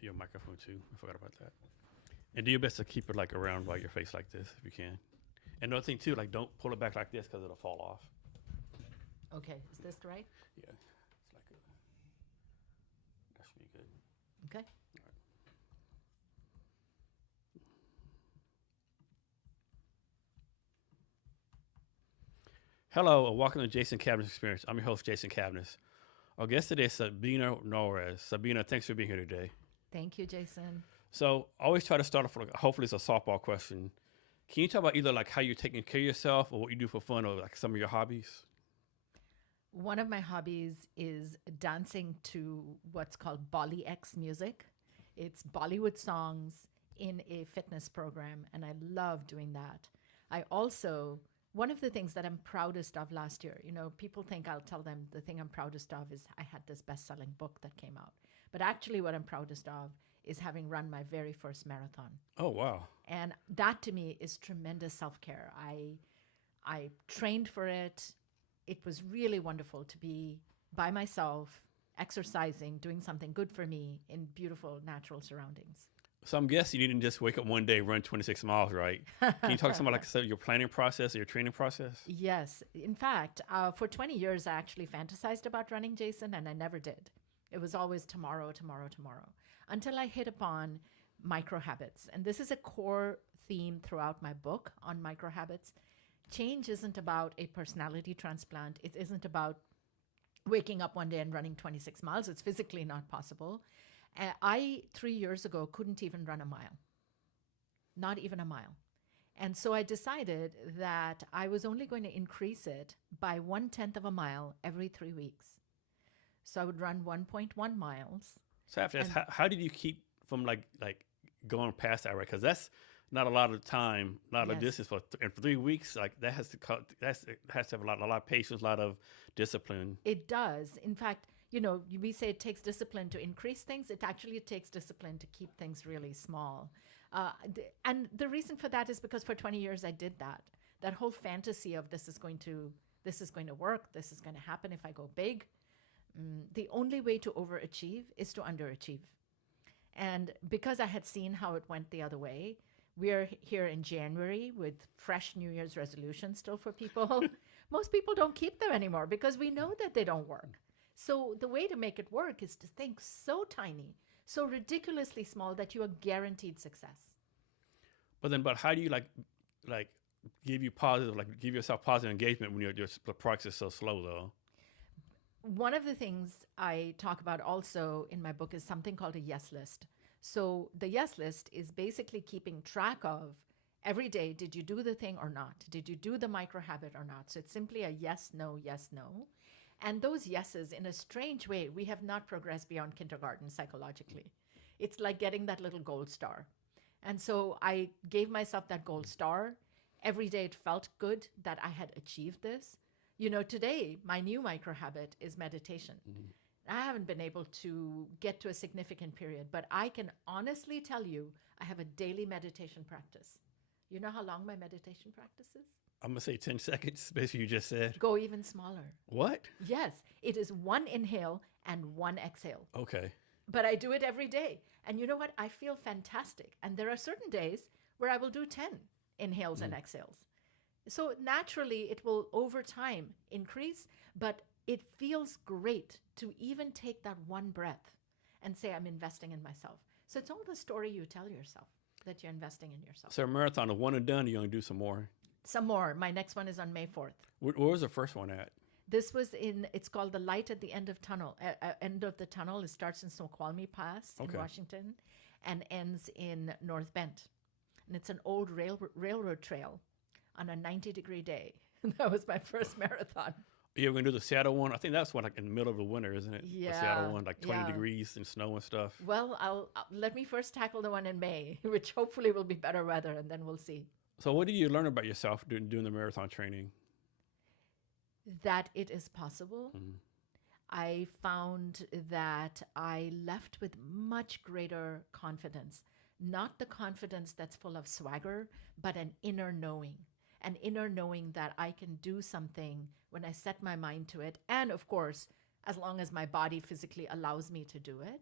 do your microphone too. I forgot about that. And do your best to keep it like around by your face like this if you can. And another thing too, like don't pull it back like this because it'll fall off. Okay, is this right? Yeah, it's like that should be good. Okay. Hello, and welcome to Jason Cavness Experience. I'm your host, Jason Cavness. Our guest today is Sabina Nawaz. Sabina, thanks for being here today. Thank you, Jason. So I always try to start off with, hopefully it's a softball question. Can you talk about either like how you're taking care of yourself or what you do for fun or like some of your hobbies? One of my hobbies is dancing to what's called Bolly X music. It's Bollywood songs in a fitness program, and I love doing that. I also, one of the things that I'm proudest of last year, people think I'll tell them the thing I'm proudest of is I had this best-selling book that came out. But actually what I'm proudest of is having run my very first marathon. Oh, wow. And that to me is tremendous self-care. I trained for it. It was really wonderful to be by myself, exercising, doing something good for me in beautiful natural surroundings. So I'm guessing you didn't just wake up one day, run 26 miles, right? Can you talk some about like your planning process or your training process? Yes. In fact, for 20 years, I actually fantasized about running, Jason, and I never did. It was always tomorrow, tomorrow, tomorrow, until I hit upon micro habits. And this is a core theme throughout my book on micro habits. Change isn't about a personality transplant. It isn't about waking up one day and running 26 miles. It's physically not possible. I, 3 years ago, couldn't even run a mile, not even a mile. And so I decided that I was only going to increase it by 1/10 of a mile every 3 weeks. So I would run 1.1 miles. So after that, how did you keep from like going past that, right? Because that's not a lot of time, not a lot of distance and for 3 weeks. Like that has to have a lot of patience, a lot of discipline. It does. In fact, we say it takes discipline to increase things. It actually takes discipline to keep things really small. And the reason for that is because for 20 years I did that. That whole fantasy of this is going to work, this is going to happen if I go big. The only way to overachieve is to underachieve. And because I had seen how it went the other way, we're here in January with fresh New Year's resolutions still for people. Most people don't keep them anymore because we know that they don't work. So the way to make it work is to think so tiny, so ridiculously small that you are guaranteed success. But how do you like give yourself positive engagement when your progress is so slow though? One of the things I talk about also in my book is something called a yes list. So the yes list is basically keeping track of every day, did you do the thing or not? Did you do the micro habit or not? So it's simply a yes, no, yes, no. And those yeses, in a strange way, we have not progressed beyond kindergarten psychologically. It's like getting that little gold star. And so I gave myself that gold star. Every day it felt good that I had achieved this. Today, my new micro habit is meditation. Mm-hmm. I haven't been able to get to a significant period, but I can honestly tell you I have a daily meditation practice. You know how long my meditation practice is? I'm going to say 10 seconds, basically you just said. Go even smaller. What? Yes. It is 1 inhale and 1 exhale. Okay. But I do it every day. And you know what? I feel fantastic. And there are certain days where I will do 10 inhales and exhales. So naturally, it will over time increase, but it feels great to even take that one breath and say, I'm investing in myself. So it's all the story you tell yourself that you're investing in yourself. So a marathon of one and done, you're going to do some more? Some more. My next one is on May 4th. Where was the first one at? This was it's called The Light at the End of Tunnel. End of the tunnel. It starts in Snoqualmie Pass in Washington and ends in North Bend. And it's an old railroad trail on a 90-degree day. That was my first marathon. You're going to do the Seattle one? I think that's one like in the middle of the winter, isn't it? Yeah. The Seattle one, like 20 degrees and snow and stuff. Well, let me first tackle the one in May, which hopefully will be better weather, and then we'll see. So what did you learn about yourself doing the marathon training? That it is possible. Mm-hmm. I found that I left with much greater confidence, not the confidence that's full of swagger, but an inner knowing that I can do something when I set my mind to it. And of course, as long as my body physically allows me to do it.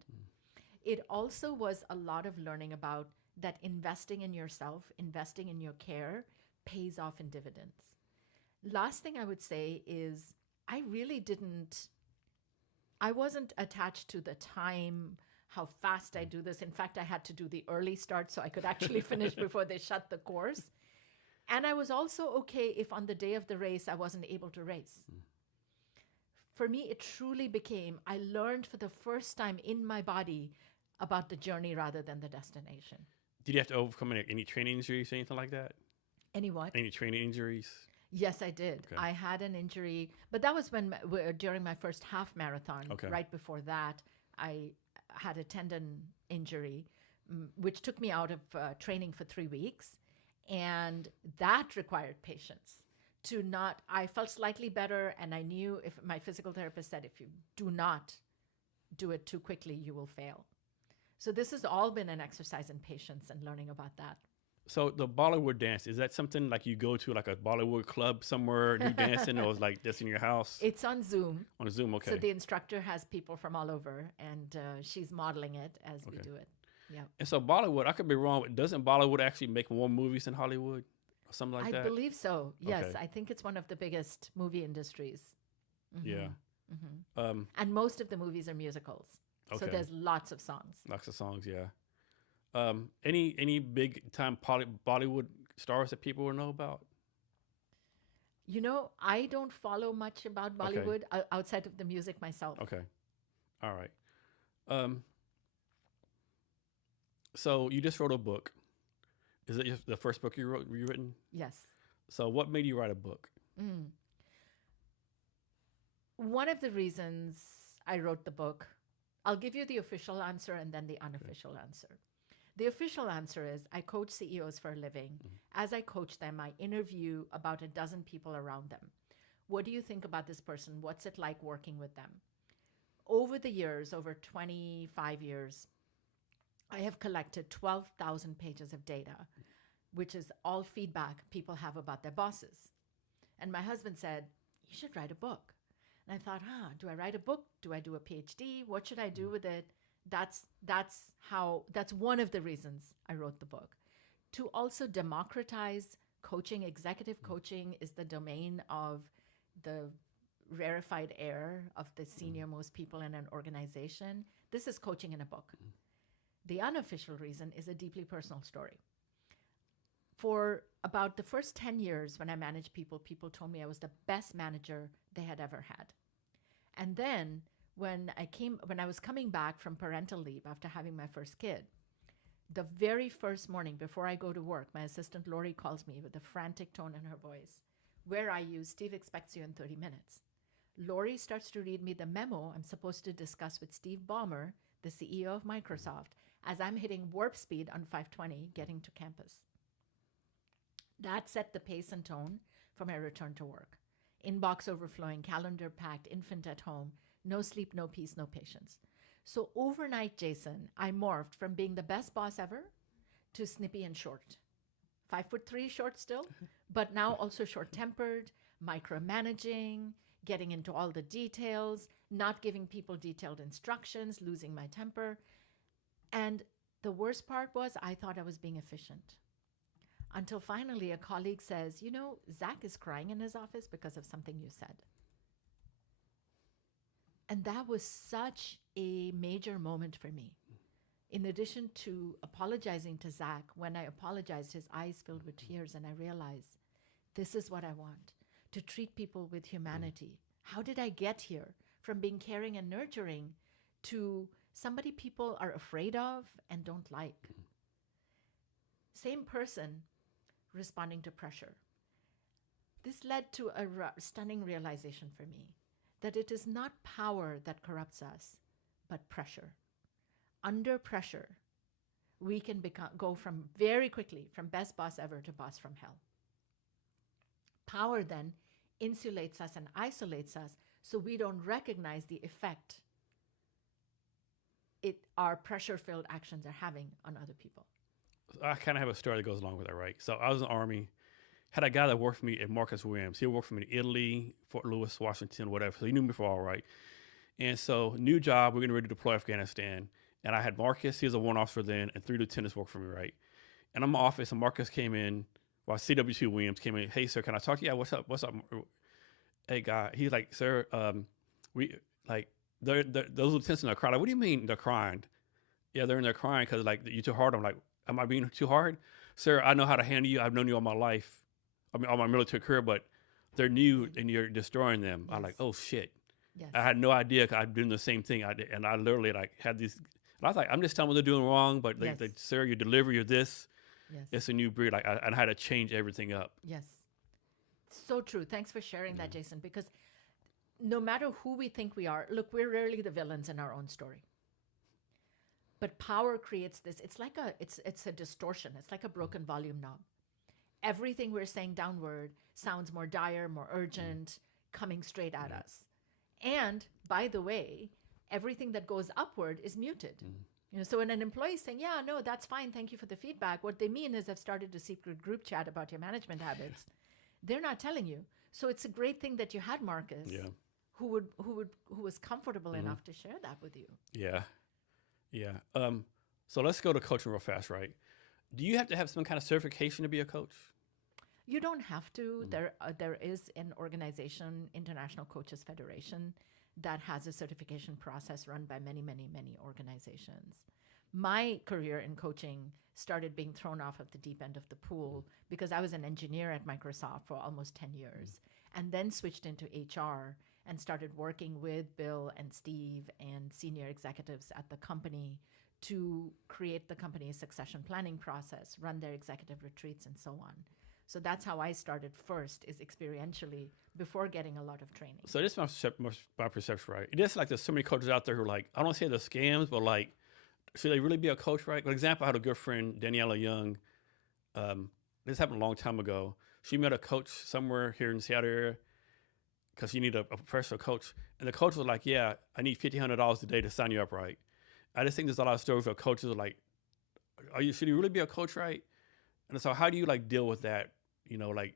It also was a lot of learning about that investing in yourself, investing in your care pays off in dividends. Last thing I would say is I really didn't, I wasn't attached to the time, how fast I do this. In fact, I had to do the early start so I could actually finish before they shut the course. And I was also okay if on the day of the race I wasn't able to race. For me, it truly became, I learned for the first time in my body about the journey rather than the destination. Did you have to overcome any training injuries or anything like that? Any what? Any training injuries? Yes, I did. Okay. I had an injury, but that was when during my first half marathon. Okay. Right before that, I had a tendon injury, which took me out of training for 3 weeks. And that required patience to not, I felt slightly better. And I knew if my physical therapist said, if you do not do it too quickly, you will fail. So this has all been an exercise in patience and learning about that. So the Bollywood dance, is that something like you go to like a Bollywood club somewhere, you dancing, or is like just in your house? It's on Zoom. On Zoom, okay. So the instructor has people from all over, and she's modeling it as we do it. Yeah. And so Bollywood, I could be wrong, but doesn't Bollywood actually make more movies than Hollywood or something like that? I believe so. Yes, Okay. I think it's one of the biggest movie industries. Yeah. And most of the movies are musicals. So Okay. there's lots of songs. Lots of songs, yeah. Any big time Bollywood stars that people will know about? You know, I don't follow much about Okay. Bollywood outside of the music myself. Okay. All right. So you just wrote a book. Is it the first book you written? Yes. So what made you write a book? One of the reasons I wrote the book, I'll give you the official answer and then the unofficial answer. The official answer is I coach CEOs for a living. As I coach them, I interview about a dozen people around them. What do you think about this person? What's it like working with them? Over the years, over 25 years, I have collected 12,000 pages of data, which is all feedback people have about their bosses. And my husband said, you should write a book. And I thought, do I write a book? Do I do a PhD? What should I do with it? That's one of the reasons I wrote the book. To also democratize coaching, executive coaching is the domain of the rarefied air of the senior most people in an organization. This is coaching in a book. The unofficial reason is a deeply personal story. For about the first 10 years when I managed people, people told me I was the best manager they had ever had. And then when I was coming back from parental leave after having my first kid, the very first morning before I go to work, my assistant Lori calls me with a frantic tone in her voice. Where are you? Steve expects you in 30 minutes. Lori starts to read me the memo I'm supposed to discuss with Steve Ballmer, the CEO of Microsoft, as I'm hitting warp speed on 520 getting to campus. That set the pace and tone for my return to work. Inbox overflowing, calendar packed, infant at home, no sleep, no peace, no patience. So overnight, Jason, I morphed from being the best boss ever to snippy and short. 5'3" short still, but now also short-tempered, micromanaging, getting into all the details, not giving people detailed instructions, losing my temper. And the worst part was I thought I was being efficient. Until finally a colleague says, you know, Zach is crying in his office because of something you said. And that was such a major moment for me. In addition to apologizing to Zach, when I apologized, his eyes filled with tears, and I realized this is what I want, to treat people with humanity. How did I get here from being caring and nurturing to somebody people are afraid of and don't like? Same person responding to pressure. This led to a stunning realization for me that it is not power that corrupts us, but pressure. Under pressure, we can go from very quickly from best boss ever to boss from hell. Power then insulates us and isolates us so we don't recognize the effect our pressure-filled actions are having on other people. I kind of have a story that goes along with that, right? So I was in the Army, had a guy that worked for me at Marcus Williams. He worked for me in Italy, Fort Lewis, Washington, whatever. So he knew me for all right. And so new job, we're getting ready to deploy Afghanistan. And I had Marcus, he was a warrant officer then, and 3 lieutenants worked for me, right? And I'm in my office, and Marcus came in, while CW2 Williams came in. Hey, sir, can I talk to you? Yeah, what's up? What's up? Hey, guy. He's like, sir, we like those lieutenants in the crowd. Like, what do you mean they're crying? Yeah, they're in there crying because like you too hard. I'm like, am I being too hard, sir? I know how to handle you. I've known you all my life. I mean, all my military career, but they're new and you're destroying them. Yes. I'm like, oh shit. Yes. I had no idea. Cause I've been the same thing. And I literally like had these. And I was like, I'm just telling them what they're doing wrong, but Yes. they sir, you deliver, you're this. Yes. It's a new breed. Like I had to change everything up. Yes. So true. Thanks for sharing that, Jason, because no matter who we think we are, look, we're rarely the villains in our own story. But power creates this. It's like it's a distortion. It's like a broken volume knob. Everything we're saying downward sounds more dire, more urgent, coming straight at us. And by the way, everything that goes upward is muted. You know, so when an employee is saying, yeah, no, that's fine, thank you for the feedback, what they mean is I've started a secret group chat about your management habits. They're not telling you. So it's a great thing that you had Marcus, who was comfortable enough to share that with you. Yeah. Yeah. So let's go to coaching real fast, right? Do you have to have some kind of certification to be a coach? You don't have to. There is an organization, International Coaches Federation, that has a certification process run by many, many, many organizations. My career in coaching started being thrown off of the deep end of the pool because I was an engineer at Microsoft for almost 10 years and then switched into HR and started working with Bill and Steve and senior executives at the company to create the company's succession planning process, run their executive retreats, and so on. So that's how I started first, is experientially before getting a lot of training. So this is my perception, right? It is like there's so many coaches out there who are like, I don't say they're scams, but like, should they really be a coach, right? For example, I had a good friend, Daniela Young. This happened a long time ago. She met a coach somewhere here in the Seattle area because she needed a professional coach. And the coach was like, yeah, I need $1,500 a day to sign you up, right? I just think there's a lot of stories where coaches are like, should you really be a coach, right? And so how do you like deal with that? You know, like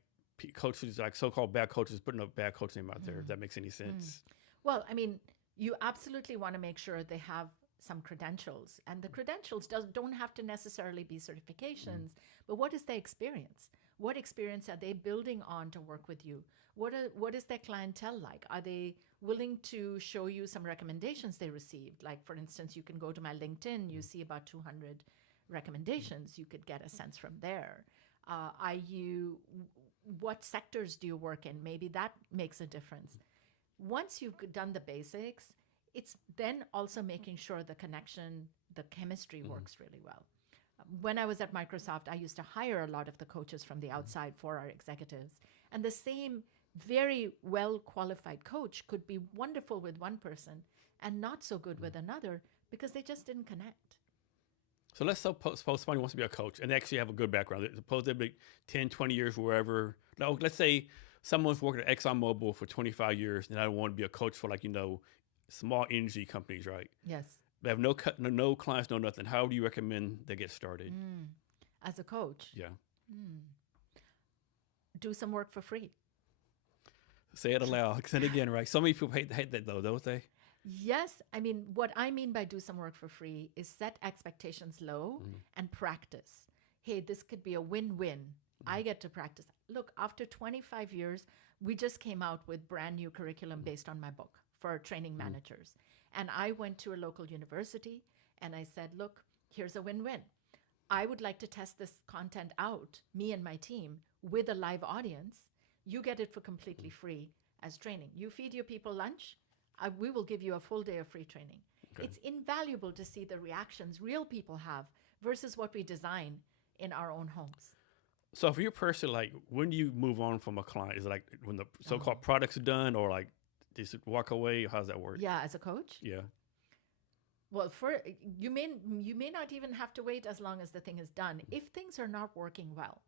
coaches, like so-called bad coaches, putting a bad coach name out there, if that makes any sense. Well, I mean, you absolutely want to make sure they have some credentials. And the credentials don't have to necessarily be certifications, but what is their experience? What experience are they building on to work with you? What is their clientele like? Are they willing to show you some recommendations they received? Like, for instance, you can go to my LinkedIn, you see about 200 recommendations. You could get a sense from there. What sectors do you work in? Maybe that makes a difference. Once you've done the basics, it's then also making sure the connection, the chemistry works really well. When I was at Microsoft, I used to hire a lot of the coaches from the outside for our executives. And the same very well qualified coach could be wonderful with one person and not so good with another because they just didn't connect. So let's suppose somebody wants to be a coach and they actually have a good background. Suppose they've been 10, 20 years, wherever. No, let's say someone's working at ExxonMobil for 25 years and I want to be a coach for, like, you know, small energy companies, right? Yes. They have no clients, no nothing. How do you recommend they get started? As a coach? Yeah. Do some work for free. Say it aloud. Say it again, right? So many people hate that though, don't they? Yes. I mean, what I mean by do some work for free is set expectations low and practice. Hey, this could be a win-win. I get to practice. Look, after 25 years, we just came out with brand new curriculum based on my book for training managers. And I went to a local university and I said, look, here's a win-win. I would like to test this content out, me and my team, with a live audience. You get it for completely free as training. You feed your people lunch, we will give you a full day of free training. Okay. It's invaluable to see the reactions real people have versus what we design in our own homes. So for your person, like, when do you move on from a client? Is it like when the so-called products are done, or like just walk away? How does that work? Yeah, as a coach? Yeah. Well, you may not even have to wait as long as the thing is done. If things are not working well,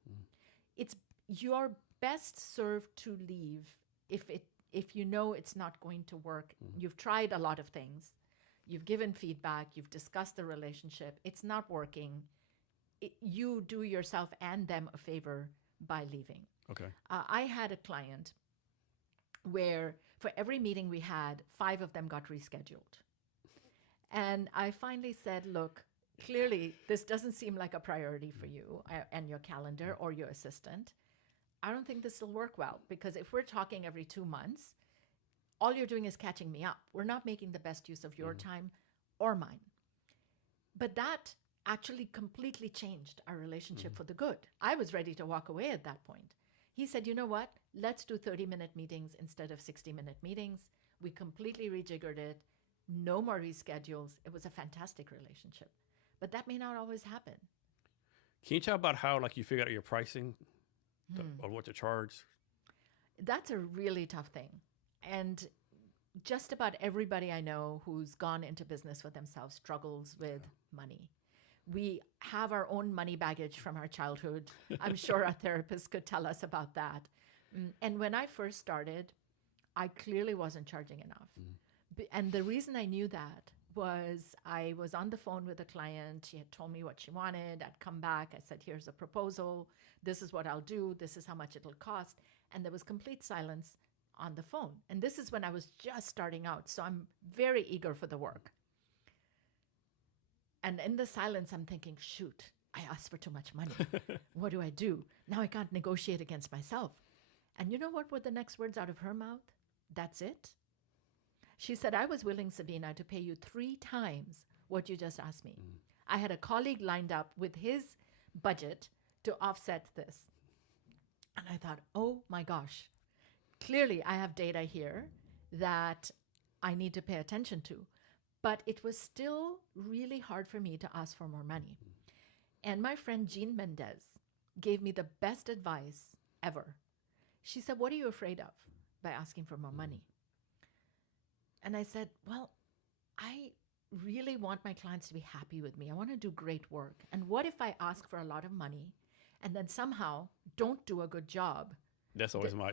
you're best served to leave if you know it's not going to work. You've tried a lot of things. You've given feedback. You've discussed the relationship. It's not working. You do yourself and them a favor by leaving. Okay. I had a client where for every meeting we had, 5 of them got rescheduled. And I finally said, look, clearly this doesn't seem like a priority for you and your calendar or your assistant. I don't think this will work well, because if we're talking every 2 months, all you're doing is catching me up. We're not making the best use of your time or mine. But that actually completely changed our relationship for the good. I was ready to walk away at that point. He said, you know what? Let's do 30-minute meetings instead of 60-minute meetings. We completely rejiggered it. No more reschedules. It was a fantastic relationship. But that may not always happen. Can you talk about how like you figure out your pricing or what to charge? That's a really tough thing. And just about everybody I know who's gone into business for themselves struggles with money. We have our own money baggage from our childhood. I'm sure our therapists could tell us about that. And when I first started, I clearly wasn't charging enough. And the reason I knew that was I was on the phone with a client. She had told me what she wanted. I'd come back. I said, here's a proposal. This is what I'll do. This is how much it'll cost. And there was complete silence on the phone. And this is when I was just starting out. So I'm very eager for the work. And in the silence, I'm thinking, shoot, I asked for too much money. What do I do? Now I can't negotiate against myself. And you know what were the next words out of her mouth? That's it. She said, I was willing, Sabina, to pay you 3 times what you just asked me. I had a colleague lined up with his budget to offset this. And I thought, oh my gosh, clearly I have data here that I need to pay attention to. But it was still really hard for me to ask for more money. And my friend Jean Mendez gave me the best advice ever. She said, what are you afraid of by asking for more money? And I said, well, I really want my clients to be happy with me. I want to do great work. And what if I ask for a lot of money and then somehow don't do a good job? That's always my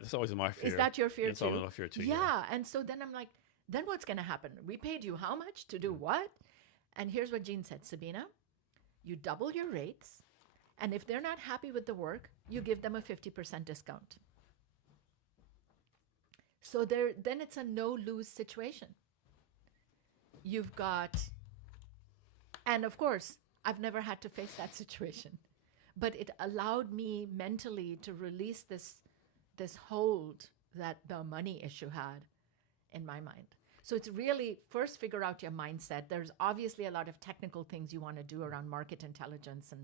fear. Is that your fear too? That's always my fear too. Yeah. And so then I'm like, then what's going to happen? We paid you how much to do what? And here's what Jean said, Sabina, you double your rates. And if they're not happy with the work, you give them a 50% discount. So then it's a no-lose situation. You've got, and of course, I've never had to face that situation, but it allowed me mentally to release this hold that the money issue had in my mind. So it's really first figure out your mindset. There's obviously a lot of technical things you want to do around market intelligence and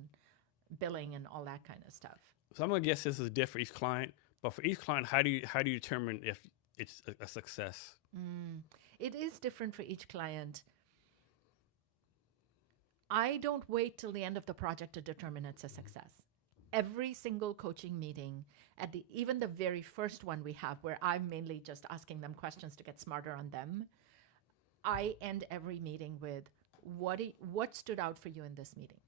billing and all that kind of stuff. So I'm gonna guess this is different for each client, but for each client, how do you determine if it's a success? It is different for each client. I don't wait till the end of the project to determine it's a success. Every single coaching meeting, even the very first one we have, where I'm mainly just asking them questions to get smarter on them, I end every meeting with, what stood out for you in this meeting?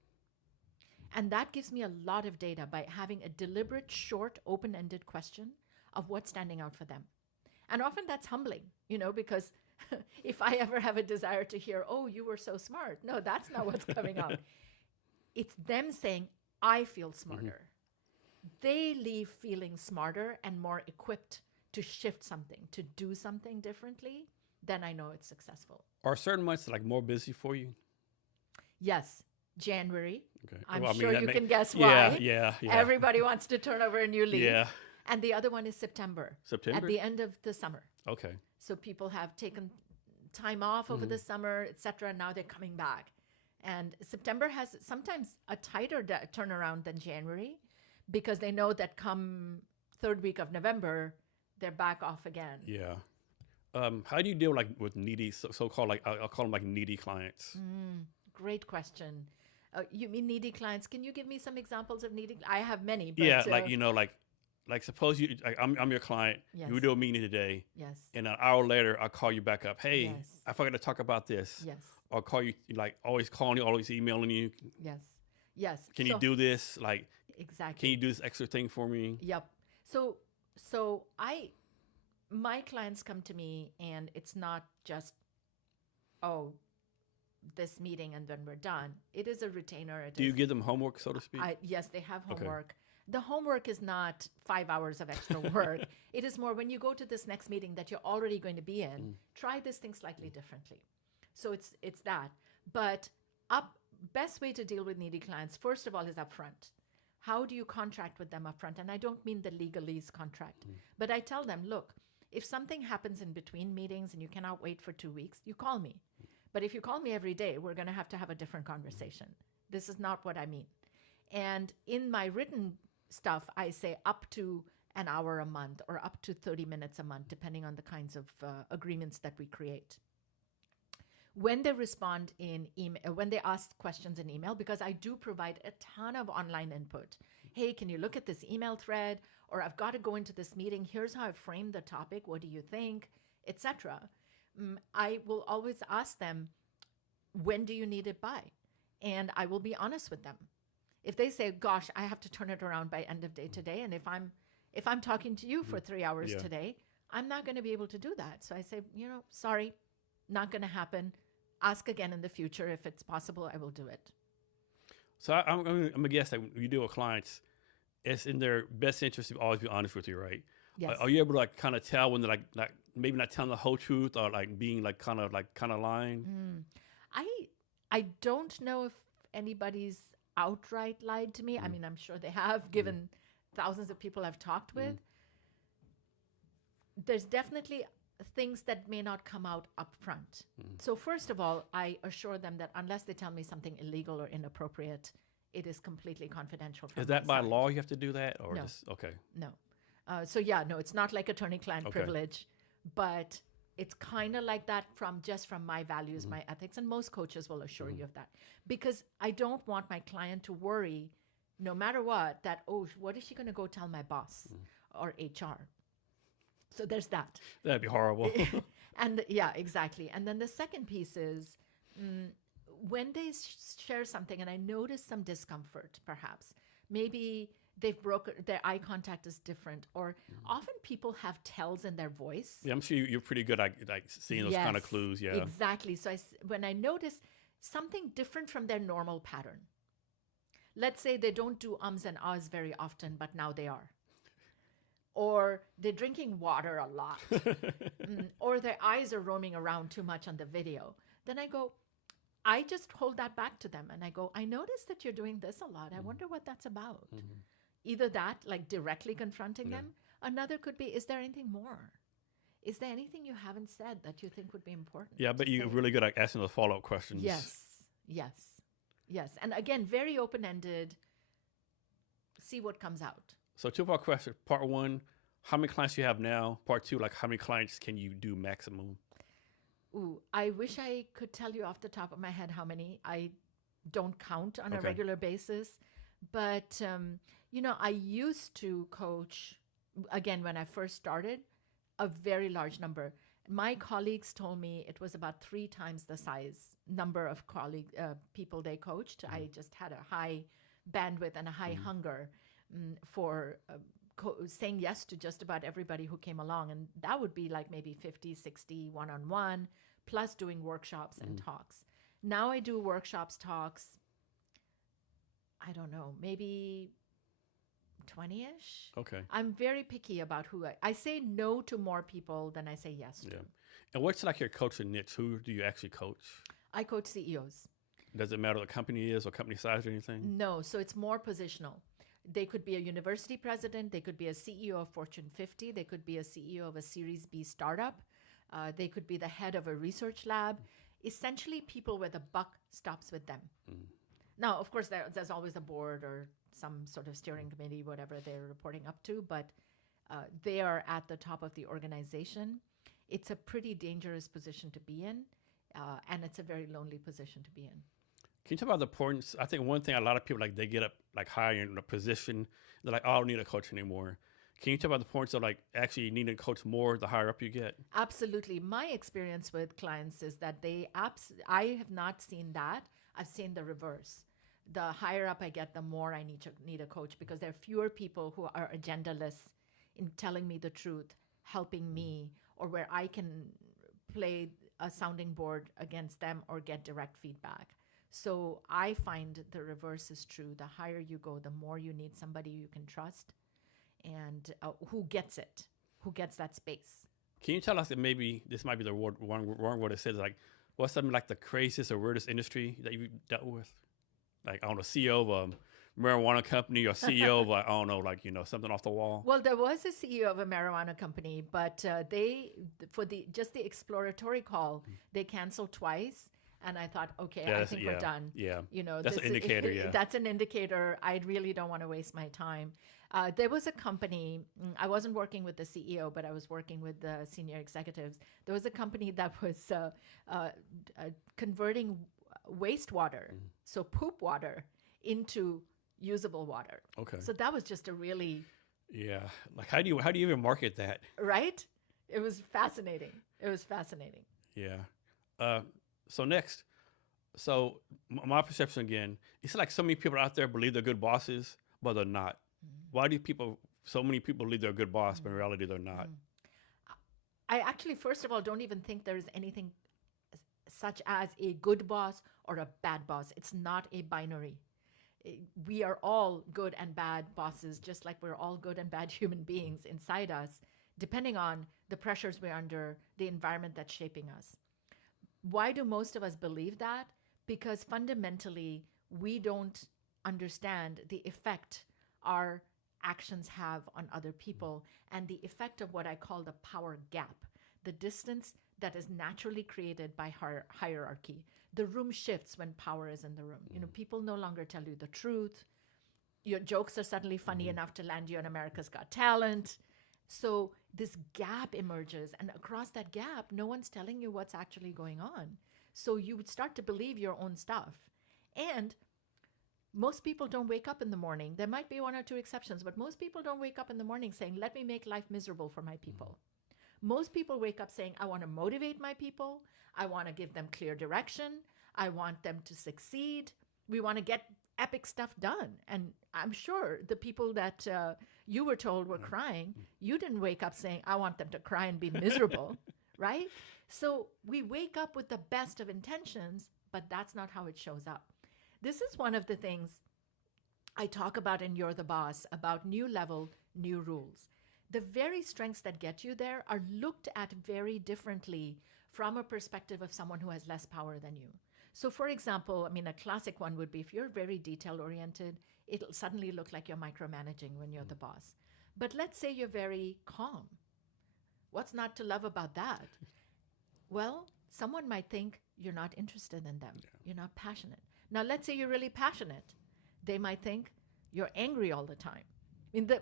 And that gives me a lot of data by having a deliberate, short, open-ended question of what's standing out for them. And often that's humbling, because if I ever have a desire to hear, oh, you were so smart. No, that's not what's coming out. It's them saying, I feel smarter. They leave feeling smarter and more equipped to shift something, to do something differently. Then I know it's successful. Are certain months like more busy for you? Yes. January. Okay. I'm sure you can guess why. Yeah. Everybody wants to turn over a new leaf. Yeah. And the other one is September. September? At the end of the summer. Okay. So people have taken time off over the summer, et cetera. Now they're coming back. And September has sometimes a tighter turnaround than January because they know that come third week of November, they're back off again. Yeah. How do you deal with needy, so-called, I'll call them like needy clients? Great question. You mean needy clients? Can you give me some examples of needy? I have many. But, yeah, like suppose I'm your client. Yes. We do a meeting today. Yes. And an hour later, I'll call you back up. Hey, Yes. I forgot to talk about this. Yes. I'll call you, always calling you, always emailing you. Yes. Yes. Can you do this? Exactly. Can you do this extra thing for me? Yep. So my clients come to me and it's not just, this meeting and then we're done. It is a retainer. Do you give them homework, so to speak? Yes, they have homework. Okay. The homework is not 5 hours of extra work. It is more when you go to this next meeting that you're already going to be in, try this thing slightly differently. So it's that. But best way to deal with needy clients, first of all, is upfront. How do you contract with them upfront? And I don't mean the legalese contract, but I tell them, look, if something happens in between meetings and you cannot wait for 2 weeks, you call me. But if you call me every day, we're going to have a different conversation. This is not what I mean. And in my written stuff, I say up to an hour a month or up to 30 minutes a month, depending on the kinds of agreements that we create. When they respond in email, when they ask questions in email, because I do provide a ton of online input. Hey, can you look at this email thread? Or I've got to go into this meeting. Here's how I've framed the topic. What do you think? Etc. I will always ask them, when do you need it by? And I will be honest with them. If they say, gosh, I have to turn it around by end of day today, and if I'm talking to you for 3 hours today, I'm not going to be able to do that. So I say, sorry, not going to happen. Ask again in the future. If it's possible, I will do it. So I'm going to guess that when you deal with clients, it's in their best interest to always be honest with you, right? Yes. Are you able to kind of tell when they're like maybe not telling the whole truth or being kind of lying? I don't know if anybody's outright lied to me. I mean, I'm sure they have, given thousands of people I've talked with. There's definitely things that may not come out up front. So first of all, I assure them that unless they tell me something illegal or inappropriate, it is completely confidential. Is that by law you have to do that? Or No. just, okay. No. No, it's not like attorney-client privilege, but it's kind of like that from my values, my ethics, and most coaches will assure you of that. Because I don't want my client to worry, no matter what, that, oh, what is she going to go tell my boss or HR? So there's that. That'd be horrible. And yeah, exactly. And then the second piece is when they share something and I notice some discomfort, perhaps, maybe they've broken, their eye contact is different, or often people have tells in their voice. Yeah, I'm sure you're pretty good at seeing those kind of clues. Yeah, exactly. So when I notice something different from their normal pattern, let's say they don't do ums and ahs very often, but now they are. Or they're drinking water a lot, or their eyes are roaming around too much on the video. Then I just hold that back to them and I go, I noticed that you're doing this a lot. I wonder what that's about. Either that, like directly confronting them. Another could be, is there anything more? Is there anything you haven't said that you think would be important? Yeah, but you're really good at asking those follow-up questions. Yes. And again, very open-ended, see what comes out. So 2-part question. Part 1, how many clients do you have now? Part 2, how many clients can you do maximum? Ooh, I wish I could tell you off the top of my head how many. I don't count on a regular basis. But, I used to coach, again, when I first started, a very large number. My colleagues told me it was about 3 times the number of people they coached. I just had a high bandwidth and a high hunger for saying yes to just about everybody who came along. And that would be like maybe 50, 60 one-on-one, plus doing workshops and talks. Now I do workshops, talks, I don't know, maybe 20-ish. Okay. I'm very picky about who I say no to more people than I say yes to. And what's your coaching niche? Who do you actually coach? I coach CEOs. Does it matter what the company is or company size or anything? No, so it's more positional. They could be a university president. They could be a CEO of Fortune 50. They could be a CEO of a Series B startup. They could be the head of a research lab. Essentially, people where the buck stops with them. Now, of course, there's always a board or some sort of steering committee, whatever they're reporting up to, but they are at the top of the organization. It's a pretty dangerous position to be in, and it's a very lonely position to be in. Can you talk about the importance? I think one thing a lot of people they get up higher in a position, they're like, oh, I don't need a coach anymore. Can you talk about the importance of actually needing a coach more the higher up you get? Absolutely. My experience with clients is that I have not seen that. I've seen the reverse. The higher up I get, the more I need a coach, because there are fewer people who are agendaless in telling me the truth, helping me, or where I can play a sounding board against them or get direct feedback. So I find the reverse is true. The higher you go, the more you need somebody you can trust and who gets it, who gets that space. Can you tell us that maybe this might be the wrong word it says, what's something like the craziest or weirdest industry that you dealt with? Like, I don't know, CEO of a marijuana company or CEO of, I don't know, like, something off the wall. Well, there was a CEO of a marijuana company, but for just the exploratory call, they canceled twice. And I thought, okay, I think we're done. Yeah. this That's an indicator, yeah. That's an indicator. I really don't want to waste my time. There was a company, I wasn't working with the CEO, but I was working with the senior executives. There was a company that was converting wastewater, so poop water, into usable water. Okay. So that was just a really... Yeah. Like, how do you even market that? Right? It was fascinating. Yeah. So next, my perception again, it's like so many people out there believe they're good bosses, but they're not. Why do so many people believe they're a good boss, but in reality they're not? I actually, first of all, don't even think there's anything such as a good boss or a bad boss. It's not a binary. We are all good and bad bosses, just like we're all good and bad human beings inside us, depending on the pressures we're under, the environment that's shaping us. Why do most of us believe that? Because fundamentally, we don't understand the effect our actions have on other people and the effect of what I call the power gap, the distance that is naturally created by hierarchy. The room shifts when power is in the room. People no longer tell you the truth. Your jokes are suddenly funny enough to land you on America's Got Talent. So this gap emerges, and across that gap, no one's telling you what's actually going on. So you would start to believe your own stuff. And most people don't wake up in the morning. There might be one or two exceptions, but most people don't wake up in the morning saying, let me make life miserable for my people. Most people wake up saying, I want to motivate my people. I want to give them clear direction. I want them to succeed. We want to get epic stuff done. And I'm sure the people that you were told were crying, you didn't wake up saying, I want them to cry and be miserable, right? So we wake up with the best of intentions, but that's not how it shows up. This is one of the things I talk about in You're the Boss, about new level, new rules. The very strengths that get you there are looked at very differently from a perspective of someone who has less power than you. So for example, a classic one would be if you're very detail-oriented, it'll suddenly look like you're micromanaging when you're the boss. But let's say you're very calm. What's not to love about that? Well, someone might think you're not interested in them. You're not passionate. Now, let's say you're really passionate. They might think you're angry all the time.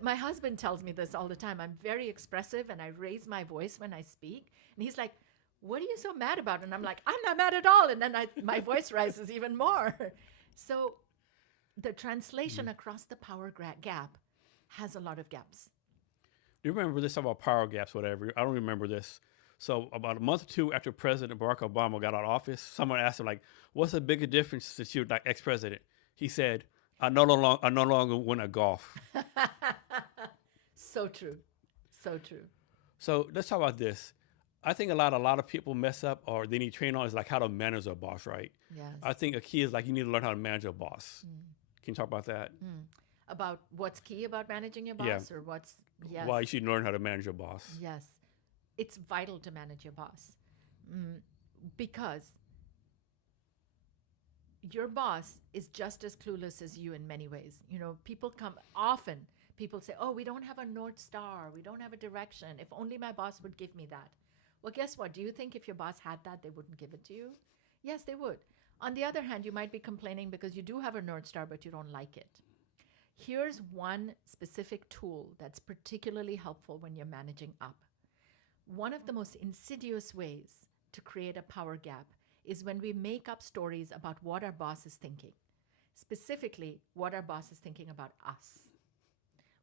My husband tells me this all the time. I'm very expressive and I raise my voice when I speak. And he's like, what are you so mad about? And I'm like, I'm not mad at all. And then my voice rises even more. So the translation across the power gap has a lot of gaps. Do you remember this about power gaps, whatever? I don't remember this. So about a month or two after President Barack Obama got out of office, someone asked him, like, what's the bigger difference since you're like ex-president? He said, I no longer win at golf. So true. So true. So let's talk about this. I think a lot of people mess up or they need training on is like how to manage a boss, right? Yes. I think a key is like you need to learn how to manage a boss. Can you talk about that? About what's key about managing your boss or what's... Yes. Why you should learn how to manage your boss. Yes. It's vital to manage your boss because your boss is just as clueless as you in many ways. People say, oh, we don't have a North Star. We don't have a direction. If only my boss would give me that. Well, guess what? Do you think if your boss had that, they wouldn't give it to you? Yes, they would. On the other hand, you might be complaining because you do have a North Star, but you don't like it. Here's one specific tool that's particularly helpful when you're managing up. One of the most insidious ways to create a power gap is when we make up stories about what our boss is thinking, specifically what our boss is thinking about us.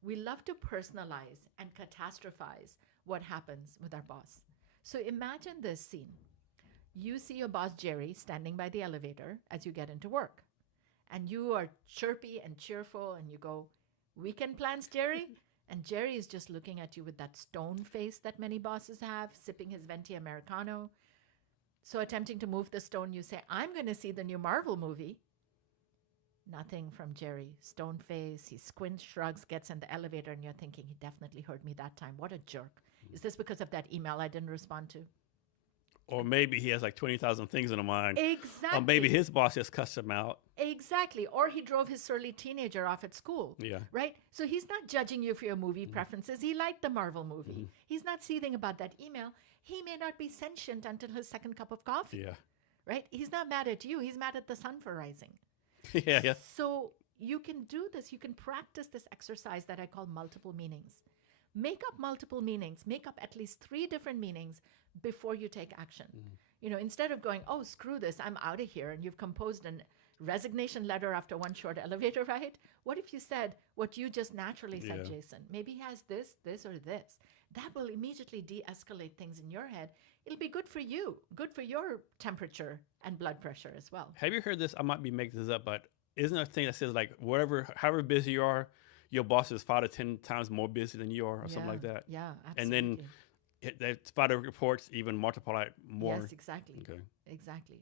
We love to personalize and catastrophize what happens with our boss. So imagine this scene. You see your boss, Jerry, standing by the elevator as you get into work. And you are chirpy and cheerful and you go, weekend plans, Jerry? And Jerry is just looking at you with that stone face that many bosses have, sipping his venti Americano. So attempting to move the stone, you say, I'm going to see the new Marvel movie. Nothing from Jerry. Stone face, he squints, shrugs, gets in the elevator, and you're thinking, he definitely heard me that time. What a jerk. Is this because of that email I didn't respond to? Or maybe he has like 20,000 things in mind. Exactly. Or maybe his boss just cussed him out. Exactly. Or he drove his surly teenager off at school. Yeah. Right? So he's not judging you for your movie preferences. He liked the Marvel movie. He's not seething about that email. He may not be sentient until his second cup of coffee. Yeah. Right? He's not mad at you. He's mad at the sun for rising. Yeah. So you can do this. You can practice this exercise that I call multiple meanings. Make up multiple meanings. Make up at least 3 different meanings before you take action. You know, instead of going, oh, screw this, I'm out of here, and you've composed a resignation letter after one short elevator ride, what if you said what you just naturally said, Yeah. Jason? Maybe he has this, this, or this. That will immediately de-escalate things in your head. It'll be good for you, good for your temperature and blood pressure as well. Have you heard this? I might be making this up, but isn't there a thing that says like however busy you are, your boss is 5 to 10 times more busy than you are, or something like that? Yeah, And absolutely. then that 5 reports even multiply more. Yes, exactly. Okay. Exactly.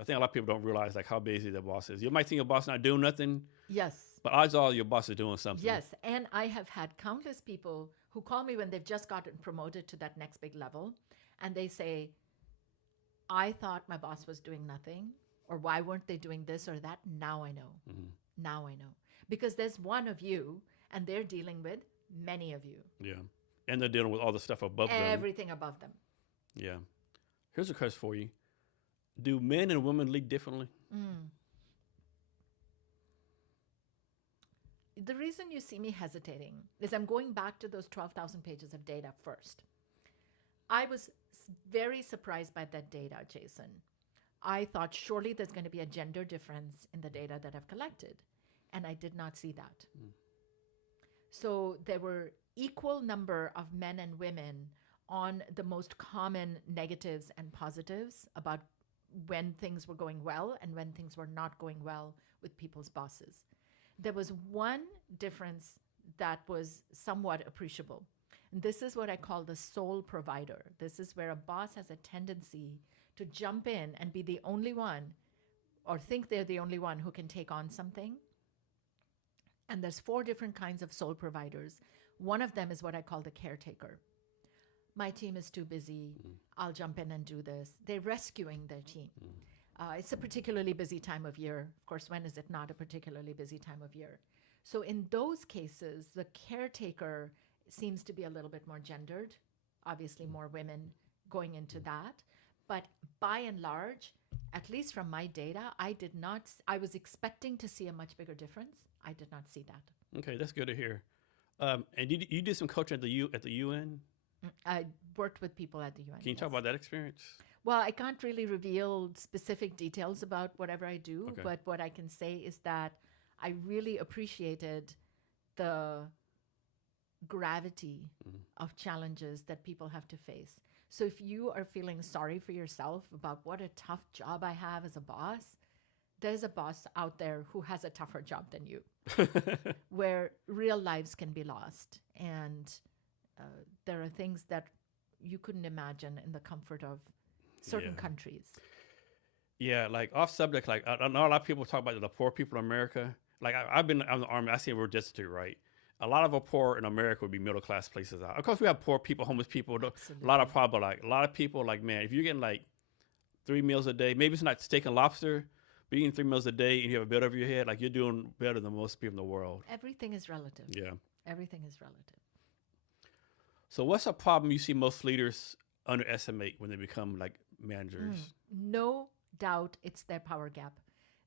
I think a lot of people don't realize like how busy their boss is. You might think your boss not doing nothing, Yes. but odds are your boss is doing something. Yes, and I have had countless people who call me when they've just gotten promoted to that next big level, and they say, I thought my boss was doing nothing, or why weren't they doing this or that? Now I know. Now I know. Because there's one of you, and they're dealing with many of you. Yeah. And they're dealing with all the stuff above them. Everything above them. Yeah. Here's a question for you. Do men and women lead differently? The reason you see me hesitating is I'm going back to those 12,000 pages of data first. I was very surprised by that data, Jason. I thought surely there's going to be a gender difference in the data that I've collected, and I did not see that. So there were equal number of men and women on the most common negatives and positives about when things were going well and when things were not going well with people's bosses. There was one difference that was somewhat appreciable. And this is what I call the sole provider. This is where a boss has a tendency to jump in and be the only one, or think they're the only one who can take on something. And there's 4 different kinds of sole providers. One of them is what I call the caretaker. My team is too busy. I'll jump in and do this. They're rescuing their team. It's a particularly busy time of year. Of course, when is it not a particularly busy time of year? So in those cases, the caretaker seems to be a little bit more gendered. Obviously, more women going into that. But by and large, at least from my data, I was expecting to see a much bigger difference. I did not see that. Okay, that's good to hear. And you did some coaching at the UN? I worked with people at the UN. Can you talk about that experience? Well, I can't really reveal specific details about whatever I do, Okay. but what I can say is that I really appreciated the gravity of challenges that people have to face. So if you are feeling sorry for yourself about what a tough job I have as a boss, there's a boss out there who has a tougher job than you, where real lives can be lost. And there are things that you couldn't imagine in the comfort of certain Yeah. countries. Yeah, like off subject, like I know a lot of people talk about the poor people in America. Like I've been in the Army, I see we're destitute, right? A lot of our poor in America would be middle class places out. Of course, we have poor people, homeless people, a lot of problem. Like a lot of people, like man, if you're getting like 3 meals a day, maybe it's not steak and lobster, but you're eating 3 meals a day and you have a bed over your head, like you're doing better than most people in the world. Everything is relative. Yeah. Everything is relative. So what's a problem you see most leaders underestimate when they become like managers? No doubt it's their power gap.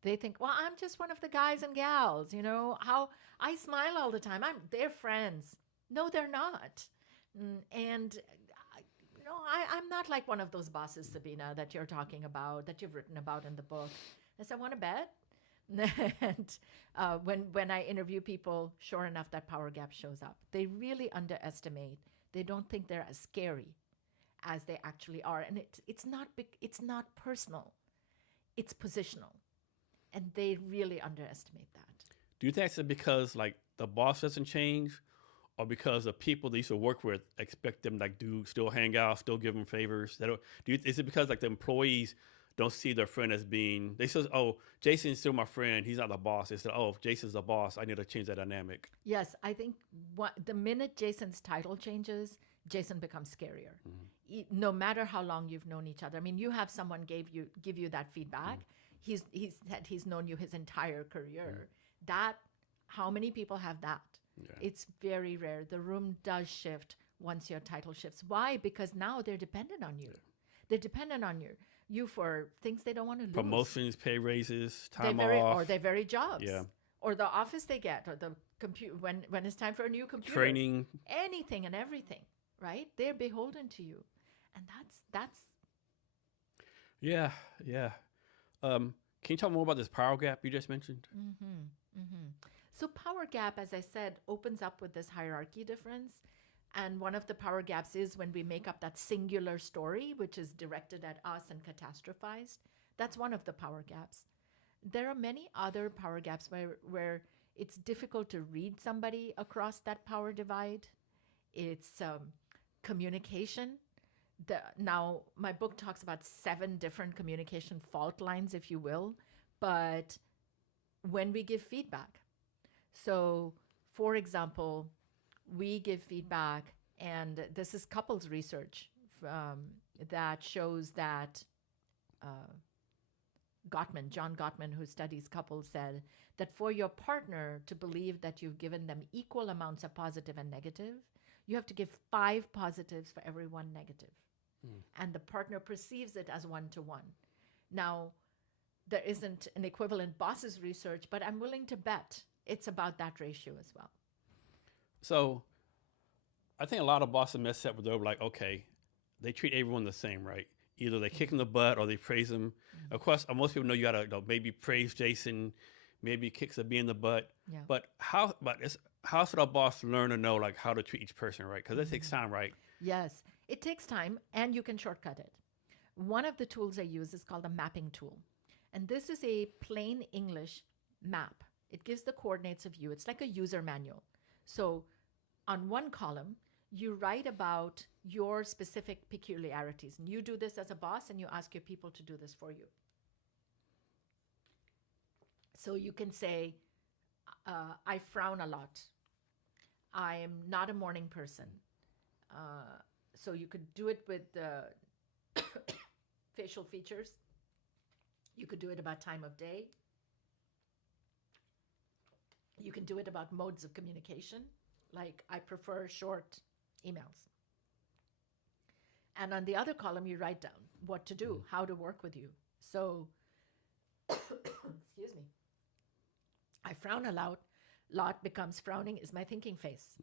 They think, well, I'm just one of the guys and gals, you know, how I smile all the time. They're friends. No, they're not. And I'm not like one of those bosses, Sabina, that you're talking about, that you've written about in the book. I said, want to bet? And when I interview people, sure enough, that power gap shows up. They really underestimate. They don't think they're as scary as they actually are. And it's not personal. It's positional. And they really underestimate that. Do you think it's because like the boss doesn't change, or because the people they used to work with expect them like do still hang out, still give them favors? Is it because like the employees don't see their friend as being? They say, "Oh, Jason's still my friend. He's not the boss." They said, "Oh, if Jason's the boss, I need to change that dynamic." Yes, I think the minute Jason's title changes, Jason becomes scarier. no matter how long you've known each other. I mean, you have someone give you that feedback. He's said he's known you his entire career. That, how many people have that? Yeah. It's very rare. The room does shift once your title shifts. Why? Because now they're dependent on you. They're dependent on you for things they don't want to lose. Promotions, pay raises, time off. Or their very jobs. Yeah. Or the office they get, or the computer when it's time for a new computer. Training. Anything and everything, right? They're beholden to you. And that's Yeah. Can you talk more about this power gap you just mentioned? So power gap, as I said, opens up with this hierarchy difference. And one of the power gaps is when we make up that singular story, which is directed at us and catastrophized. That's one of the power gaps. There are many other power gaps where it's difficult to read somebody across that power divide. It's communication. Now, my book talks about 7 different communication fault lines, if you will. But when we give feedback, so for example, we give feedback, and this is couples research that shows that John Gottman, who studies couples, said that for your partner to believe that you've given them equal amounts of positive and negative, you have to give 5 positives for every 1 negative. And the partner perceives it as 1-to-1. Now, there isn't an equivalent bosses research, but I'm willing to bet it's about that ratio as well. So I think a lot of bosses mess up with, they're like, okay, they treat everyone the same, right? Either they kick him in the butt or they praise him. Of course, most people know you gotta maybe praise Jason, maybe kick Sabina in the butt. Yeah. But how should our boss learn to know like how to treat each person, right? Because it takes time, right? Yes, it takes time, and you can shortcut it. One of the tools I use is called a mapping tool. And this is a plain English map. It gives the coordinates of you. It's like a user manual. So on one column, you write about your specific peculiarities. And you do this as a boss, and you ask your people to do this for you. So you can say, I frown a lot. I'm not a morning person. So you could do it with facial features. You could do it about time of day. You can do it about modes of communication, like I prefer short emails. And on the other column, you write down what to do, how to work with you. So, excuse me, I frown a lot becomes frowning is my thinking face.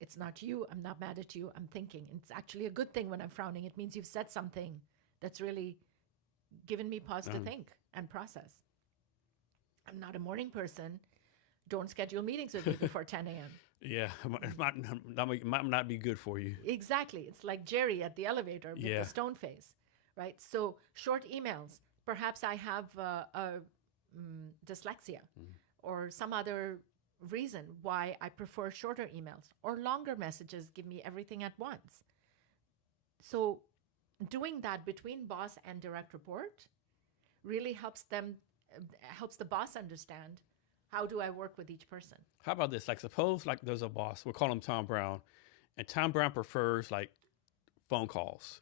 It's not you. I'm not mad at you. I'm thinking. And it's actually a good thing when I'm frowning. It means you've said something that's really given me pause to think and process. I'm not a morning person. Don't schedule meetings with me before 10 a.m. Yeah, it might not be good for you. Exactly. It's like Jerry at the elevator with the stone face, right? So short emails. Perhaps I have dyslexia or some other reason why I prefer shorter emails, or longer messages give me everything at once. So doing that between boss and direct report really helps the boss understand, how do I work with each person? How about this? Like suppose like there's a boss, we'll call him Tom Brown, and Tom Brown prefers like phone calls,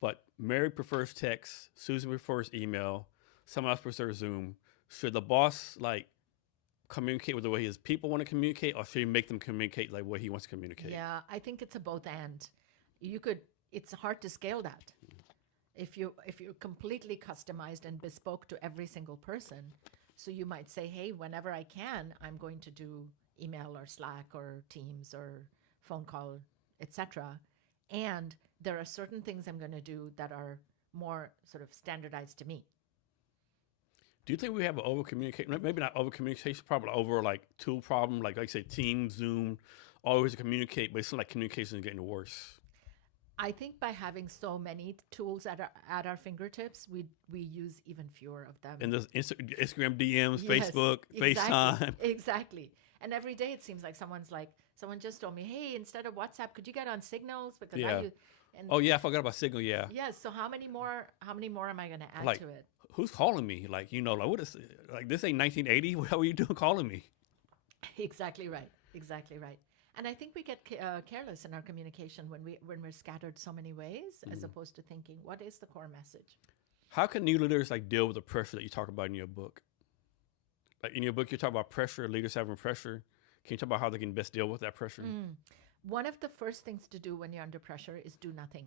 but Mary prefers text, Susan prefers email, someone else prefers Zoom. Should the boss like communicate with the way his people want to communicate, or should he make them communicate like what he wants to communicate? Yeah, I think it's a both and. It's hard to scale that. If you're completely customized and bespoke to every single person, so you might say, hey, whenever I can, I'm going to do email or Slack or Teams or phone call, etc. And there are certain things I'm going to do that are more sort of standardized to me. Do you think we have an over communication? Maybe not over communication, probably over like tool problem, like I say, Teams, Zoom, always to communicate, but it's like communication is getting worse. I think by having so many tools at our fingertips, we use even fewer of them. And there's Instagram DMs, Yes, Facebook, exactly, FaceTime. Exactly. And every day it seems like someone just told me, hey, instead of WhatsApp, could you get on Signals? Because Oh yeah, I forgot about Signal. Yeah. Yes. So how many more am I going to add like, to it? Who's calling me? Like, like what is like this ain't 1980? What are you doing calling me? Exactly right. Exactly right. And I think we get careless in our communication when we're scattered so many ways, as opposed to thinking, what is the core message? How can new leaders like deal with the pressure that you talk about in your book? Like in your book, you talk about pressure, leaders having pressure. Can you talk about how they can best deal with that pressure? One of the first things to do when you're under pressure is do nothing.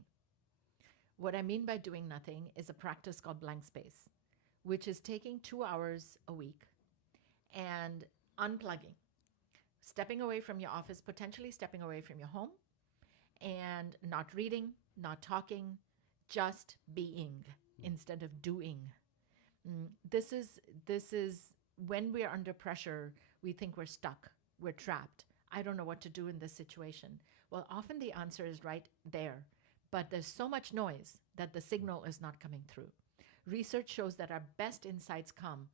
What I mean by doing nothing is a practice called blank space, which is taking 2 hours a week and unplugging, stepping away from your office, potentially stepping away from your home, and not reading, not talking, just being instead of doing. This is when we are under pressure, we think we're stuck, we're trapped. I don't know what to do in this situation. Well, often the answer is right there, but there's so much noise that the signal is not coming through. Research shows that our best insights come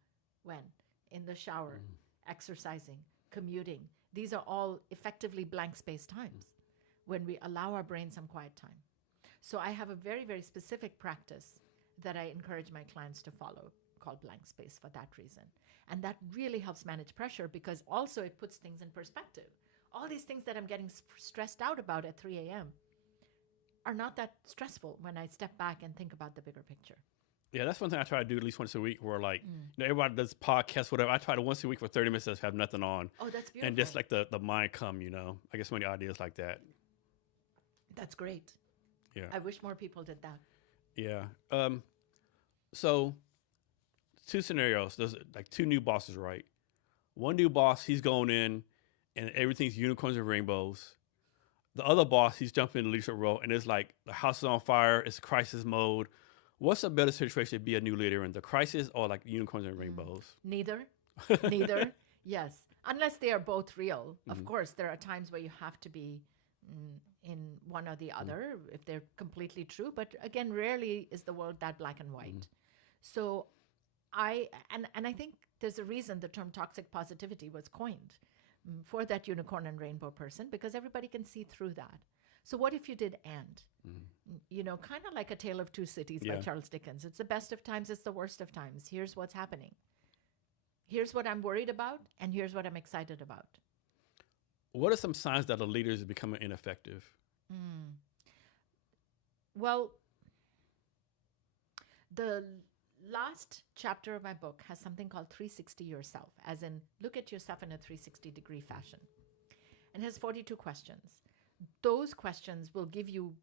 when? In the shower, exercising, commuting. These are all effectively blank space times when we allow our brain some quiet time. So I have a very, very specific practice that I encourage my clients to follow called blank space for that reason. And that really helps manage pressure because also it puts things in perspective. All these things that I'm getting stressed out about at 3 a.m. are not that stressful when I step back and think about the bigger picture. Yeah, that's one thing I try to do at least once a week where like, everybody does podcasts, whatever. I try to once a week for 30 minutes just have nothing on. Oh, that's beautiful. And just like the mind come, I guess many ideas like that. That's great. Yeah. I wish more people did that. Yeah. So 2 scenarios. There's like 2 new bosses, right? One new boss, he's going in and everything's unicorns and rainbows. The other boss, he's jumping in the leadership role and it's like the house is on fire. It's crisis mode. What's a better situation to be a new leader in, the crisis or like unicorns and rainbows? Neither. Yes. Unless they are both real. Of course, there are times where you have to be in one or the other if they're completely true. But again, rarely is the world that black and white. So I think there's a reason the term toxic positivity was coined for that unicorn and rainbow person, because everybody can see through that. So what if you did and? Kind of like A Tale of Two Cities by Charles Dickens. It's the best of times, it's the worst of times. Here's what's happening. Here's what I'm worried about, and here's what I'm excited about. What are some signs that a leader is becoming ineffective? Well, the last chapter of my book has something called 360 yourself, as in look at yourself in a 360-degree fashion. And has 42 questions. Those questions will give you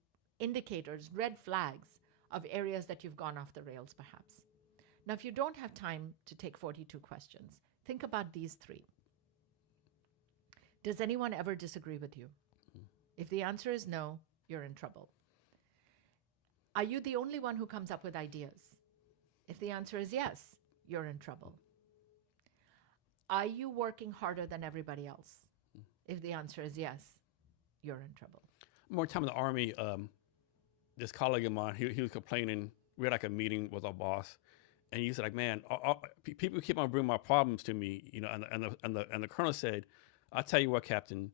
indicators, red flags of areas that you've gone off the rails, perhaps. Now, if you don't have time to take 42 questions, think about these 3. Does anyone ever disagree with you? If the answer is no, you're in trouble. Are you the only one who comes up with ideas? If the answer is yes, you're in trouble. Are you working harder than everybody else? If the answer is yes, you're in trouble. More time in the Army, this colleague of mine, he was complaining. We had like a meeting with our boss, and he said, like, man, people keep on bringing my problems to me, and the colonel said, I'll tell you what, Captain,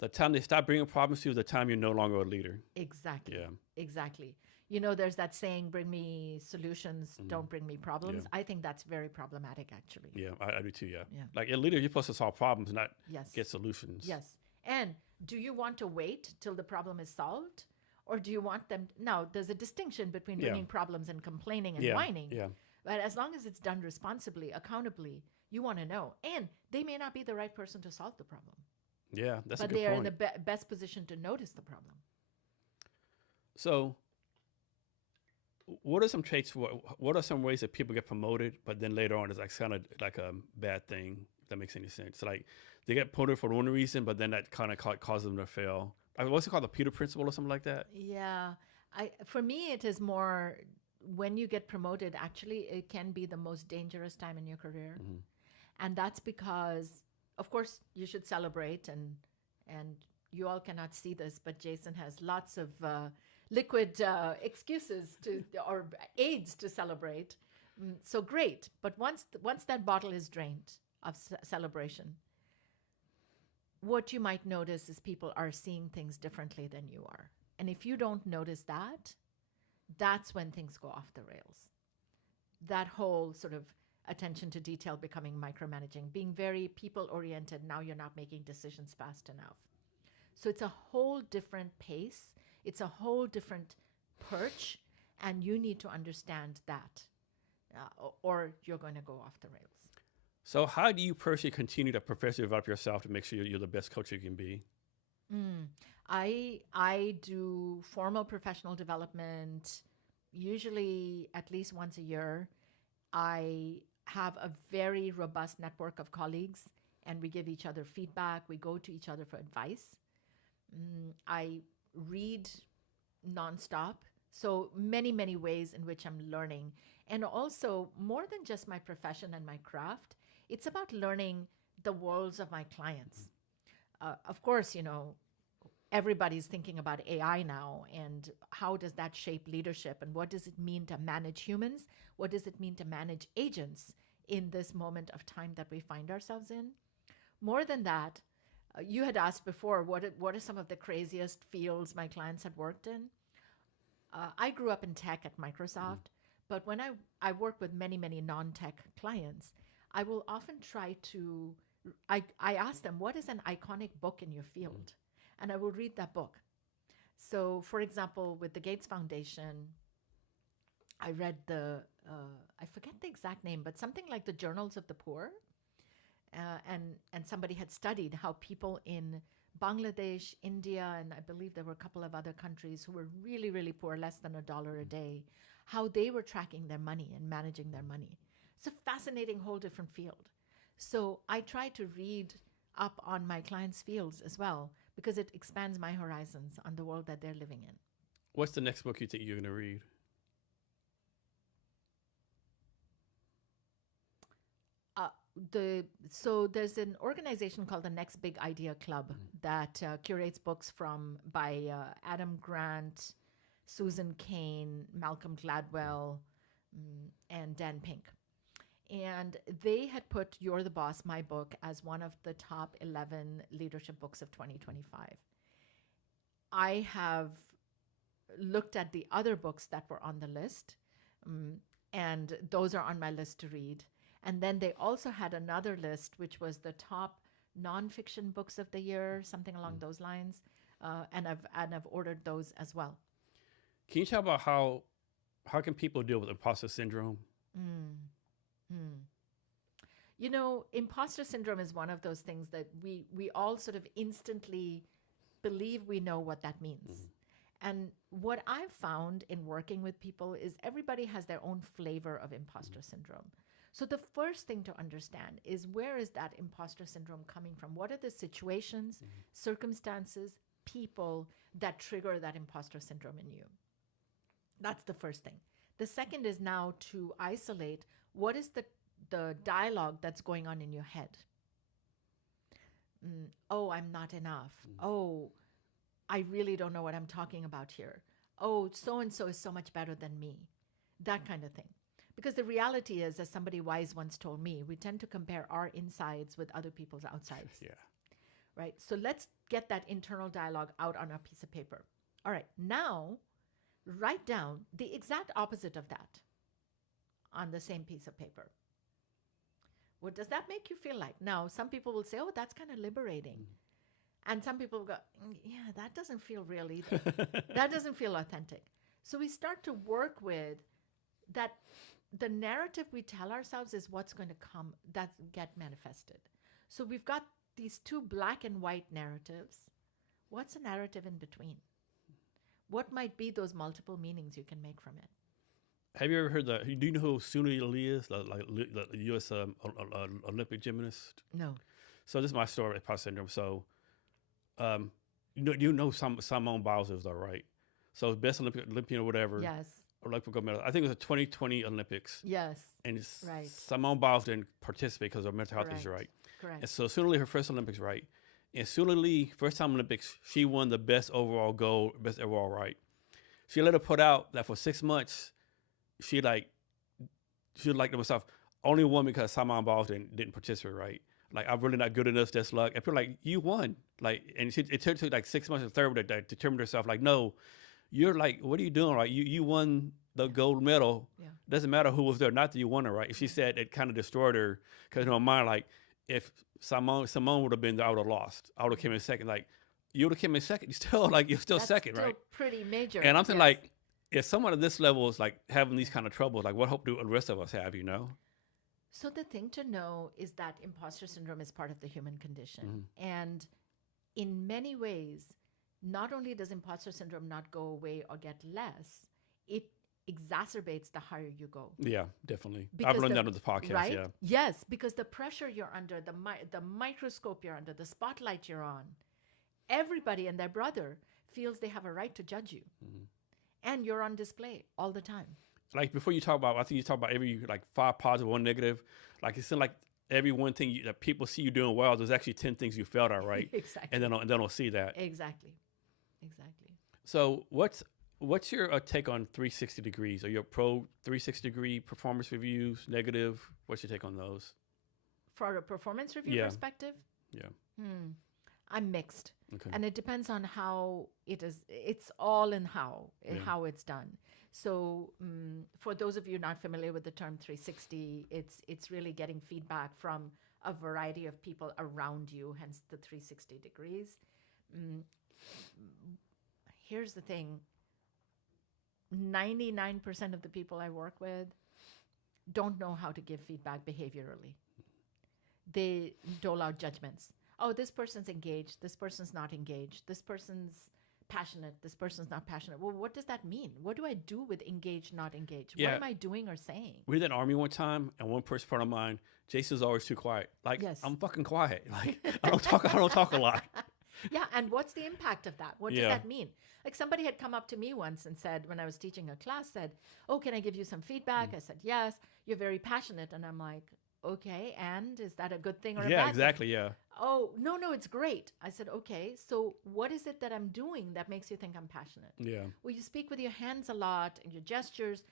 the time they stop bringing problems to you is the time you're no longer a leader. Exactly. Yeah. Exactly. There's that saying, bring me solutions, don't bring me problems. Yeah. I think that's very problematic, actually. Yeah, I do too, yeah. Yeah. Like a leader, you're supposed to solve problems, not Yes. get solutions. Yes. And do you want to wait till the problem is solved? Or do you want them? Now, there's a distinction between bringing problems and complaining and whining. Yeah. But as long as it's done responsibly, accountably, you want to know. And they may not be the right person to solve the problem. Yeah, that's a but good point. they are in the best position to notice the problem. So what are some traits, what are some ways that people get promoted, but then later on it's like kind of like a bad thing, if that makes any sense? So like they get promoted for one reason, but then that kind of causes them to fail. What's it called, the Peter Principle or something like that? Yeah. For me, it is more when you get promoted, actually, it can be the most dangerous time in your career. And that's because, of course, you should celebrate, and you all cannot see this, but Jason has lots of liquid excuses or aids to celebrate. So great. But once that bottle is drained of celebration, what you might notice is people are seeing things differently than you are. And if you don't notice that, that's when things go off the rails. That whole sort of attention to detail becoming micromanaging, being very people-oriented. Now you're not making decisions fast enough. So it's a whole different pace. It's a whole different perch. And you need to understand that, or you're going to go off the rails. So how do you personally continue to professionally develop yourself to make sure you're the best coach you can be? I do formal professional development usually at least once a year. I have a very robust network of colleagues, and we give each other feedback. We go to each other for advice. I read nonstop. So many ways in which I'm learning. And also, more than just my profession and my craft, it's about learning the worlds of my clients. Of course, everybody's thinking about AI now, and how does that shape leadership, and what does it mean to manage humans? What does it mean to manage agents in this moment of time that we find ourselves in? More than that, you had asked before, what are some of the craziest fields my clients had worked in? I grew up in tech at Microsoft, but when I work with many non-tech clients, I will often try to, I ask them, what is an iconic book in your field? And I will read that book. So, for example, with the Gates Foundation, I read I forget the exact name, but something like the Journals of the Poor. And somebody had studied how people in Bangladesh, India, and I believe there were a couple of other countries who were really poor, less than $1 a day, how they were tracking their money and managing their money. It's a fascinating whole different field. So I try to read up on my clients' fields as well, because it expands my horizons on the world that they're living in. What's the next book you think you're going to read? So there's an organization called the Next Big Idea Club that curates books by Adam Grant, Susan Cain, Malcolm Gladwell, and Dan Pink. And they had put You're the Boss, my book, as one of the top 11 leadership books of 2025. I have looked at the other books that were on the list, and those are on my list to read. And then they also had another list, which was the top nonfiction books of the year, something along those lines. And I've ordered those as well. Can you talk about how can people deal with imposter syndrome? Imposter syndrome is one of those things that we all sort of instantly believe we know what that means. And what I've found in working with people is everybody has their own flavor of imposter syndrome. So the first thing to understand is, where is that imposter syndrome coming from? What are the situations, circumstances, people that trigger that imposter syndrome in you? That's the first thing. The second is now to isolate what is the dialogue that's going on in your head. Oh, I'm not enough. Oh, I really don't know what I'm talking about here. Oh, so-and-so is so much better than me. That kind of thing. Because the reality is, as somebody wise once told me, we tend to compare our insides with other people's outsides. Yeah. Right? So let's get that internal dialogue out on a piece of paper. All right. Now, write down the exact opposite of that on the same piece of paper. What does that make you feel like? Now, some people will say, oh, that's kind of liberating. And some people will go, yeah, that doesn't feel real either. That doesn't feel authentic. So we start to work with that. The narrative we tell ourselves is what's going to come, that get manifested. So we've got these two black and white narratives. What's a narrative in between? What might be those multiple meanings you can make from it? Have you ever heard do you know who Suni Lee is? The U.S. Olympic gymnast? No. So this is my story with imposter syndrome. So, you know Simone Biles is, though, right? So best Olympian or whatever. Yes. Olympic gold medal. I think it was the 2020 Olympics. Yes. And right. Simone Biles didn't participate because her mental health issue, right? Correct. And so Suni Lee, her first Olympics, right? And Suni Lee, first time Olympics, she won the best overall gold, best overall, right? She let her put out that for 6 months, she liked to herself, only won because Simone Biles didn't participate, right? Like, I'm really not good enough, that's luck. And people are like, you won. Like, and it took like 6 months and third to determine herself, like, no, you're like, what are you doing, right? You won the gold medal. Yeah. Doesn't matter who was there, not that you won it, right? If she said it kind of destroyed her, because in her mind, like, if Simone would have been there, I would have lost. I would have came in second. Like, you would have came in second. You're still That's second, still right? pretty major. And I'm thinking Yes. like, if someone at this level is like having these kind of troubles, like what hope do the rest of us have? So the thing to know is that imposter syndrome is part of the human condition. And in many ways, not only does imposter syndrome not go away or get less, it exacerbates the higher you go. Yeah, definitely. I've Because learned that on the podcast. right? Yeah. Yes, because the pressure you're under, the microscope you're under, the spotlight you're on, everybody and their brother feels they have a right to judge you. And you're on display all the time. Like before you talk about, I think you talk about every like 5 positive, 1 negative. Like it seems like every one thing that people see you doing well, there's actually 10 things you failed at, right? Exactly. And they don't see that. Exactly. So what's your take on 360 degrees? Are you a pro 360 degree performance reviews, negative? What's your take on those? For a performance review Yeah. perspective, I'm mixed. Okay. And it depends on how it is. It's all in how it's done. So for those of you not familiar with the term 360, it's really getting feedback from a variety of people around you, hence the 360 degrees. Here's the thing. 99% of the people I work with don't know how to give feedback behaviorally. They dole out judgments. Oh, this person's engaged. This person's not engaged. This person's passionate. This person's not passionate. Well, what does that mean? What do I do with engaged, not engaged? Yeah. What am I doing or saying? We did an army one time, and one person friend of mine, Jason's always too quiet. Like, Yes. I'm fucking quiet. Like, I don't talk a lot. Yeah, and what's the impact of that? What does that mean? Like somebody had come up to me once and said, when I was teaching a class, said, "Oh, can I give you some feedback?" I said, "Yes." "You're very passionate." And I'm like, "Okay, and is that a good thing or a bad Yeah, thing?" exactly. Yeah. "Oh, no, it's great." I said, "Okay, so what is it that I'm doing that makes you think I'm passionate?" Yeah. "Well, you speak with your hands a lot and your gestures."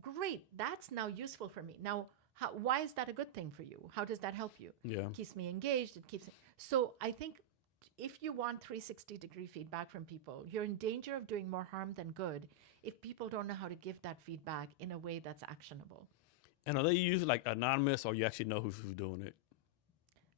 "Great, that's now useful for me." Now, why is that a good thing for you? How does that help you? Yeah. It keeps me engaged. So I think if you want 360-degree feedback from people, you're in danger of doing more harm than good if people don't know how to give that feedback in a way that's actionable. And are they usually like anonymous, or you actually know who's doing it?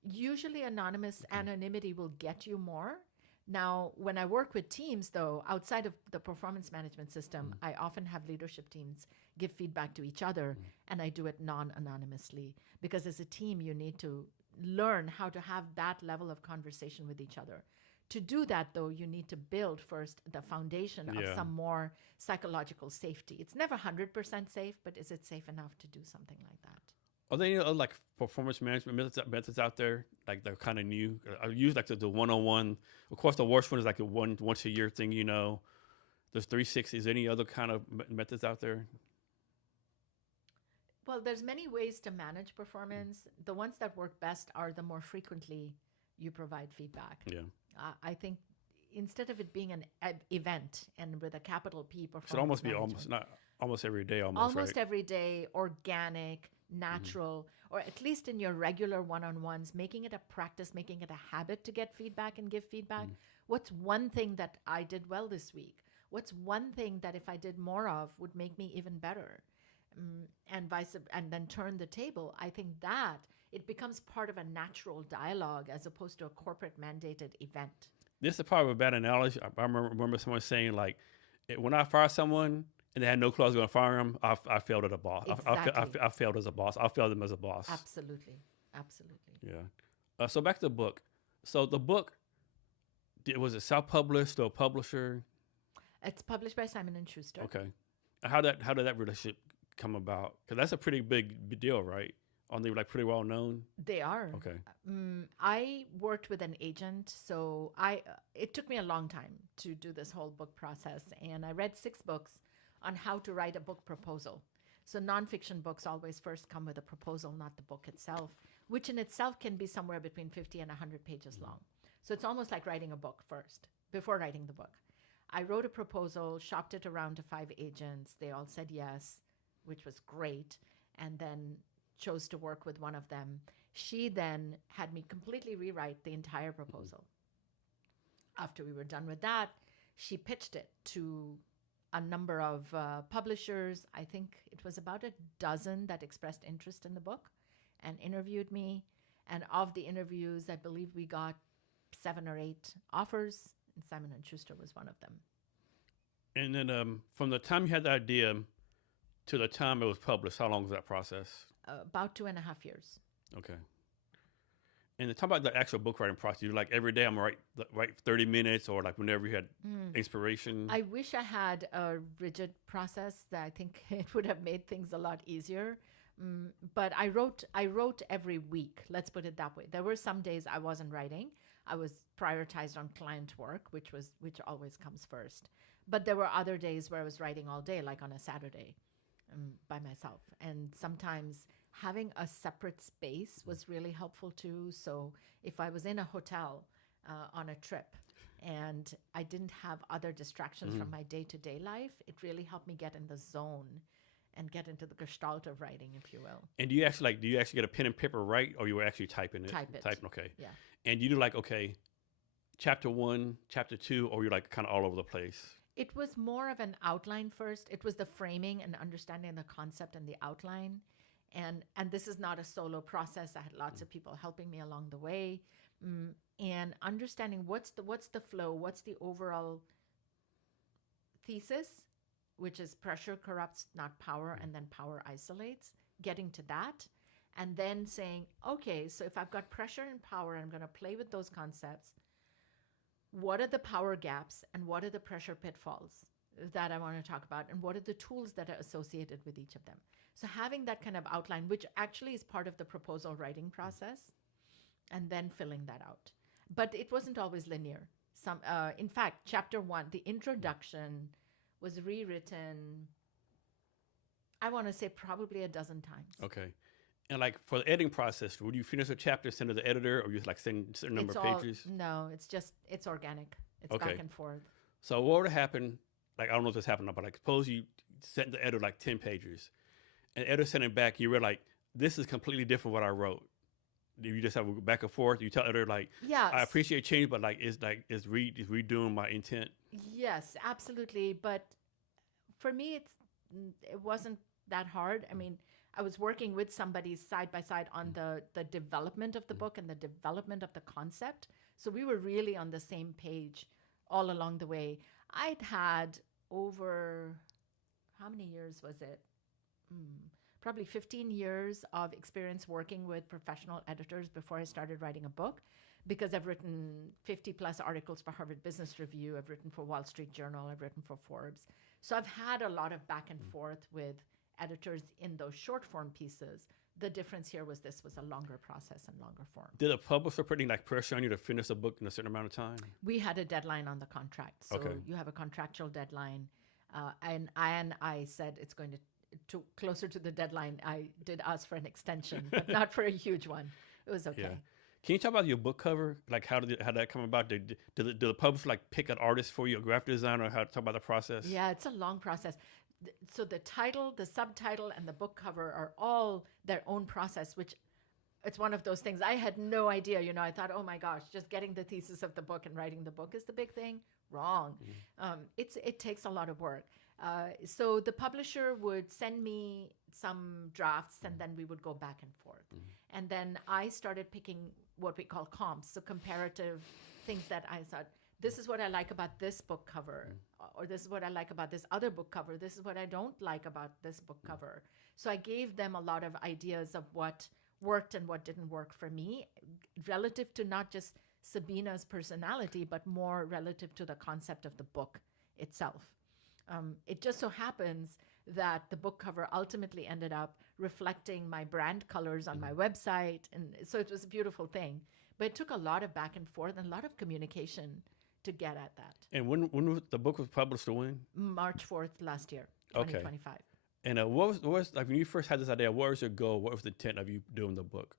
Usually anonymity will get you more. Now, when I work with teams, though, outside of the performance management system, I often have leadership teams give feedback to each other, and I do it non-anonymously, because as a team, you need to learn how to have that level of conversation with each other. To do that, though, you need to build first the foundation of some more psychological safety. It's never 100% safe, but is it safe enough to do something like that? Are there any other like performance management methods out there, like they're kind of new? I use like the one-on-one. Of course, the worst one is like a once a year thing. There's 360. Is there any other kind of methods out there? Well, there's many ways to manage performance. The ones that work best are the more frequently you provide feedback. Yeah. I think instead of it being an event and with a capital P performance, Should almost be management, almost every day, almost right? every day, organic, natural, or at least in your regular one-on-ones, making it a practice, making it a habit to get feedback and give feedback. What's one thing that I did well this week? What's one thing that if I did more of would make me even better? And then turn the table. I think that it becomes part of a natural dialogue as opposed to a corporate mandated event. This is probably a bad analogy. I remember someone saying like, when I fire someone and they had no clue I was going to fire them, I failed as a boss. Exactly. I failed as a boss. I failed them as a boss. Absolutely. Yeah. So back to the book. So the book, was it self-published or a publisher? It's published by Simon & Schuster. Okay. How did that relationship come about? Because that's a pretty big deal, right? Aren't they like pretty well known? They are. Okay. I worked with an agent, so it took me a long time to do this whole book process, and I read 6 books on how to write a book proposal. So nonfiction books always first come with a proposal, not the book itself, which in itself can be somewhere between 50 and 100 pages long. So it's almost like writing a book first, before writing the book. I wrote a proposal, shopped it around to 5 agents. They all said yes, which was great, and then chose to work with one of them. She then had me completely rewrite the entire proposal. After we were done with that, she pitched it to a number of publishers. I think it was about a dozen that expressed interest in the book and interviewed me. And of the interviews, I believe we got 7 or 8 offers. And Simon & Schuster was one of them. And then from the time you had the idea to the time it was published, how long was that process? About 2.5 years. Okay. And then talk about the actual book writing process. You like every day I'm gonna write 30 minutes, or like whenever you had inspiration? I wish I had a rigid process that I think it would have made things a lot easier. But I wrote every week. Let's put it that way. There were some days I wasn't writing. I was prioritized on client work, which always comes first. But there were other days where I was writing all day, like on a Saturday, by myself. And sometimes having a separate space was really helpful too. So if I was in a hotel on a trip and I didn't have other distractions from my day-to-day life, it really helped me get in the zone and get into the gestalt of writing, if you will. And do you actually get a pen and paper write, or you were actually typing it? Type it. Typing, okay. Yeah. And you do like, okay, chapter 1, chapter 2, or you're like kind of all over the place? It was more of an outline first. It was the framing and understanding the concept and the outline. And this is not a solo process. I had lots of people helping me along the way, and understanding what's the flow, what's the overall thesis, which is pressure corrupts, not power, and then power isolates. Getting to that, and then saying, okay, so if I've got pressure and power, I'm going to play with those concepts. What are the power gaps and what are the pressure pitfalls that I want to talk about, and what are the tools that are associated with each of them? So having that kind of outline, which actually is part of the proposal writing process, and then filling that out. But it wasn't always linear. In fact, chapter 1, the introduction, was rewritten, I want to say probably a dozen times. Okay. And like for the editing process, would you finish a chapter, send it to the editor, or you like send a certain number of pages? No, it's organic. It's back and forth. So what would happen, like I don't know if this happened, but like suppose you sent the editor like 10 pages, and the editor sent it back, you were like, this is completely different what I wrote. You just have a back and forth. You tell the editor like, yeah, I appreciate change, but like is redoing my intent. Yes, absolutely. But for me, it wasn't that hard. I mean, I was working with somebody side by side on the development of the book and the development of the concept. So we were really on the same page all along the way. I'd had over, how many years was it? Probably 15 years of experience working with professional editors before I started writing a book, because I've written 50 plus articles for Harvard Business Review. I've written for Wall Street Journal. I've written for Forbes. So I've had a lot of back and forth with editors in those short form pieces. The difference here was this was a longer process and longer form. Did a publisher putting like pressure on you to finish a book in a certain amount of time? We had a deadline on the contract. So you have a contractual deadline. And I said it's going to closer to the deadline. I did ask for an extension, but not for a huge one. It was okay. Yeah. Can you talk about your book cover? Like how did that come about? Did the publisher like pick an artist for you, a graphic designer? How to talk about the process? Yeah, it's a long process. So the title, the subtitle, and the book cover are all their own process, which it's one of those things. I had no idea, I thought, oh my gosh, just getting the thesis of the book and writing the book is the big thing. Wrong. It takes a lot of work. So the publisher would send me some drafts, and then we would go back and forth. And then I started picking what we call comps, so comparative things that I thought, this is what I like about this book cover, or this is what I like about this other book cover. This is what I don't like about this book cover. So I gave them a lot of ideas of what worked and what didn't work for me, relative to not just Sabina's personality, but more relative to the concept of the book itself. It just so happens that the book cover ultimately ended up reflecting my brand colors on my website. And so it was a beautiful thing. But it took a lot of back and forth and a lot of communication to get at that. And when the book was published, when? March 4th last year, 2025. Okay. And what was like when you first had this idea, what was your goal? What was the intent of you doing the book?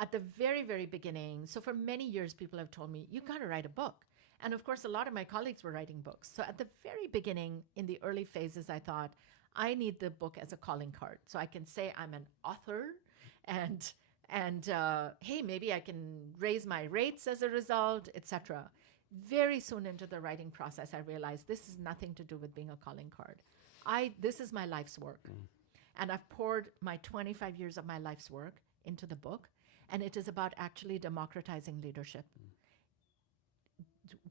At the very, very beginning, so for many years, people have told me, you got to write a book. And of course, a lot of my colleagues were writing books. So at the very beginning, in the early phases, I thought, I need the book as a calling card. So I can say I'm an author and hey, maybe I can raise my rates as a result, etc. Very soon into the writing process, I realized this is nothing to do with being a calling card. This is my life's work. And I've poured my 25 years of my life's work into the book. And it is about actually democratizing leadership.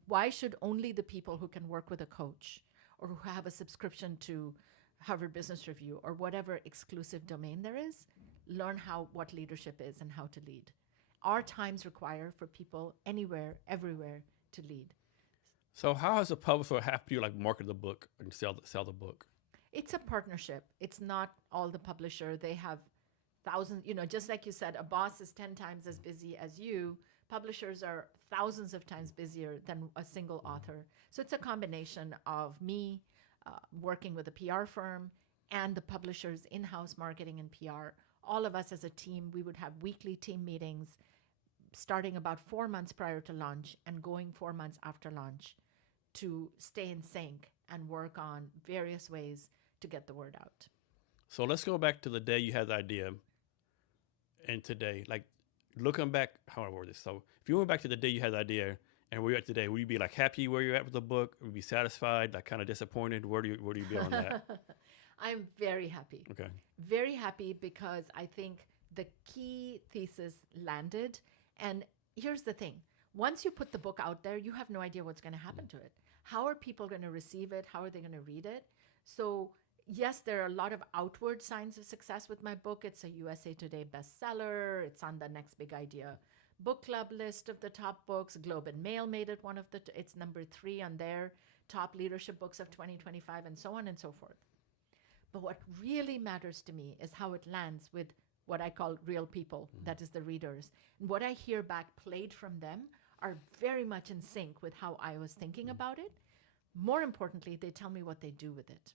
Why should only the people who can work with a coach or who have a subscription to Harvard Business Review or whatever exclusive domain there is learn what leadership is and how to lead? Our times require for people anywhere, everywhere to lead. So how has a publisher have you like market the book and sell the book? It's a partnership. It's not all the publisher. They have thousands, just like you said, a boss is 10 times as busy as you. Publishers are thousands of times busier than a single author. So it's a combination of me working with a PR firm and the publisher's in-house marketing and PR. All of us as a team, we would have weekly team meetings starting about 4 months prior to launch and going 4 months after launch to stay in sync and work on various ways to get the word out. So let's go back to the day you had the idea and today, like looking back, how do I word this? So if you went back to the day you had the idea and where you're at today, would you be like happy where you're at with the book? Would you be satisfied, like kind of disappointed? Where do you be on that? I'm very happy. Okay. Very happy because I think the key thesis landed. And here's the thing. Once you put the book out there, you have no idea what's going to happen to it. How are people going to receive it? How are they going to read it? So yes, there are a lot of outward signs of success with my book. It's a USA Today bestseller. It's on the Next Big Idea book club list of the top books. Globe and Mail made it it's number 3 on their top leadership books of 2025 and so on and so forth. But what really matters to me is how it lands with what I call real people, that is the readers. And what I hear back played from them are very much in sync with how I was thinking about it. More importantly, they tell me what they do with it.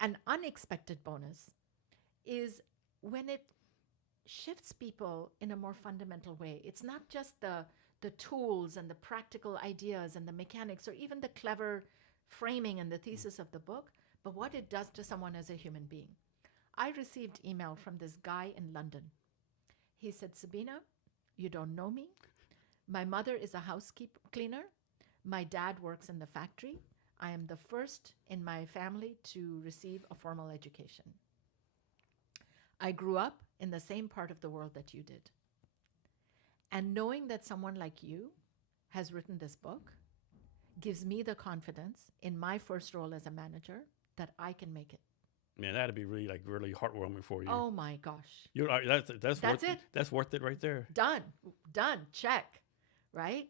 An unexpected bonus is when it shifts people in a more fundamental way. It's not just the tools and the practical ideas and the mechanics or even the clever framing and the thesis of the book, but what it does to someone as a human being. I received email from this guy in London. He said, Sabina, you don't know me. My mother is a cleaner. My dad works in the factory. I am the first in my family to receive a formal education. I grew up in the same part of the world that you did. And knowing that someone like you has written this book gives me the confidence in my first role as a manager that I can make it. Man, that'd be really heartwarming for you. Oh my gosh. That's worth it. That's worth it right there. Done. Check. Right?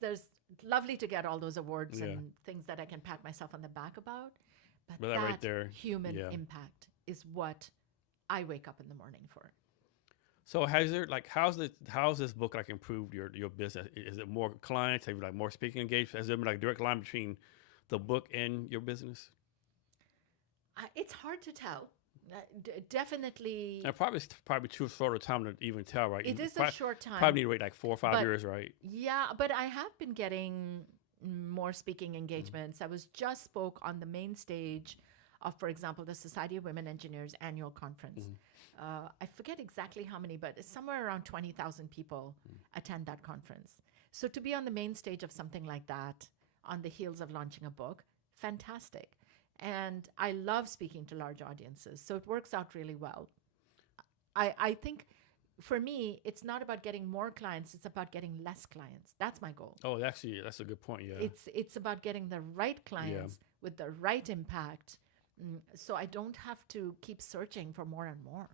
There's lovely to get all those awards and things that I can pat myself on the back about. But that right there, human impact is what I wake up in the morning for. So how's this book improved your business? Is it more clients? Have you more speaking engagements? Has there been a direct line between the book and your business? It's hard to tell. Definitely. And probably too short a time to even tell, right? It is a short time. Probably need to wait 4 or 5 years, right? Yeah, but I have been getting more speaking engagements. I was just spoke on the main stage of, for example, the Society of Women Engineers annual conference. I forget exactly how many, but it's somewhere around 20,000 people attend that conference. So to be on the main stage of something like that on the heels of launching a book, fantastic. And I love speaking to large audiences. So it works out really well. I think for me, it's not about getting more clients. It's about getting less clients. That's my goal. Oh, actually, that's a good point. Yeah. It's about getting the right clients with the right impact. So I don't have to keep searching for more and more.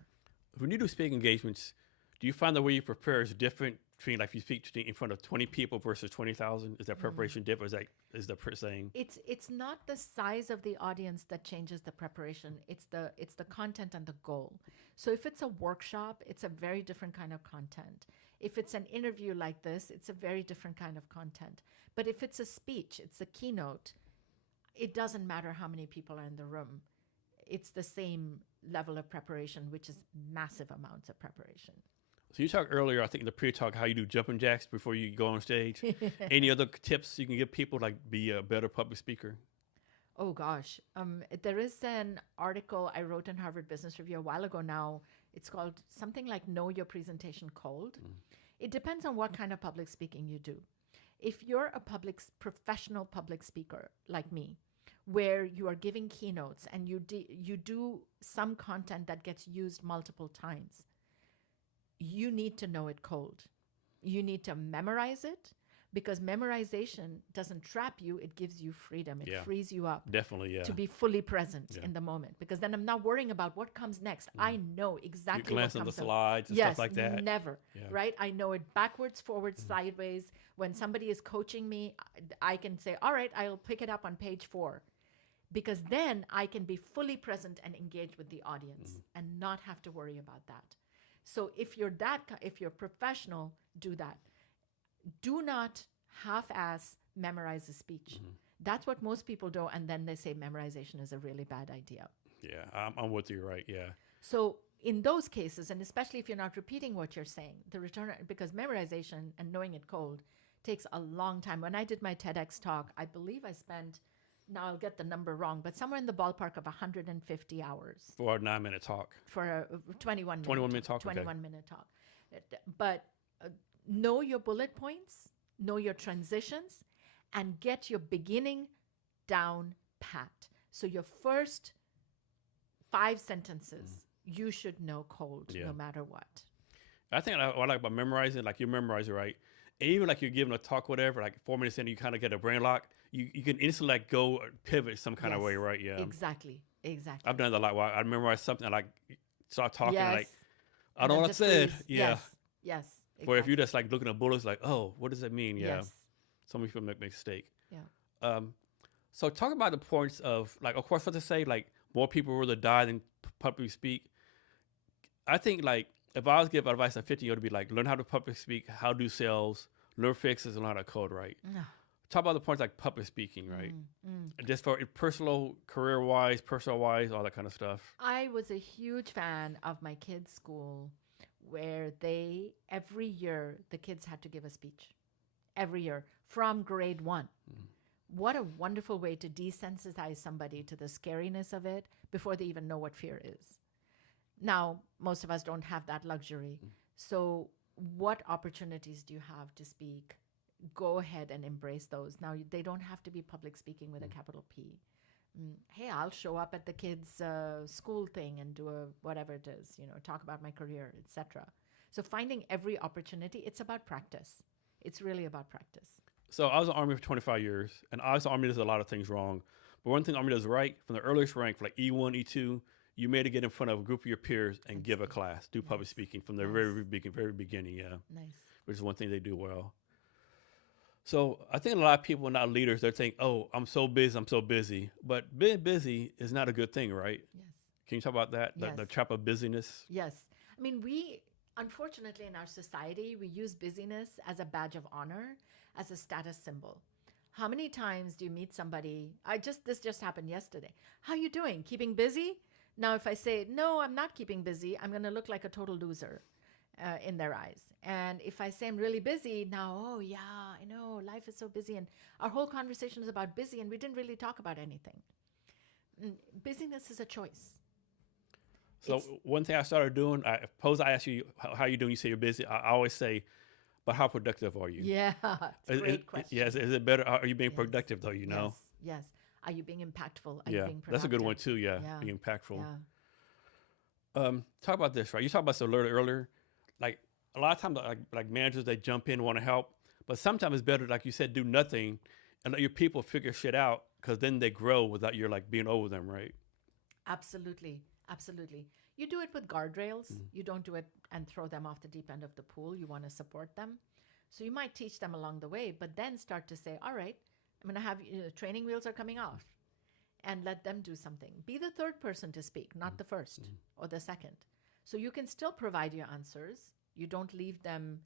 When you do speaking engagements, do you find the way you prepare is different between if you speak in front of 20 people versus 20,000? Is that preparation different? Is the saying? It's not the size of the audience that changes the preparation. It's the content and the goal. So if it's a workshop, it's a very different kind of content. If it's an interview like this, it's a very different kind of content. But if it's a speech, it's a keynote, it doesn't matter how many people are in the room. It's the same level of preparation, which is massive amounts of preparation. So you talked earlier, I think in the pre-talk, how you do jumping jacks before you go on stage. Any other tips you can give people, be a better public speaker? Oh gosh, there is an article I wrote in Harvard Business Review a while ago now. It's called something like Know Your Presentation Cold. It depends on what kind of public speaking you do. If you're a professional public speaker like me, where you are giving keynotes and you do some content that gets used multiple times, you need to know it cold. You need to memorize it because memorization doesn't trap you, it gives you freedom. It Yeah. frees you up Definitely, yeah. to be fully present Yeah. in the moment, because then I'm not worrying about what comes next. I know You exactly what glance on the comes up. slides and Yes, stuff like that. never. Yeah. Right? I know it backwards, forwards, sideways. When somebody is coaching me, I can say, all right, I'll pick it up on page 4, because then I can be fully present and engage with the audience and not have to worry about that. So if if you're professional, do that. Do not half-ass memorize a speech. That's what most people do, and then they say memorization is a really bad idea. Yeah, I'm with you, right? Yeah. So in those cases, and especially if you're not repeating what you're saying, the return, because memorization and knowing it cold takes a long time. When I did my TEDx talk, I believe I spent, now I'll get the number wrong, but somewhere in the ballpark of 150 hours For a 9-minute talk. for a 21 minute 21-minute talk, okay. 21-minute talk. But know your bullet points, know your transitions, and get your beginning down pat. So your first 5 sentences you should know cold, Yeah. no matter what. I think what I like about memorizing, like you memorize it, right? And even like you're giving a talk, whatever, like 4 minutes in, you kind of get a brain lock. You can instantly like go or pivot some kind of way, Yes, right? Yeah. Exactly. I've done that a lot. Where I memorize something, and like start talking, Yes. like I And know then what I just said. freeze. Yeah. Yes. Yes. Where if you just like looking at bullets, like, oh, what does that mean? Yeah. Yes. Some people make mistake. Yeah. So talk about the points of like, of course, what to say, like more people would rather die than publicly speak. I think like if I was give advice at 50, it would be like learn how to public speak, how to do sales, learn fixes, and learn how to code, right? No. Talk about the points like public speaking, right? Just for personal, career-wise, personal-wise, all that kind of stuff. I was a huge fan of my kids' school, where every year the kids had to give a speech. Every year from grade 1. What a wonderful way to desensitize somebody to the scariness of it before they even know what fear is. Now, most of us don't have that luxury. So what opportunities do you have to speak? Go ahead and embrace those. Now, they don't have to be public speaking with a capital P. Hey, I'll show up at the kids' school thing and do whatever it is, talk about my career, etc. So finding every opportunity, it's about practice. It's really about practice. So I was in the Army for 25 years, and obviously the Army does a lot of things wrong. But one thing the Army does right, from the earliest rank, for like E1, E2, you made to get in front of a group of your peers and give a class, do public speaking from the very beginning, yeah. Nice. Which is one thing they do well. So I think a lot of people are not leaders. They think, oh, I'm so busy. But being busy is not a good thing, right? Yes. Can you talk about that? Yes. The trap of busyness? Yes. I mean, unfortunately, in our society, we use busyness as a badge of honor, as a status symbol. How many times do you meet somebody? This just happened yesterday. How you doing? Keeping busy? Now, if I say, no, I'm not keeping busy, I'm going to look like a total loser in their eyes. And if I say I'm really busy, now, oh, yeah, I know, life is so busy. And our whole conversation is about busy, and we didn't really talk about anything. Busyness is a choice. So one thing I started doing, suppose I ask you, how you doing? You say you're busy. I always say, but how productive are you? Yeah, it's a great question. Yes, is it better? Are you being productive though, you know? Yes. Are you being impactful? Are Yeah, you being productive? that's a good one too, yeah. Being impactful. Yeah. Talk about this, right? You talked about this a little earlier. Like a lot of times, like managers, they jump in, want to help. But sometimes it's better, like you said, do nothing and let your people figure shit out, because then they grow without you like being over them, right? Absolutely. You do it with guardrails. You don't do it and throw them off the deep end of the pool. You want to support them. So you might teach them along the way, but then start to say, all right, I'm going to have training wheels are coming off, and let them do something. Be the third person to speak, not the first or the second. So you can still provide your answers. You don't leave them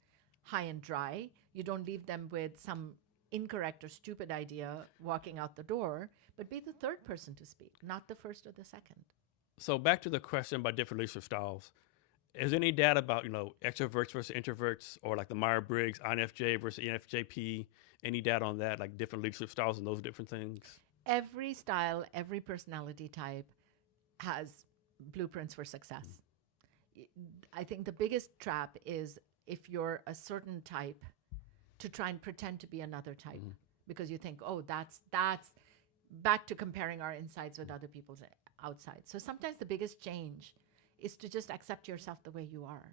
high and dry. You don't leave them with some incorrect or stupid idea walking out the door, but be the third person to speak, not the first or the second. So back to the question about different leadership styles. Is there any data about, extroverts versus introverts, or like the Myers-Briggs, INFJ versus ENFJP? Any data on that, like different leadership styles and those different things? Every style, every personality type has blueprints for success. I think the biggest trap is if you're a certain type to try and pretend to be another type, because you think, oh, that's back to comparing our insides with other people's outsides. So sometimes the biggest change is to just accept yourself the way you are.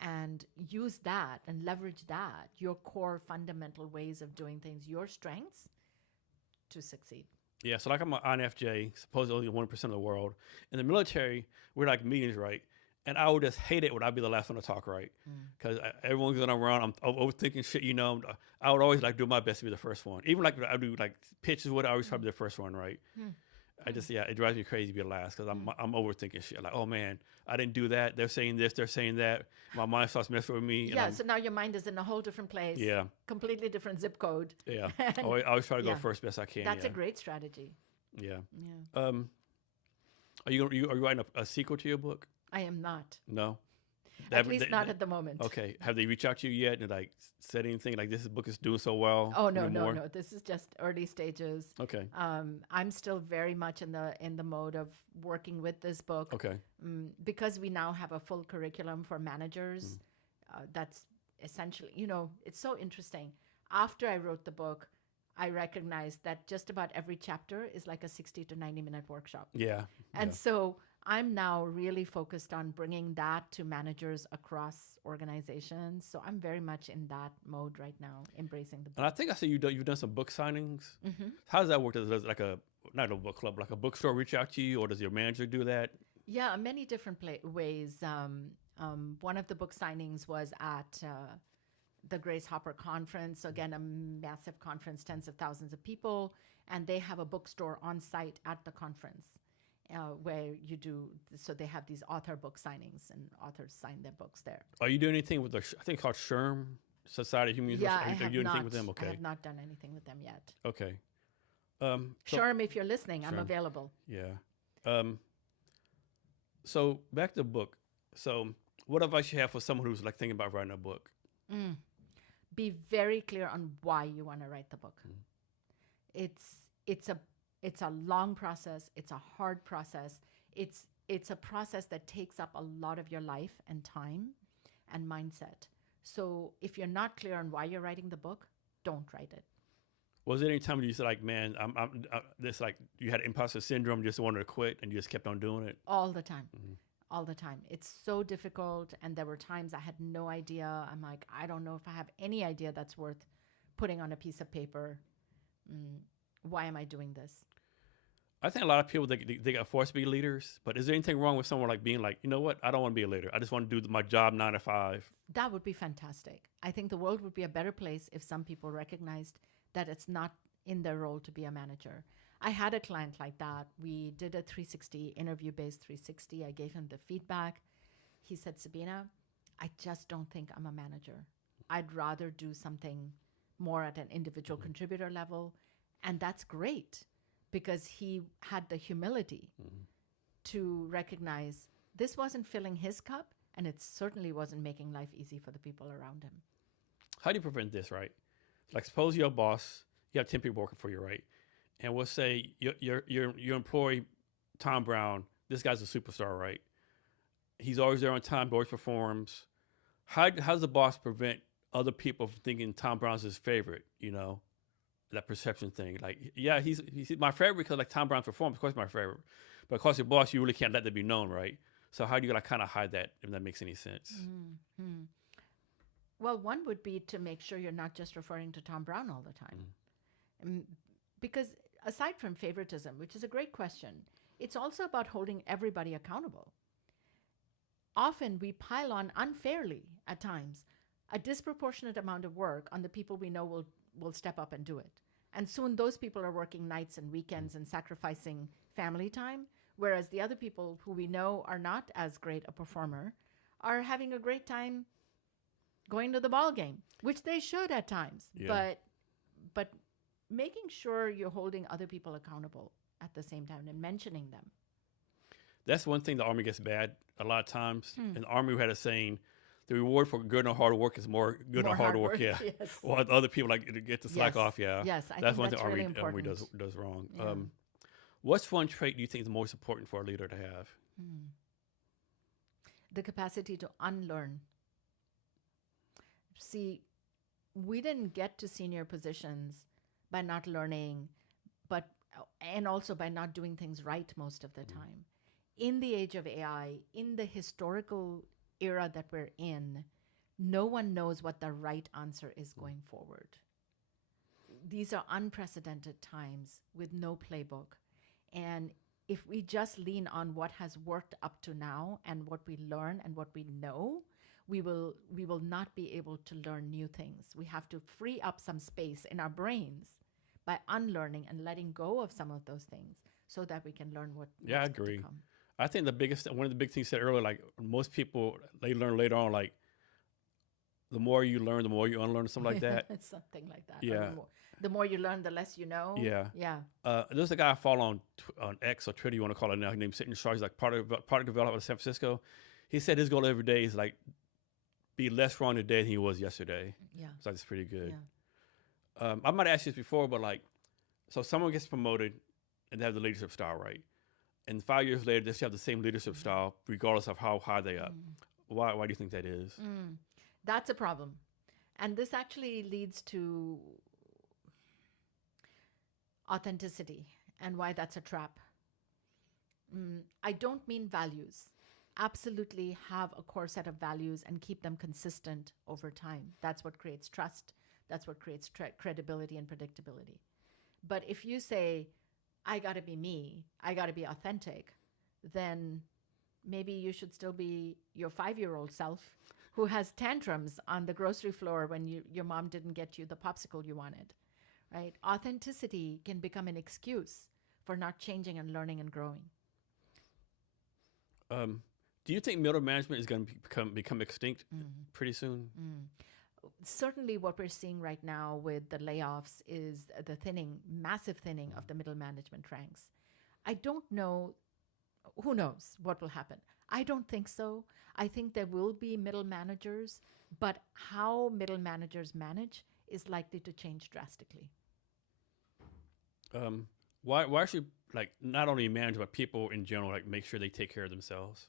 and use that and leverage that, your core fundamental ways of doing things, your strengths, to succeed. Yeah, so like I'm an INFJ, supposedly only 1% of the world. In the military, we're like meetings, right? And I would just hate it when I'd be the last one to talk, right? Because everyone's gonna run. I'm overthinking shit, I would always like do my best to be the first one. Even like I do like pitches, I always try to be the first one, right? It drives me crazy to be the last because I'm overthinking shit. Like, oh man, I didn't do that. They're saying this, they're saying that. My mind starts messing with me. Yeah, so now your mind is in a whole different place. Yeah. Completely different zip code. Yeah. I always try to go yeah. first best I can. That's a great strategy. Yeah. Yeah. Are you writing a sequel to your book? I am not. No. At least not at the moment. Okay. Have they reached out to you yet and like said anything like this book is doing so well? Oh no. This is just early stages. Okay. I'm still very much in the mode of working with this book. Okay. Because we now have a full curriculum for managers. That's essentially, it's so interesting. After I wrote the book, I recognized that just about every chapter is like a 60 to 90 minute workshop. Yeah. And so I'm now really focused on bringing that to managers across organizations. So I'm very much in that mode right now, embracing the book. And I think I see you've done some book signings. How does that work? Does like not a book club, like a bookstore reach out to you, or does your manager do that? Yeah, many different ways. One of the book signings was at the Grace Hopper Conference. So again, a massive conference, tens of thousands of people, and they have a bookstore on site at the conference. Where you do, so they have these author book signings and authors sign their books there. Are you doing anything with I think called SHRM, Society of Human Resources? Yeah, Are you doing anything with them? Okay. I have not done anything with them yet. Okay. SHRM, if you're listening, I'm available. Yeah. So back to the book. So what advice you have for someone who's like thinking about writing a book? Be very clear on why you want to write the book. It's a long process. It's a hard process. It's a process that takes up a lot of your life and time and mindset. So if you're not clear on why you're writing the book, don't write it. Was there any time when you said like, man, I'm this like you had imposter syndrome, just wanted to quit, and you just kept on doing it? All the time. All the time. It's so difficult. And there were times I had no idea. I'm like, I don't know if I have any idea that's worth putting on a piece of paper. Why am I doing this? I think a lot of people, they got forced to be leaders, but is there anything wrong with someone like being like, you know what, I don't want to be a leader. I just want to do my job 9 to 5. That would be fantastic. I think the world would be a better place if some people recognized that it's not in their role to be a manager. I had a client like that. We did a 360, interview-based 360. I gave him the feedback. He said, Sabina, I just don't think I'm a manager. I'd rather do something more at an individual contributor level. And that's great, because he had the humility to recognize this wasn't filling his cup, and it certainly wasn't making life easy for the people around him. How do you prevent this, right? Like, suppose you're a boss, you have 10 people working for you, right? And we'll say your employee, Tom Brown, this guy's a superstar, right? He's always there on time, always performs. How does the boss prevent other people from thinking Tom Brown's his favorite, that perception thing? Like, yeah, he's my favorite because like Tom Brown's performance, of course, my favorite. But of course, your boss, you really can't let that be known, right? So how do you like kind of hide that, if that makes any sense? Well, one would be to make sure you're not just referring to Tom Brown all the time. Because aside from favoritism, which is a great question, it's also about holding everybody accountable. Often we pile on unfairly at times a disproportionate amount of work on the people we know will step up and do it. And soon those people are working nights and weekends and sacrificing family time, whereas the other people who we know are not as great a performer are having a great time going to the ball game, which they should at times. Yeah. But making sure you're holding other people accountable at the same time and mentioning them. That's one thing the Army gets bad a lot of times. In the Army, we had a saying, the reward for good and hard work is more good and hard work. Yeah. Yes. Or other people like to get the slack off. Yeah. Yes, I that's think one that's thing really Army important. does wrong. Yeah. What's one trait do you think is most important for a leader to have? The capacity to unlearn. See, we didn't get to senior positions by not learning, and also by not doing things right most of the time. In the age of AI, in the historical era that we're in, no one knows what the right answer is going forward. These are unprecedented times with no playbook. And if we just lean on what has worked up to now and what we learn and what we know, we will not be able to learn new things. We have to free up some space in our brains by unlearning and letting go of some of those things so that we can learn what's I to agree. come. I think one of the big things you said earlier, like most people, they learn later on, like the more you learn, the more you unlearn, something like that. Something like that. Yeah. The more you learn, the less you know. Yeah. Yeah. There's a guy I follow on X or Twitter, you want to call it now, named Sitting Sharp. He's like product developer in San Francisco. He said his goal every day is like be less wrong today than he was yesterday. Yeah. So that's pretty good. Yeah. I might have asked you this before, but like, so someone gets promoted and they have the leadership style, right? And 5 years later, they still have the same leadership style, regardless of how high they up. Why do you think that is? That's a problem. And this actually leads to authenticity and why that's a trap. I don't mean values. Absolutely have a core set of values and keep them consistent over time. That's what creates trust. That's what creates credibility and predictability. But if you say, I got to be me, I got to be authentic, then maybe you should still be your 5-year-old self who has tantrums on the grocery floor when your mom didn't get you the popsicle you wanted, right? Authenticity can become an excuse for not changing and learning and growing. Do you think middle management is going to become extinct pretty soon? Certainly what we're seeing right now with the layoffs is the massive thinning of the middle management ranks. I don't know, who knows what will happen. I don't think so. I think there will be middle managers, but how middle managers manage is likely to change drastically. Why should like not only managers but people in general like make sure they take care of themselves?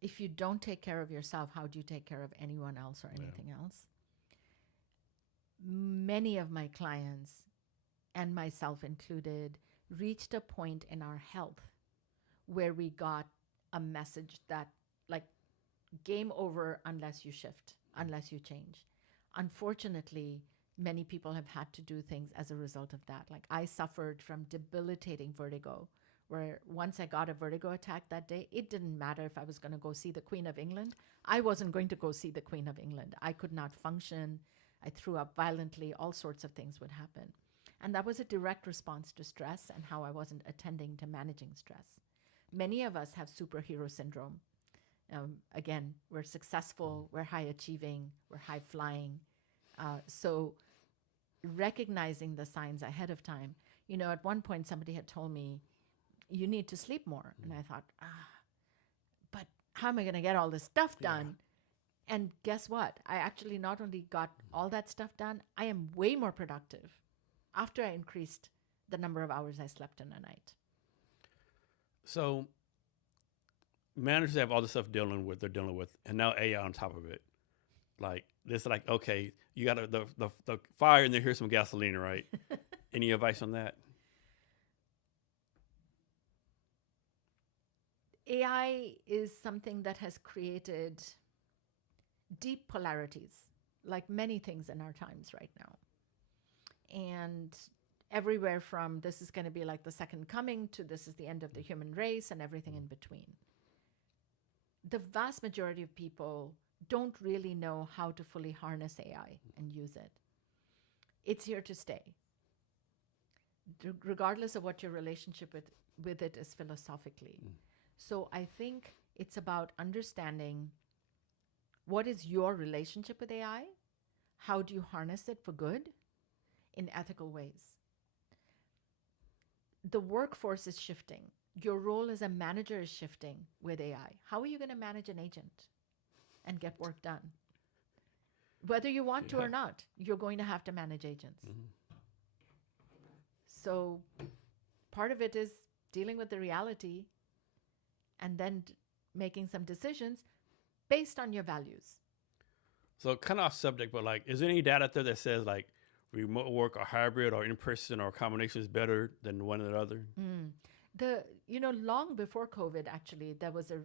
If you don't take care of yourself, how do you take care of anyone else or anything else? Many of my clients, and myself included, reached a point in our health where we got a message that like game over unless you shift, unless you change. Unfortunately, many people have had to do things as a result of that. Like I suffered from debilitating vertigo, where once I got a vertigo attack that day, it didn't matter if I was going to go see the Queen of England. I wasn't going to go see the Queen of England. I could not function. I threw up violently. All sorts of things would happen. And that was a direct response to stress and how I wasn't attending to managing stress. Many of us have superhero syndrome. Again, we're successful, we're high achieving, we're high flying. So recognizing the signs ahead of time. At one point somebody had told me, you need to sleep more. And I thought, but how am I going to get all this stuff done? Yeah. And guess what? I actually not only got all that stuff done, I am way more productive after I increased the number of hours I slept in a night. So managers have all the stuff they're dealing with, and now AI on top of it. Like this, like, okay, you got the fire and then here's some gasoline, right? Any advice on that? AI is something that has created deep polarities, like many things in our times right now. And everywhere from this is going to be like the second coming to this is the end of the human race and everything in between. The vast majority of people don't really know how to fully harness AI and use it. It's here to stay. Regardless of what your relationship with it is philosophically. So I think it's about understanding what is your relationship with AI? How do you harness it for good in ethical ways? The workforce is shifting. Your role as a manager is shifting with AI. How are you going to manage an agent and get work done? Whether you want to or not, you're going to have to manage agents. So part of it is dealing with the reality and then making some decisions based on your values. So kind of off subject, but like, is there any data out there that says like remote work or hybrid or in-person or combination is better than one or the other? Long before COVID, actually, there was a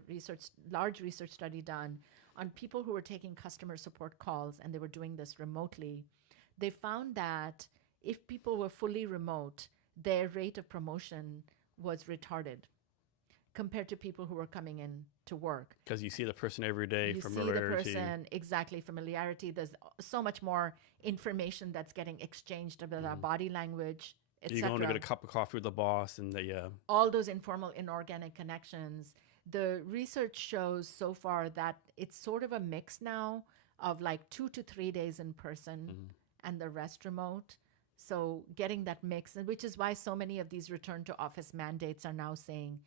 large research study done on people who were taking customer support calls, and they were doing this remotely. They found that if people were fully remote, their rate of promotion was retarded compared to people who were coming in to work. Because you see the person every day, You see the familiarity. person, exactly, familiarity. There's so much more information that's getting exchanged about our body language, You're going to etc. get a cup of coffee with the boss, and All those informal, inorganic connections. The research shows so far that it's sort of a mix now of like 2 to 3 days in person and the rest remote. So getting that mix, and which is why so many of these return to office mandates are now saying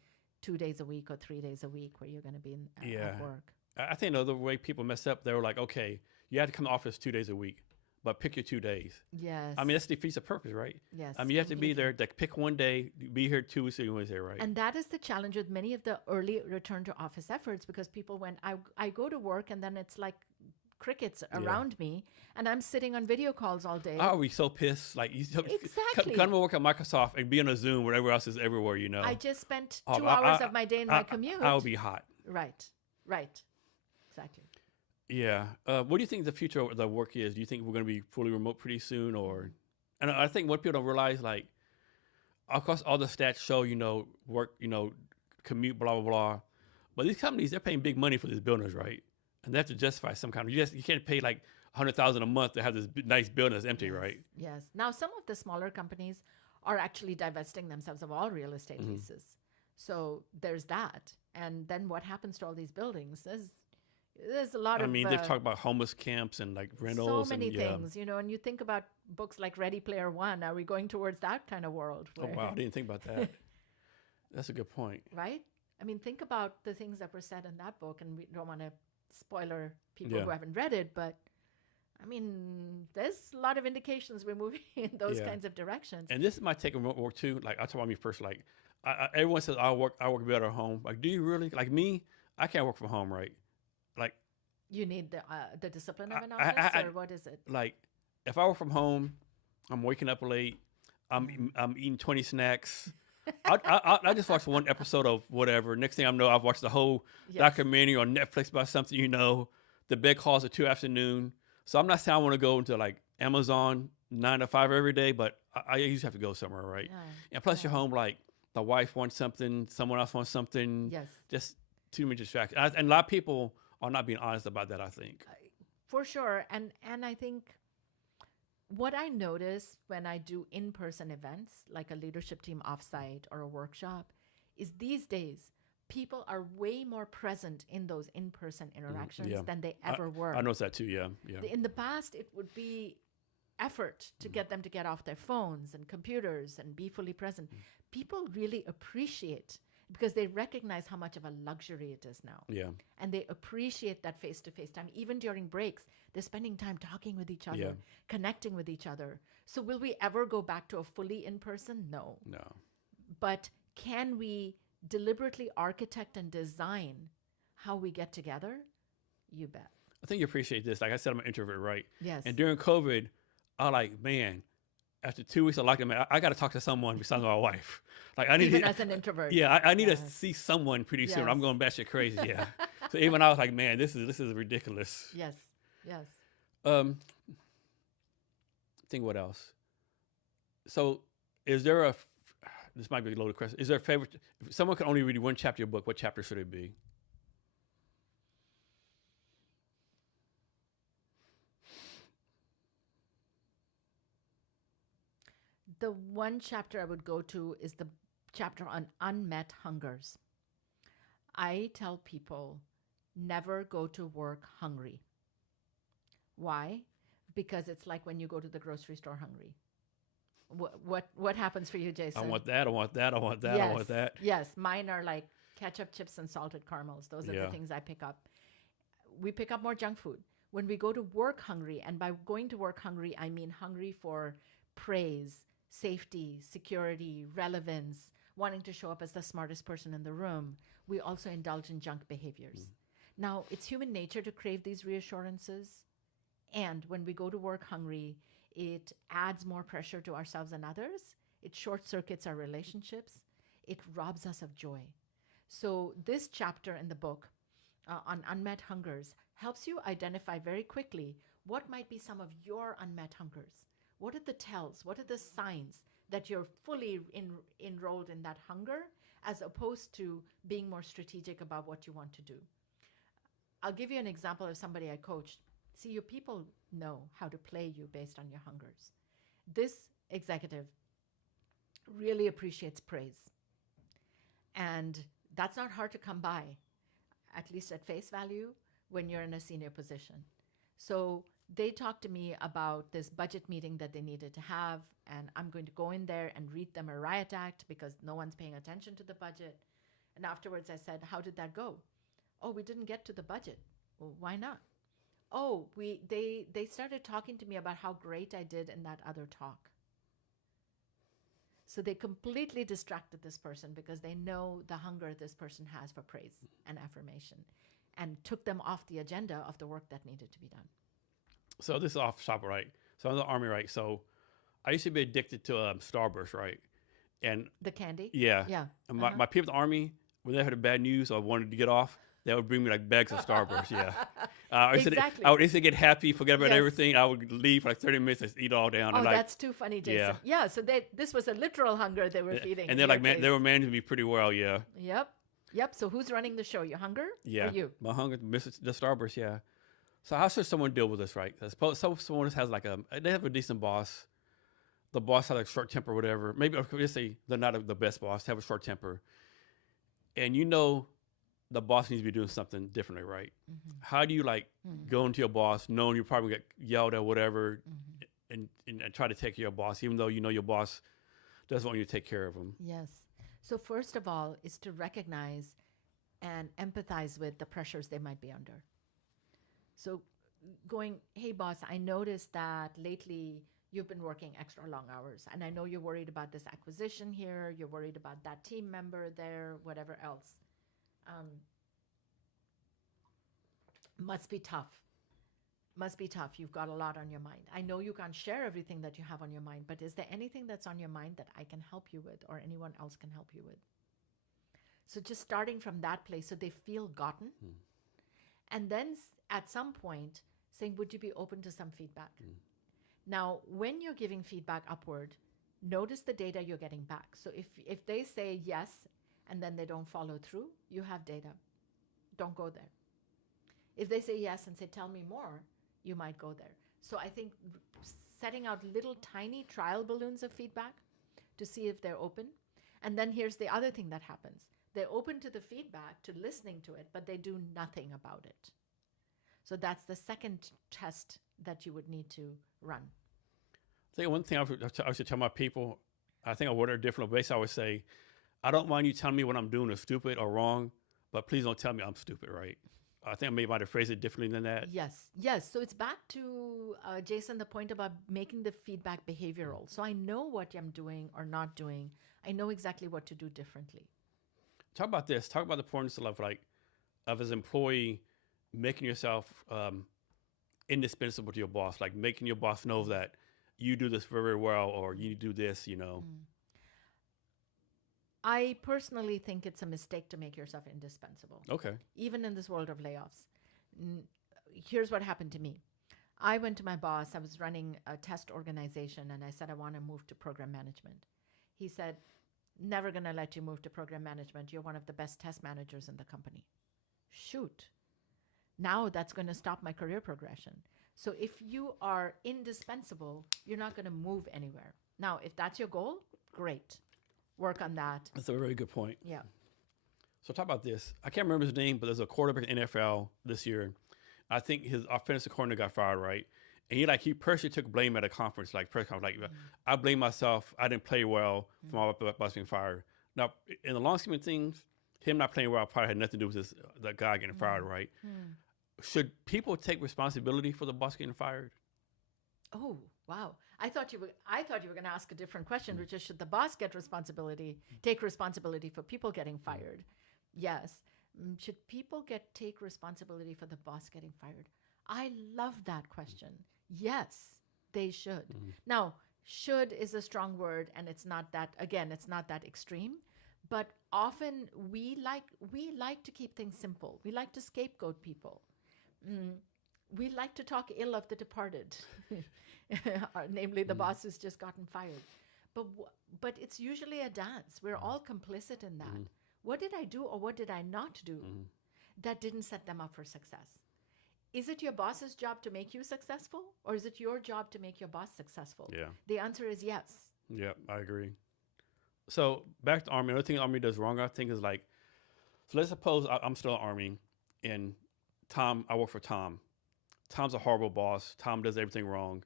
2 days a week or 3 days a week where you're going to be at work. I think the way people mess up, they were like, okay, you have to come to office 2 days a week, but pick your 2 days. Yes. I mean, that defeats the purpose, right? Yes. I mean, you have to be completely. there. Pick one day, be here 2 weeks, so you want to say, right? And that is the challenge with many of the early return to office efforts, because people went, I go to work and then it's like crickets around me and I'm sitting on video calls all day. I would be so pissed. Like, Exactly. come to work at Microsoft and be on a Zoom where everyone else is everywhere, you know. I just spent Oh, 2 hours of my day in my commute. I would be hot. Right. Exactly. Yeah. What do you think the future of the work is? Do you think we're going to be fully remote pretty soon? And I think what people don't realize, like, of course, all the stats show, work, commute, blah, blah, blah. But these companies, they're paying big money for these buildings, right? And they have to justify some kind of, you can't pay like $100,000 a month to have this nice building that's empty, right? Yes. Now, some of the smaller companies are actually divesting themselves of all real estate leases. So there's that. And then what happens to all these buildings? There's a lot of... I mean, they've talked about homeless camps and like rentals. So many things, and you think about books like Ready Player One. Are we going towards that kind of world? Oh, wow. I didn't think about that. That's a good point. Right? I mean, think about the things that were said in that book, and we don't want to spoiler people who haven't read it, but I mean, there's a lot of indications we're moving in those kinds of directions. And this might take a remote work too. Like, I'll talk about me first. Like, everyone says I work better at home. Like, do you really? Like me, I can't work from home, right? Like, you need the discipline of an office, or what is it? Like, if I work from home, I'm waking up late. I'm eating 20 snacks. I just watched one episode of whatever. Next thing I know, I've watched the whole documentary on Netflix about something. The bed calls at 2 afternoon. So I'm not saying I want to go into like Amazon 9 to 5 every day, but I usually have to go somewhere, right? Yeah. And plus, you're home, like the wife wants something, someone else wants something. Yes. Just too many distractions. And a lot of people are not being honest about that, I think. For sure. And I think what I notice when I do in-person events, like a leadership team offsite or a workshop, is these days people are way more present in those in-person interactions than they ever were. I noticed that too, yeah. In the past, it would be effort to get them to get off their phones and computers and be fully present. People really appreciate, because they recognize how much of a luxury it is now. Yeah. And they appreciate that face-to-face time. Even during breaks, they're spending time talking with each other, connecting with each other. So will we ever go back to a fully in-person? No. But can we deliberately architect and design how we get together? You bet. I think you appreciate this. Like I said, I'm an introvert, right? Yes. And during COVID, I like, man, after 2 weeks of lockdown, I got to talk to someone besides my wife. Like, I need even as an introvert. Yeah, I need to see someone pretty soon. I'm going batshit crazy. Yeah. So even I was like, man, this is ridiculous. Yes. Think what else? So, is there this might be a loaded question. Is there a favorite? If someone can only read one chapter of your book, what chapter should it be? The one chapter I would go to is the chapter on unmet hungers. I tell people, never go to work hungry. Why? Because it's like when you go to the grocery store hungry. What happens for you, Jason? I want that. I want that. I want that. Yes, I want that. Yes, mine are like ketchup, chips, and salted caramels. Those are the things I pick up. We pick up more junk food. When we go to work hungry, and by going to work hungry, I mean hungry for praise, safety, security, relevance, wanting to show up as the smartest person in the room, we also indulge in junk behaviors. Now, it's human nature to crave these reassurances. And when we go to work hungry, it adds more pressure to ourselves and others. It short circuits our relationships. it robs us of joy. So this chapter in the book on unmet hungers helps you identify very quickly what might be some of your unmet hungers. What are the tells? What are the signs that you're fully enrolled in that hunger, as opposed to being more strategic about what you want to do? I'll give you an example of somebody I coached. See, your people know how to play you based on your hungers. This executive really appreciates praise. And that's not hard to come by, at least at face value, when you're in a senior position. So they talked to me about this budget meeting that they needed to have, and I'm going to go in there and read them a riot act because no one's paying attention to the budget. And afterwards I said, how did that go? Oh, we didn't get to the budget. Well, why not? Oh, they started talking to me about how great I did in that other talk. So they completely distracted this person because they know the hunger this person has for praise and affirmation, and took them off the agenda of the work that needed to be done. So this is off shop, right? So I'm in the Army, right? So I used to be addicted to Starburst, right? And the candy? Yeah. Yeah. And my people in the Army, when they heard the bad news or wanted to get off, they would bring me like bags of Starburst, yeah. Exactly. I would instantly get happy, forget about everything. I would leave for like 30 minutes and eat it all down. Oh, and that's too funny, Jason. Yeah, so this was a literal hunger they were feeding. And they're like, man, they were managing me pretty well, yeah. Yep. So who's running the show? Your hunger? Yeah. Or you? My hunger, the Starburst, yeah. So how should someone deal with this, right? I suppose someone has like they have a decent boss. The boss has like short temper or whatever. Maybe, let's say they're not the best boss, they have a short temper. And you know the boss needs to be doing something differently, right? Mm-hmm. How do you go into your boss knowing you probably get yelled at, whatever, and try to take care of your boss, even though you know your boss doesn't want you to take care of him? Yes. So first of all is to recognize and empathize with the pressures they might be under. So going, hey boss, I noticed that lately you've been working extra long hours, and I know you're worried about this acquisition here, you're worried about that team member there, whatever else. Must be tough. You've got a lot on your mind. I know you can't share everything that you have on your mind, but is there anything that's on your mind that I can help you with, or anyone else can help you with? So just starting from that place so they feel gotten. And then at some point saying, would you be open to some feedback? Now, when you're giving feedback upward, notice the data you're getting back. So if they say yes, and then they don't follow through, you have data. Don't go there. If they say yes and say, tell me more, you might go there. So I think setting out little tiny trial balloons of feedback to see if they're open. And then here's the other thing that happens. They're open to the feedback, to listening to it, but they do nothing about it. So that's the second test that you would need to run. I think one thing I should tell my people, I think I word it different. Basically, I would say, I don't mind you telling me what I'm doing is stupid or wrong, but please don't tell me I'm stupid, right? I think I might have phrased it differently than that. Yes. So it's back to, Jason, the point about making the feedback behavioral. So I know what I'm doing or not doing. I know exactly what to do differently. Talk about this. Talk about the importance of as an employee, making yourself indispensable to your boss, like making your boss know that you do this very well, or you do this, I personally think it's a mistake to make yourself indispensable. Okay. Even in this world of layoffs. Here's what happened to me. I went to my boss. I was running a test organization, and I said, I want to move to program management. He said, never going to let you move to program management. You're one of the best test managers in the company. Shoot. Now that's going to stop my career progression. So if you are indispensable, you're not going to move anywhere. Now, if that's your goal, great. Work on that. That's a very good point. Yeah. So talk about this. I can't remember his name, but there's a quarterback in NFL this year. I think his offensive coordinator got fired, right? And he personally took blame at a conference, press conference, I blame myself. I didn't play well for my boss being fired. Now, in the long scheme of things, him not playing well probably had nothing to do with the guy getting fired, right? Should people take responsibility for the boss getting fired? Oh, wow. I thought you were going to ask a different question, which is, should the boss take responsibility for people getting fired? Yes. Should people take responsibility for the boss getting fired? I love that question. Yes, they should. Now, should is a strong word, and it's not that extreme, But often we like to keep things simple. We like to scapegoat people. Mm, we like to talk ill of the departed, namely the boss who's just gotten fired. But but it's usually a dance. We're all complicit in that. What did I do or what did I not do that didn't set them up for success? Is it your boss's job to make you successful, or is it your job to make your boss successful? Yeah. The answer is yes. Yeah, I agree. So back to Army, another thing the Army does wrong, I think, is like, so let's suppose I'm still in the Army and I work for Tom. Tom's a horrible boss. Tom does everything wrong.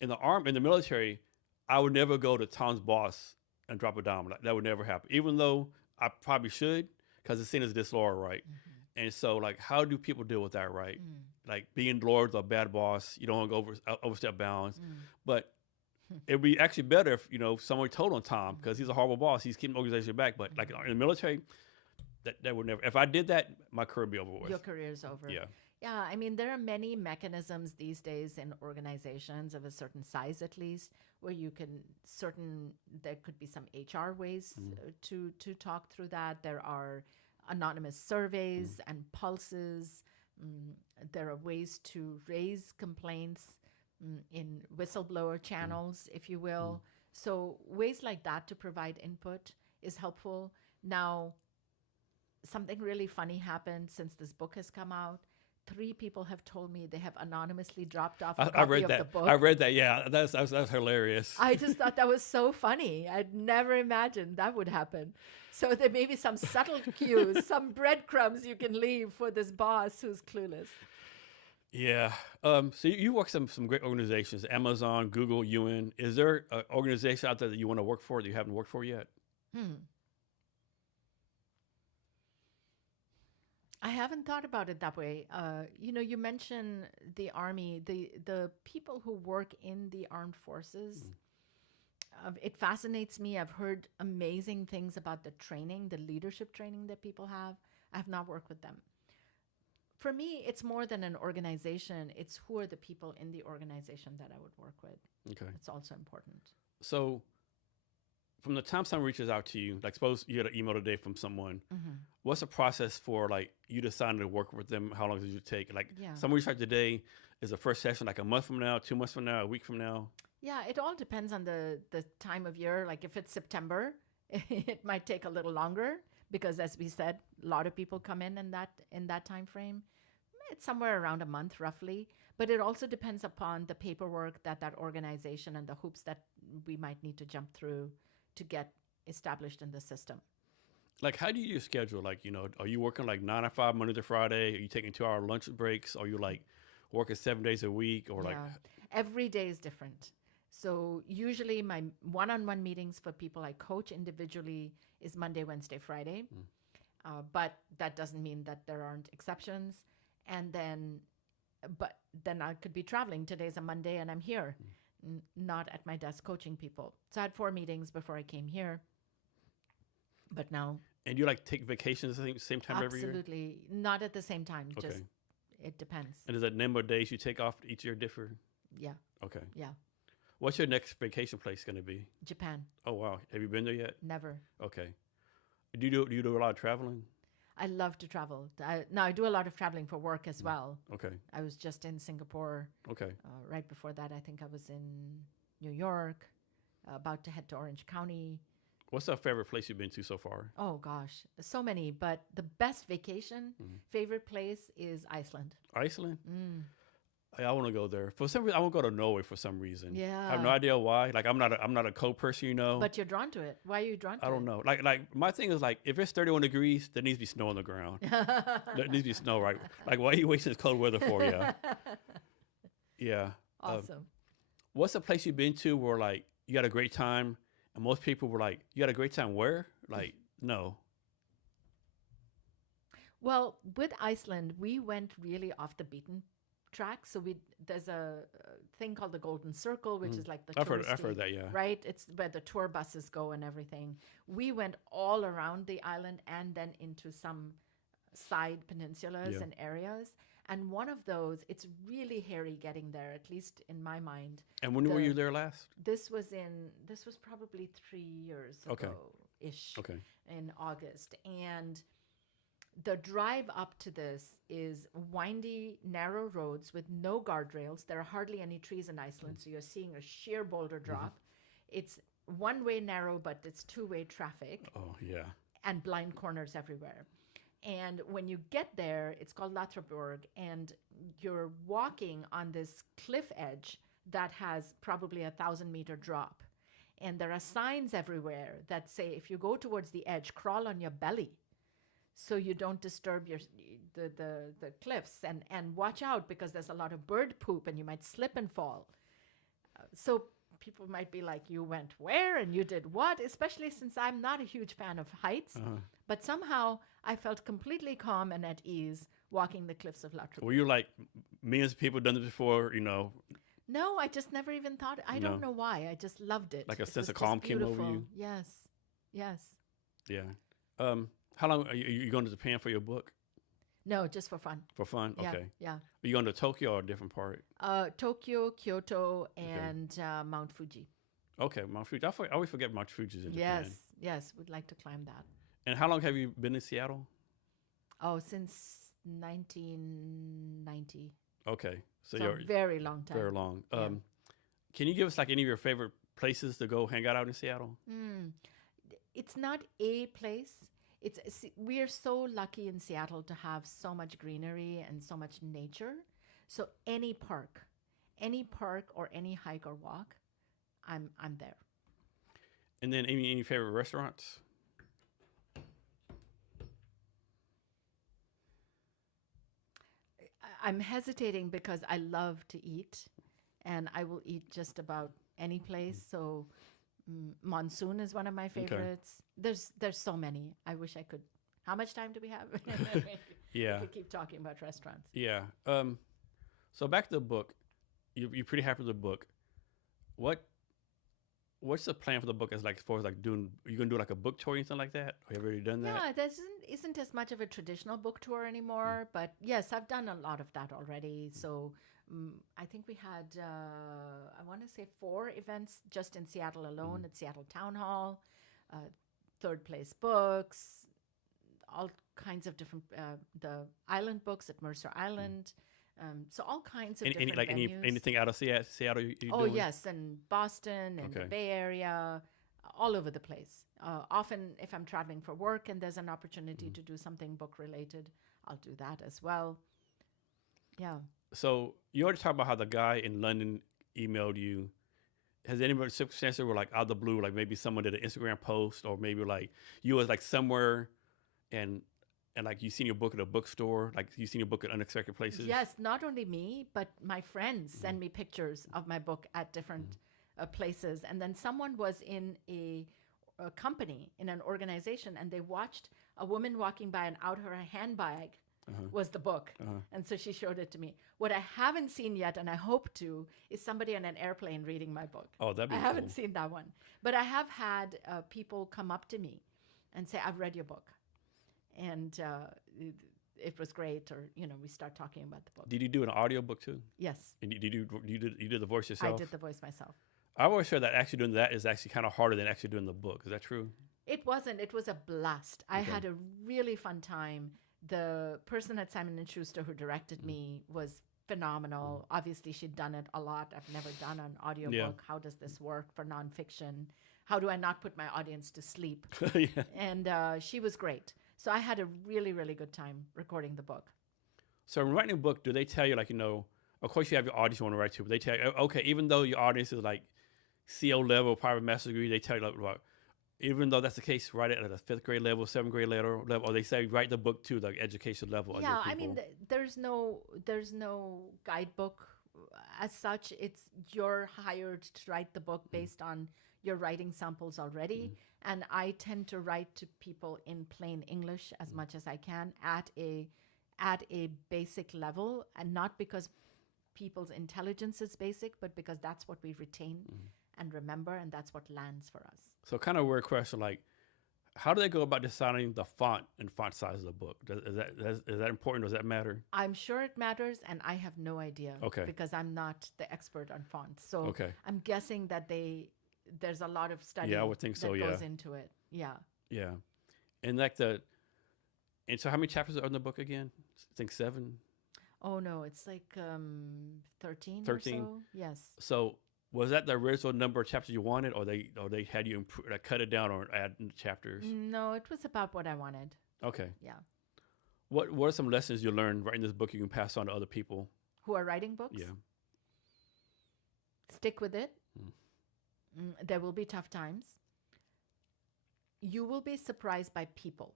In the military, I would never go to Tom's boss and drop a dime. Like, that would never happen, even though I probably should, because it's seen as disloyal, right? And so, like, how do people deal with that, right? Like, being loyal to a bad boss, you don't want to go overstep bounds. But it would be actually better if, someone told on Tom, because he's a horrible boss. He's keeping the organization back. But, like, in the military, that would never. If I did that, my career would be over with. Your career's over. Yeah. Yeah, I mean, there are many mechanisms these days in organizations of a certain size, at least, where you can there could be some HR ways to talk through that. There are anonymous surveys and pulses. There are ways to raise complaints in whistleblower channels, if you will. So ways like that to provide input is helpful. Now, something really funny happened since this book has come out. 3 people have told me they have anonymously dropped off a copy of the book. I read that. Yeah, that's hilarious. I just thought that was so funny. I'd never imagined that would happen. So there may be some subtle cues, some breadcrumbs you can leave for this boss who's clueless. Yeah. So you work some great organizations, Amazon, Google, UN. Is there an organization out there that you want to work for that you haven't worked for yet? I haven't thought about it that way. You mentioned the Army, the people who work in the armed forces. It fascinates me. I've heard amazing things about the training, the leadership training that people have. I have not worked with them. For me, it's more than an organization. It's who are the people in the organization that I would work with. Okay. It's also important. So from the time someone reaches out to you, like suppose you had an email today from someone, what's the process for like you deciding to work with them? How long does it take? Like someone reaches out today, is the first session like a month from now, 2 months from now, a week from now? Yeah, it all depends on the time of year. Like if it's September, it might take a little longer because, as we said, a lot of people come in that time frame. It's somewhere around a month roughly, but it also depends upon the paperwork that organization and the hoops that we might need to jump through to get established in the system. Like, how do you schedule? Like, are you working like 9 to 5, Monday to Friday? Are you taking 2-hour lunch breaks? Are you like working 7 days a week or like? Every day is different. So usually my one-on-one meetings for people I coach individually is Monday, Wednesday, Friday. But that doesn't mean that there aren't exceptions. And then I could be traveling. Today's a Monday and I'm here, not at my desk coaching people. So I had 4 meetings before I came here. But now. And you like take vacations at the same time every year? Absolutely. Not at the same time. Okay. Just it depends. And is that number of days you take off each year differ? Yeah. Okay. Yeah. What's your next vacation place going to be? Japan. Oh, wow. Have you been there yet? Never. Okay. Do you do a lot of traveling? I love to travel. I do a lot of traveling for work as well. Okay. I was just in Singapore. Okay. Right before that, I think I was in New York, about to head to Orange County. What's our favorite place you've been to so far? Oh, gosh. So many. But the best vacation, favorite place is Iceland. Iceland? I want to go there. For some reason, I want to go to Norway for some reason. Yeah. I have no idea why. Like, I'm not a cold person, But you're drawn to it. Why are you drawn to it? I don't know. Like my thing is like, if it's 31 degrees, there needs to be snow on the ground. There needs to be snow, right? Like, why are you wasting this cold weather for? Yeah. Yeah. Awesome. What's a place you've been to where like you had a great time, and most people were like, "You had a great time where?" Like, no. Well, with Iceland, we went really off the beaten track. So there's a thing called the Golden Circle, which is like the I've heard that, yeah. Right? It's where the tour buses go and everything. We went all around the island and then into some side peninsulas and areas. And one of those, it's really hairy getting there, at least in my mind. And when were you there last? This was probably 3 years ago-ish. Okay. in August. And the drive up to this is windy, narrow roads with no guardrails. There are hardly any trees in Iceland, so you're seeing a sheer boulder drop. It's one-way narrow, but it's two-way traffic. Oh, yeah. And blind corners everywhere. And when you get there, it's called Latraborg, and you're walking on this cliff edge that has probably 1,000-meter drop. And there are signs everywhere that say, if you go towards the edge, crawl on your belly so you don't disturb the cliffs, and watch out because there's a lot of bird poop and you might slip and fall. So people might be like, you went where and you did what? Especially since I'm not a huge fan of heights. But somehow I felt completely calm and at ease walking the cliffs of Latraborg. Were you like, millions of people done this before, No, I just never even thought. I don't know why. I just loved it. Like a It sense was of calm just came over beautiful. you? Yes. Yes. Yeah. How long are you going to Japan for your book? No, just for fun. For fun? Yeah, Okay. yeah. Are you going to Tokyo or a different part? Tokyo, Kyoto, and Mount Fuji. Okay, Mount Fuji. I always forget Mount Fuji's in Yes, Japan. yes. We'd like to climb that. And how long have you been in Seattle? Oh, since 1990. Okay. So So you're a very long time. very long. Yeah. Can you give us like any of your favorite places to go hang out in Seattle? It's not a place. We are so lucky in Seattle to have so much greenery and so much nature. So any park or any hike or walk, I'm there. And then any favorite restaurants? I'm hesitating because I love to eat, and I will eat just about any place. So Monsoon is one of my favorites. There's so many. I wish I could. How much time do we have? Yeah. We could keep talking about restaurants. Yeah. So back to the book. You're pretty happy with the book. What's the plan for the book? As far as doing, are you gonna do like a book tour or anything like that? Or have you already done that? Yeah, there isn't as much of a traditional book tour anymore. But yes, I've done a lot of that already. So I think we had, I want to say 4 events just in Seattle alone at Seattle Town Hall, Third Place Books, all kinds of different, the Island Books at Mercer Island. So all kinds of different venues. Anything out of Seattle you Oh, doing? yes, and Boston and the Okay. Bay Area, all over the place. Often if I'm traveling for work and there's an opportunity to do something book related, I'll do that as well. Yeah. So you already talked about how the guy in London emailed you. Has any circumstances where out of the blue, maybe someone did an Instagram post, or maybe you was somewhere and you seen your book at a bookstore, you seen your book at unexpected places? Yes, not only me, but my friends send me pictures of my book at different places. And then someone was in a company, in an organization, and they watched a woman walking by, and out her handbag was the book. And so she showed it to me. What I haven't seen yet, and I hope to, is somebody on an airplane reading my book. Oh, that'd be I haven't cool. seen that one. But I have had people come up to me and say, I've read your book. And it was great. Or, we start talking about the book. Did you do an audiobook too? Yes, And you did the voice yourself? I did the voice myself. I always heard that actually doing that is actually kind of harder than actually doing the book. Is that true? It wasn't. It was a blast. I had a really fun time. The person at Simon & Schuster who directed me was phenomenal. Obviously, she'd done it a lot. I've never done an audiobook. Yeah. How does this work for nonfiction? How do I not put my audience to sleep? Yeah. And she was great. So I had a really, really good time recording the book. So in writing a book, do they tell you of course you have your audience you want to write to, but they tell you, okay, even though your audience is CO level, private master's degree, they tell you even though that's the case, write it at a 5th grade level, 7th grade level, or they say write the book to education level. Yeah, I mean, there's no guidebook as such. It's you're hired to write the book based on your writing samples already. And I tend to write to people in plain English as much as I can at a basic level, and not because people's intelligence is basic, but because that's what we retain and remember, and that's what lands for us. So kind of a weird question, how do they go about deciding the font and font size of the book? Is that important? Does that matter? I'm sure it matters, and I have no idea. Okay. Because I'm not the expert on fonts. So Okay. I'm guessing that there's a lot of study Yeah, I would think so, that yeah. goes into it. Yeah. Yeah. And and so how many chapters are in the book again? I think 7. Oh no, it's like 13 or 13. so. Yes. So was that the original number of chapters you wanted, or they had you cut it down or add chapters? No, it was about what I wanted. Okay. Yeah. What are some lessons you learned writing this book you can pass on to other people? Who are writing books? Yeah. Stick with it. There will be tough times. You will be surprised by people.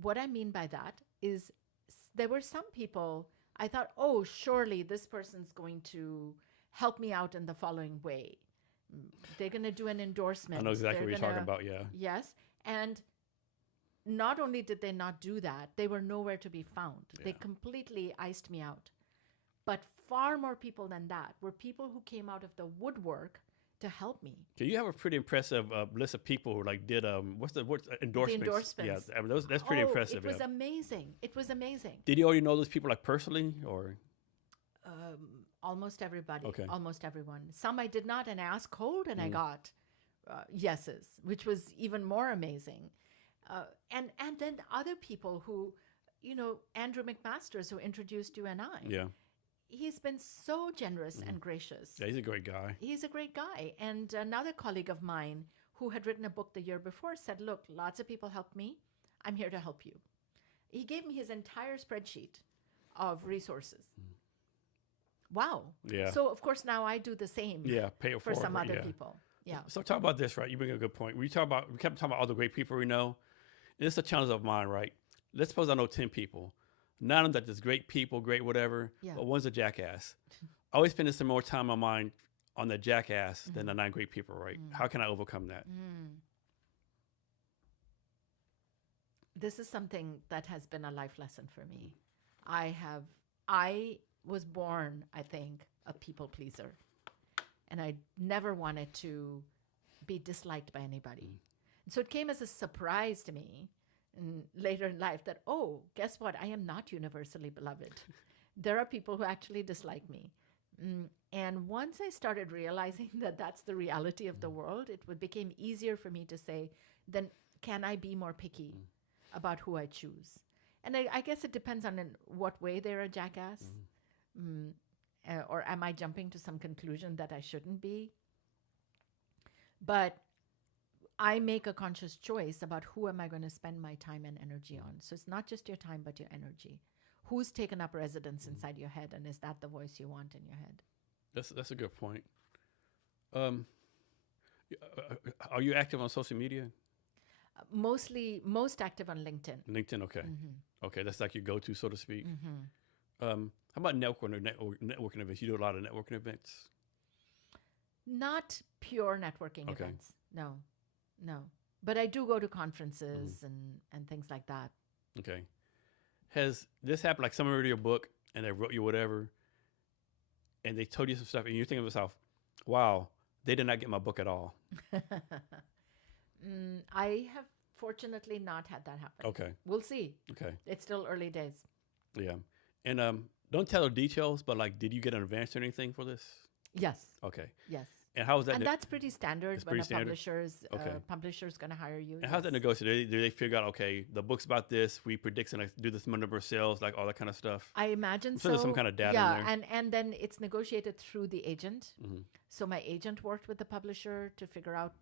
What I mean by that is there were some people I thought, oh, surely this person's going to help me out in the following way. They're going to do an endorsement. I know exactly They're what you're talking about, yeah. Yes. And not only did they not do that, they were nowhere to be found. Yeah. They completely iced me out. But far more people than that were people who came out of the woodwork to help me. So you have a pretty impressive list of people who did what's endorsements? The endorsements. Yeah, I mean, that's pretty impressive. It was amazing. It was amazing. Did you already know those people like personally, or? Almost everybody. Okay. Almost everyone. Some I did not, and I asked cold, and I got yeses, which was even more amazing. And then other people who, Andrew McMasters, who introduced you and I. Yeah. He's been so generous and gracious. Yeah, he's a great guy. He's a great guy. And another colleague of mine who had written a book the year before said, look, lots of people helped me. I'm here to help you. He gave me his entire spreadsheet of resources. Wow. Yeah. So, of course, now I do the same pay it for forward, some other yeah. people. Yeah. So talk about this, right? You bring a good point. We kept talking about all the great people we know. And it's a challenge of mine, right? Let's suppose I know 10 people. None of them that there's great people, great whatever, but one's a jackass. I always spend some more time on mine on the jackass than the 9 great people, right? How can I overcome that? This is something that has been a life lesson for me. I was born, I think, a people pleaser. And I never wanted to be disliked by anybody. And so it came as a surprise to me later in life that, oh, guess what? I am not universally beloved. There are people who actually dislike me. And once I started realizing that that's the reality of the world, it became easier for me to say, then can I be more picky about who I choose? And I guess it depends on in what way they're a jackass. Or am I jumping to some conclusion that I shouldn't be? But I make a conscious choice about who am I going to spend my time and energy on. So it's not just your time, but your energy. Who's taken up residence inside your head, and is that the voice you want in your head? That's a good point. Are you active on social media? Most active on LinkedIn. LinkedIn, okay. Okay, that's like your go-to, so to speak. How about networking events? You do a lot of networking events? Not pure networking events. No. But I do go to conferences and things like that. Okay. Has this happened, like someone read your book and they wrote you whatever, and they told you some stuff, and you're thinking to yourself, wow, they did not get my book at all? I have fortunately not had that happen. Okay. We'll see. Okay. It's still early days. Yeah. And don't tell the details, but like, did you get an advance or anything for this? Yes. Okay. Yes. And how was that? And that's pretty standard It's when pretty standard? publisher's going to hire you. And how's that negotiated? Do they figure out, okay, the book's about this, we predict and do this number of sales, like all that kind of stuff? I imagine so. There's some kind of data in there. And then it's negotiated through the agent. So my agent worked with the publisher to figure out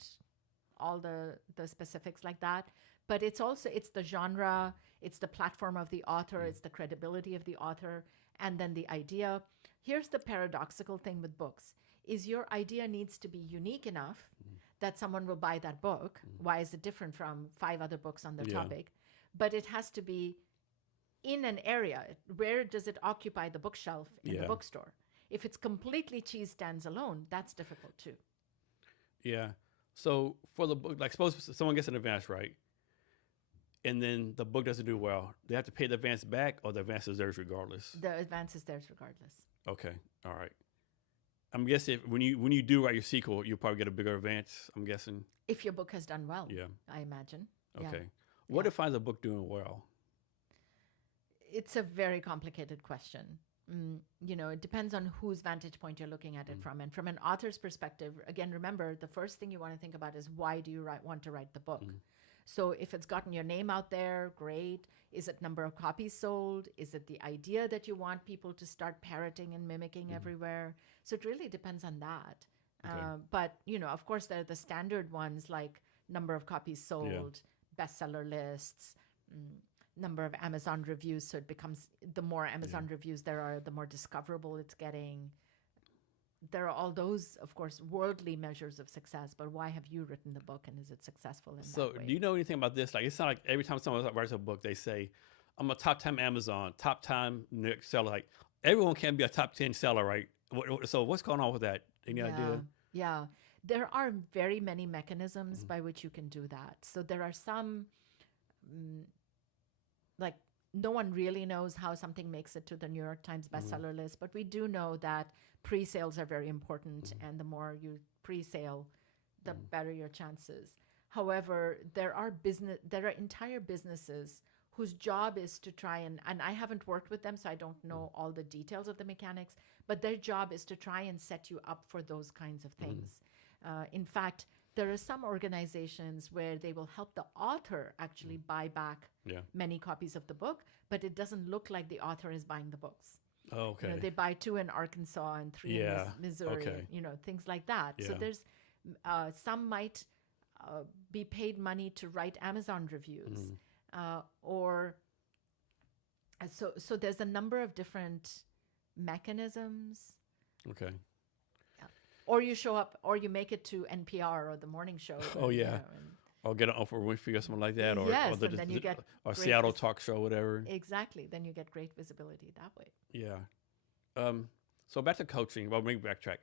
all the specifics like that. But it's the genre, it's the platform of the author, it's the credibility of the author, and then the idea. Here's the paradoxical thing with books, is your idea needs to be unique enough that someone will buy that book. Why is it different from 5 other books on the topic? But it has to be in an area. Where does it occupy the bookshelf in the bookstore? If it's completely cheese stands alone, that's difficult too. Yeah. So for the book, like suppose someone gets an advance, right? And then the book doesn't do well. They have to pay the advance back, or the advance is theirs regardless? The advance is theirs regardless. Okay. All right. I'm guessing when you do write your sequel, you'll probably get a bigger advance, I'm guessing. If your book has done well. Yeah. I imagine. Okay. Yeah. What defines a book doing well? It's a very complicated question. It depends on whose vantage point you're looking at it from. And from an author's perspective, again, remember, the first thing you want to think about is why do you want to write the book? So if it's gotten your name out there, great. Is it number of copies sold? Is it the idea that you want people to start parroting and mimicking everywhere? So it really depends on that. Okay. But, of course, there are the standard ones like number of copies sold, bestseller lists, number of Amazon reviews. So it becomes, the more Amazon reviews there are, the more discoverable it's getting. There are all those, of course, worldly measures of success, but why have you written the book, and is it successful in So that way? do you know anything about this? Like, it's not like every time someone writes a book, they say, I'm a top 10 Amazon, top 10 New York seller. Like, everyone can be a top 10 seller, right? So what's going on with that? Any idea? Yeah. There are very many mechanisms by which you can do that. So there are some, like, no one really knows how something makes it to the New York Times bestseller list, but we do know that pre-sales are very important, and the more you pre-sale, the better your chances. However, there are entire businesses whose job is to try and I haven't worked with them, so I don't know all the details of the mechanics, but their job is to try and set you up for those kinds of things. In fact, there are some organizations where they will help the author actually buy back many copies of the book, but it doesn't look like the author is buying the books. Oh, okay. They buy 2 in Arkansas and 3 in Missouri, things like that. So there's some might be paid money to write Amazon reviews, so there's a number of different mechanisms. Okay. Or you show up, or you make it to NPR or the morning show. Oh, yeah. Or get an Oprah Winfrey or something like that. Or, yes, or and then you get or Seattle talk show, whatever. Exactly. Then you get great visibility that way. Yeah. So back to coaching. Well, maybe backtrack.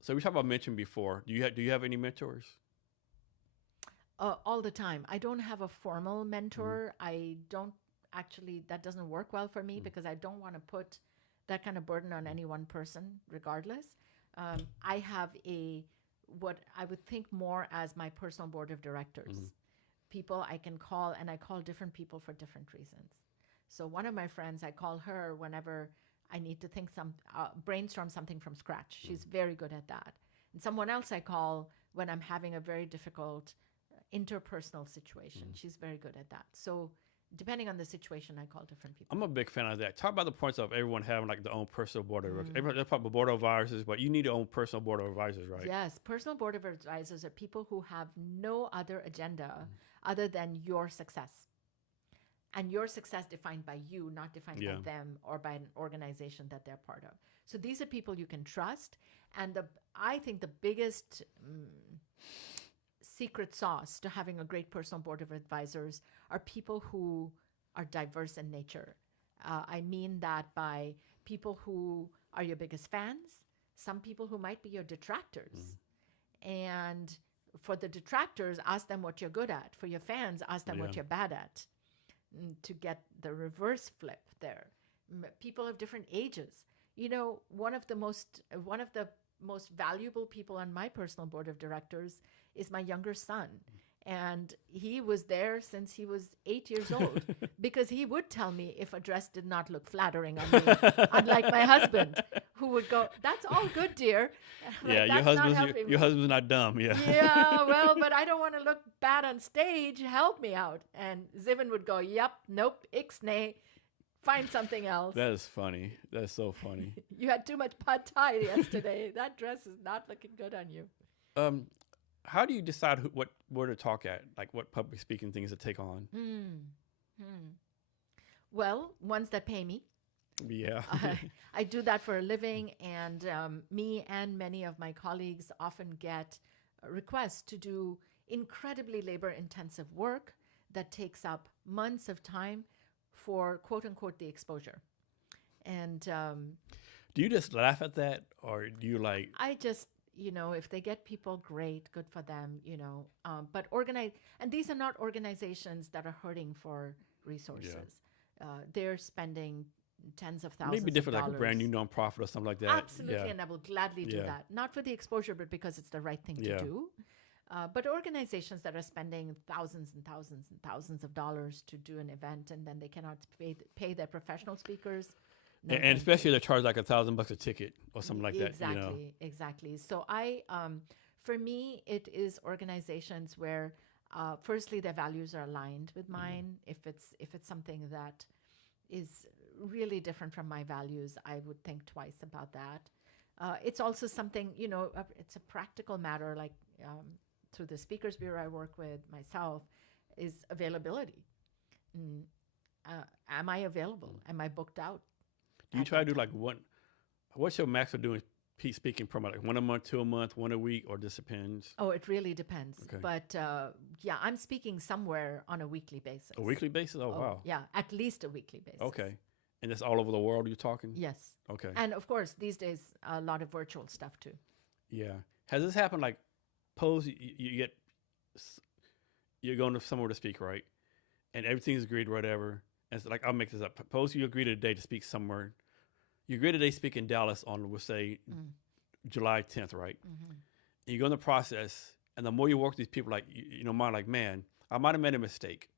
So we talked about mentoring before. Do you have any mentors? All the time. I don't have a formal mentor. I don't actually, that doesn't work well for me because I don't want to put that kind of burden on any one person regardless. I have what I would think more as my personal board of directors. People I can call, and I call different people for different reasons. So one of my friends, I call her whenever I need to brainstorm something from scratch. She's very good at that. And someone else I call when I'm having a very difficult interpersonal situation. She's very good at that. So depending on the situation, I call different people. I'm a big fan of that. Talk about the points of everyone having like their own personal board of advisors. Everyone, there's probably board of advisors, but you need your own personal board of advisors, right? Yes, personal board of advisors are people who have no other agenda other than your success. And your success defined by you, not defined by them or by an organization that they're part of. So these are people you can trust. And I think the biggest secret sauce to having a great personal board of advisors are people who are diverse in nature. I mean that by people who are your biggest fans, some people who might be your detractors. And for the detractors, ask them what you're good at. For your fans, ask them what you're bad at, to get the reverse flip there. People of different ages. One of the most valuable people on my personal board of directors is my younger son. And he was there since he was 8 years old because he would tell me if a dress did not look flattering on me, unlike my husband, who would go, "That's all good, dear." Yeah, your husband's not dumb. Yeah. Yeah, well, but I don't want to look bad on stage. Help me out. And Zivin would go, "Yep, nope, ixnay. Find something else." That is funny. That's so funny. You had too much pad thai yesterday. That dress is not looking good on you. How do you decide where to talk at? Like what public speaking things to take on? Well, ones that pay me. Yeah. I do that for a living, and me and many of my colleagues often get requests to do incredibly labor-intensive work that takes up months of time for quote-unquote the exposure. And do you just laugh at that, or do you like... I just... if they get people, great, good for them, but and these are not organizations that are hurting for resources. They're spending tens of thousands maybe different, of like dollars. a brand new nonprofit or something like that. Absolutely, and I will gladly do that. Not for the exposure, but because it's the right thing to do. But organizations that are spending thousands and thousands and thousands of dollars to do an event, and then they cannot pay their professional speakers. No, and especially they charge like $1,000 a ticket or something like that. Exactly. So for me, it is organizations where Firstly, their values are aligned with mine. If it's something that is really different from my values, I would think twice about that. It's also something, it's a practical matter, like through the Speakers Bureau I work with myself, is availability. Mm, am I available? Am I booked out? Do you at try to that do like time? one? What's your max for doing speaking promo? Like 1 a month, 2 a month, 1 a week, or just depends? Oh, it really depends. Okay. But yeah, I'm speaking somewhere on a weekly basis. A weekly basis? Oh, wow. Yeah, at least a weekly basis. Okay. And that's all over the world you're talking? Yes. Okay. And of course, these days, a lot of virtual stuff too. Yeah. Has this happened? Like, pose you're going to somewhere to speak, right? And everything's agreed, whatever. And it's like, I'll make this up. Suppose you agree today to speak somewhere. You agree today to speak in Dallas on, we'll say, July 10th, right? Mm-hmm. And you go in the process, and the more you work with these people, like, mind like, man, I might have made a mistake.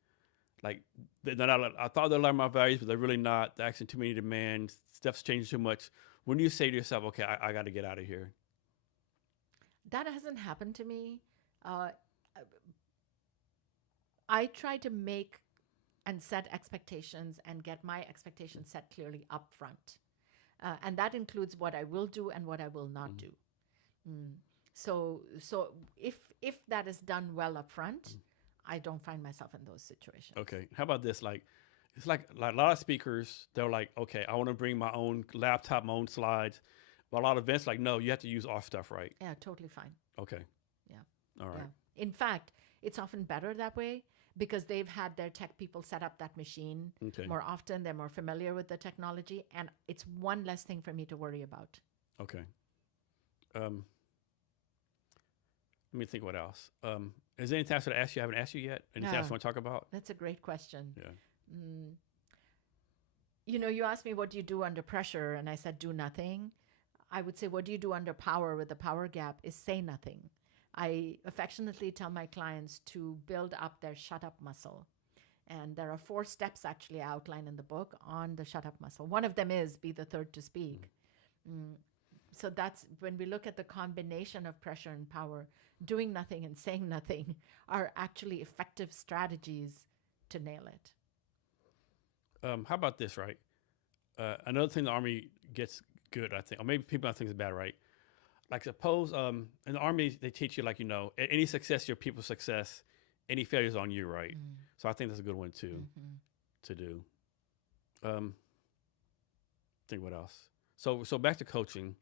Like, I thought they learned my values, but they're really not. They're asking too many demands. Stuff's changing too much. When do you say to yourself, okay, I got to get out of here? That hasn't happened to me. I try to make and set expectations and get my expectations set clearly up front. And that includes what I will do and what I will not do. So if that is done well up front, I don't find myself in those situations. Okay. How about this? Like, it's like a lot of speakers, they're like, okay, I want to bring my own laptop, my own slides. But a lot of events, like, no, you have to use our stuff, right? Yeah, totally fine. Okay. Yeah. All right. Yeah. In fact, it's often better that way because they've had their tech people set up that machine more often. They're more familiar with the technology, and it's one less thing for me to worry about. Okay. Let me think what else. Is there anything else to ask you I haven't asked you yet? Anything else you want to talk about? That's a great question. Yeah. You asked me, what do you do under pressure? And I said, do nothing. I would say, what do you do under power with the power gap is say nothing. I affectionately tell my clients to build up their shut up muscle. And there are 4 steps actually outlined in the book on the shut up muscle. One of them is be the third to speak. So that's when we look at the combination of pressure and power, doing nothing and saying nothing are actually effective strategies to nail it. How about this, right? Another thing the Army gets good, I think, or maybe people I think is bad, right? Like suppose in the Army, they teach you like, any success, your people's success, any failures on you, right? So I think that's a good one too, to do. Think what else? So back to coaching.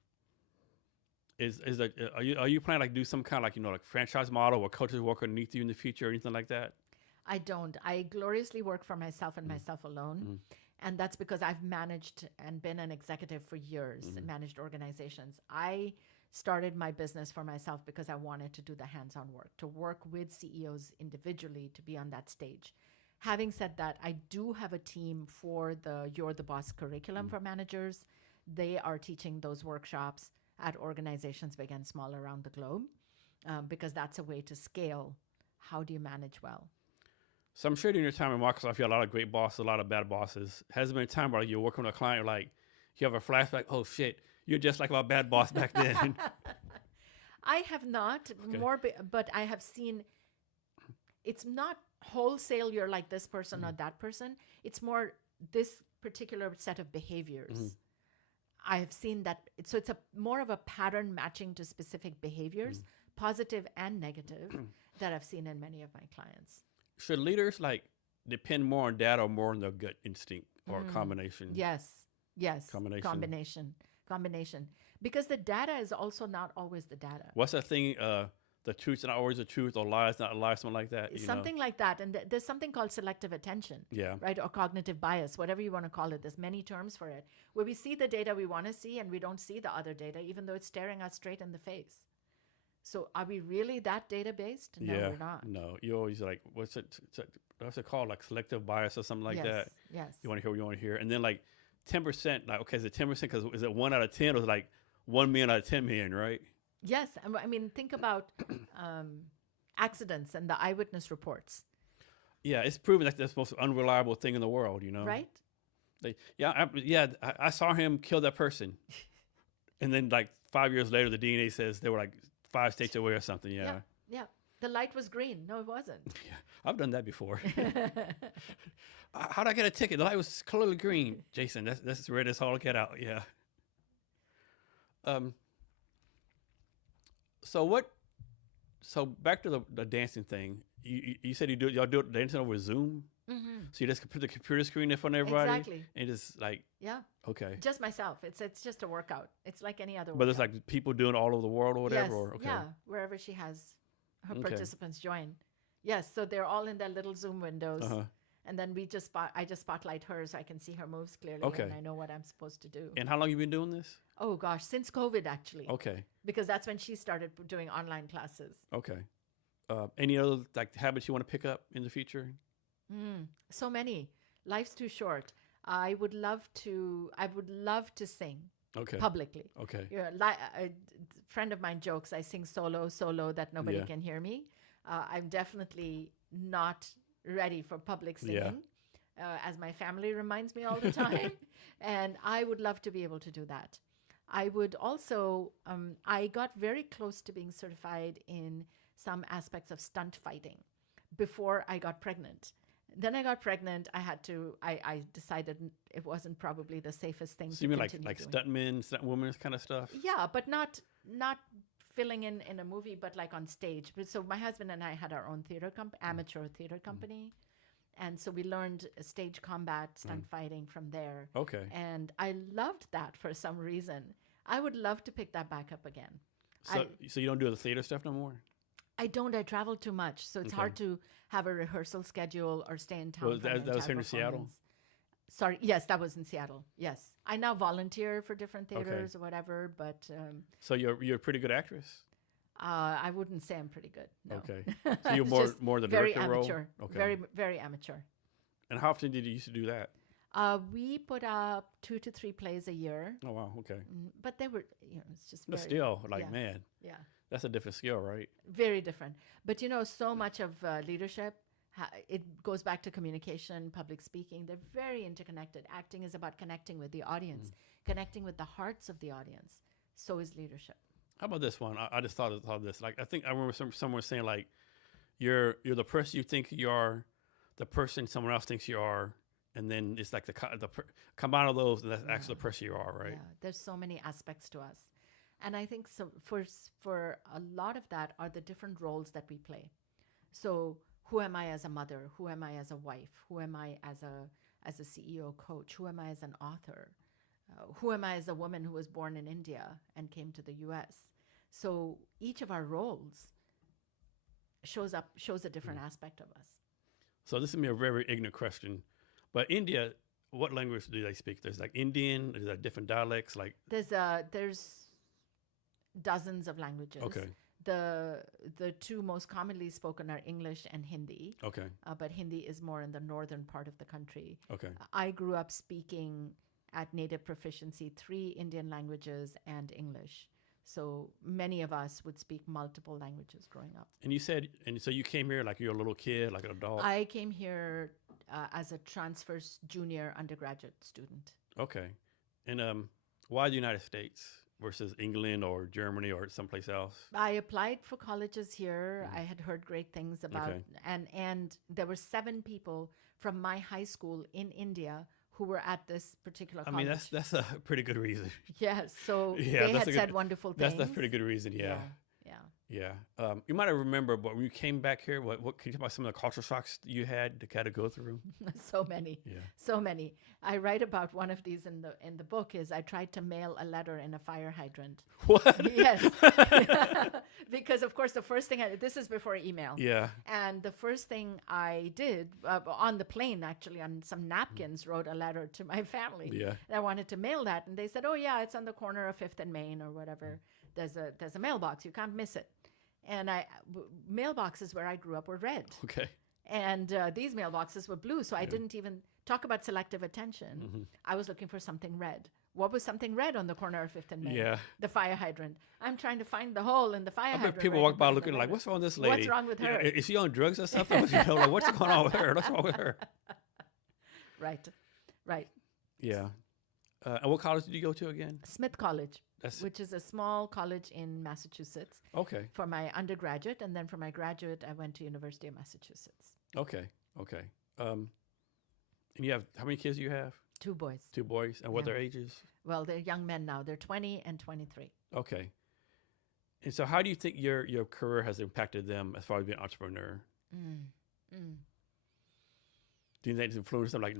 Are you planning like do some kind of like franchise model where coaches work underneath you in the future or anything like that? I don't. I gloriously work for myself and myself alone. And that's because I've managed and been an executive for years, managed organizations. I started my business for myself because I wanted to do the hands-on work, to work with CEOs individually, to be on that stage. Having said that, I do have a team for the You're the Boss curriculum for managers. They are teaching those workshops at organizations big and small around the globe because that's a way to scale. How do you manage well? So I'm sure during your time in Microsoft, you had a lot of great bosses, a lot of bad bosses. Has there been a time where you're working with a client, you're like, you have a flashback, oh shit, you're just like my bad boss back then? I have not, but I have seen, it's not wholesale, you're like this person or that person. It's more this particular set of behaviors. I have seen that. So it's more of a pattern matching to specific behaviors, positive and negative, that I've seen in many of my clients. Should leaders depend more on data or more on their gut instinct or a combination? Yes. Combination. Because the data is also not always the data. What's that thing? The truth's not always the truth, or lies not a lie, something like that. Something like that. And there's something called selective attention. Yeah. Right? Or cognitive bias, whatever you want to call it. There's many terms for it. Where we see the data we want to see and we don't see the other data, even though it's staring us straight in the face. So are we really that data-based? No, we're not. No, you always like, what's it called? Like selective bias or something like that? Yes. You want to hear what you want to hear. And then 10%, okay, is it 10% because is it 1 out of 10 or is it 1 million out of 10 million, right? Yes. I mean, think about accidents and the eyewitness reports. Yeah, it's proven that's the most unreliable thing in the world, Right? I saw him kill that person. And then 5 years later, the DNA says they were 5 states away or something. Yeah. The light was green. No, it wasn't. Yeah, I've done that before. How'd I get a ticket? The light was clearly green. Jason, that's red as all get out. Yeah. So back to the dancing thing. You said y'all do it dancing over Zoom? Mm-hmm. So you just put the computer screen in front of everybody? Exactly. And just like, Yeah. okay. Just myself. It's just a workout. It's like any other But workout. there's like people doing it all over the world or whatever? Yes. Or, okay. Yeah. Wherever she has her Okay. participants join. Yes. So they're all in their little Zoom windows. Uh-huh. And then I just spotlight her so I can see her moves clearly. Okay. And I know what I'm supposed to do. And how long you been doing this? Oh, gosh. Since COVID, actually. Okay. Because that's when she started doing online classes. Okay. Any other like habits you want to pick up in the future? So many. Life's too short. I would love to sing Okay. publicly. Okay. A friend of mine jokes, I sing solo that nobody Yeah. can hear me. I'm definitely not ready for public singing, as my family reminds me all the time. And I would love to be able to do that. I would also, I got very close to being certified in some aspects of stunt fighting before I got pregnant. Then I got pregnant. I decided it wasn't probably the safest thing So to you mean like continue doing. stuntmen, stuntwomen kind of stuff? Yeah, but not filling in a movie, but like on stage. But so my husband and I had our own amateur theater company. And so we learned stage combat, stunt fighting from there. Okay. And I loved that for some reason. I would love to pick that back up again. So you don't do the theater stuff no more? I don't. I travel too much. So it's hard to have a rehearsal schedule or stay in town. Well, that was here in Seattle? Sorry. Yes, that was in Seattle. Yes. I now volunteer for different theaters or whatever, but... so you're a pretty good actress? I wouldn't say I'm pretty good. No. Okay. So you're Just more the very director amateur. role? Okay. Very, very amateur. And how often did you used to do that? We put up 2 to 3 plays a year. Oh, wow. Okay. But they were, it's just But very... still, like, yeah. man, Yeah. that's a different skill, right? Very different. But, so much of leadership, it goes back to communication, public speaking. They're very interconnected. Acting is about connecting with the audience, connecting with the hearts of the audience. So is leadership. How about this one? I just thought of this. Like, I think I remember someone saying, like, you're the person you think you are, the person someone else thinks you are, and then it's like combine all those, and that's actually the person you are, right? Yeah, there's so many aspects to us. And I think so for a lot of that are the different roles that we play. So who am I as a mother? Who am I as a wife? Who am I as a CEO coach? Who am I as an author? Who am I as a woman who was born in India and came to the US? So each of our roles shows a different aspect of us. So this is a very ignorant question, but India, what language do they speak? There's like Indian, there's like different dialects, like there's dozens of languages. Okay. The two most commonly spoken are English and Hindi. Okay. But Hindi is more in the northern part of the country. Okay. I grew up speaking at native proficiency 3 Indian languages and English. So many of us would speak multiple languages growing up. And you said, and so you came here like you're a little kid, like an adult? I came here as a transfer junior undergraduate student. Okay. And why the United States versus England or Germany or someplace else? I applied for colleges here. I had heard great things about, and there were 7 people from my high school in India who were at this particular college. I mean, that's a pretty good reason. Yes, so Yeah, they that's had a said good- wonderful things. That's a pretty good reason, yeah. Yeah. Yeah. You might have remembered, but when you came back here, what can you talk about some of the culture shocks you had to kind of go through? So many. Yeah. So many. I write about one of these in the book is I tried to mail a letter in a fire hydrant. What? Yes. Because of course the first thing this is before email. Yeah. And the first thing I did on the plane, actually on some napkins, wrote a letter to my family. Yeah. And I wanted to mail that, and they said, "Oh yeah, it's on the corner of 5th and Main or whatever. There's a mailbox. You can't miss it." And mailboxes where I grew up were red. Okay. And these mailboxes were blue, so I didn't even talk about selective attention. I was looking for something red. What was something red on the corner of 5th and Main? Yeah. The fire hydrant. I'm trying to find the hole in the fire I hydrant. bet people right walk in by front of looking the like, letter. what's wrong with this lady? What's wrong with You know, her? is she on drugs or something? Like, what's going on with her? What's wrong with her? Right. Yeah. And what college did you go to again? Smith College, That's which is a small college in Massachusetts okay. for my undergraduate. And then for my graduate, I went to University of Massachusetts. Okay. Okay. And you have, how many kids do you have? 2 boys. 2 boys. And what Yeah. their ages? Well, they're young men now. They're 20 and 23. Okay. And so how do you think your career has impacted them as far as being an entrepreneur? Do you think it's influenced them like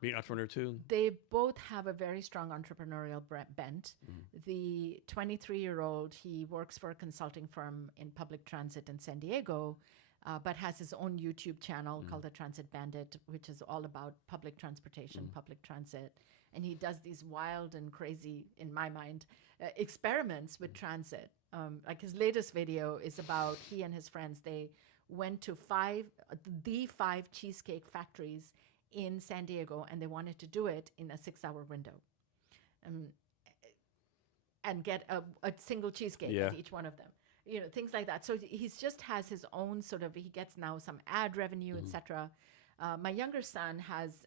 being an entrepreneur too? They both have a very strong entrepreneurial bent. The 23-year-old, he works for a consulting firm in public transit in San Diego, but has his own YouTube channel called The Transit Bandit, which is all about public transportation, public transit. And he does these wild and crazy, in my mind, experiments with transit. Like his latest video is about he and his friends, they went to the 5 cheesecake factories in San Diego, and they wanted to do it in a 6-hour window. And get a single cheesecake at each one of them. You know, things like that. So he's just has his own sort of, he gets now some ad revenue, etc. My younger son has,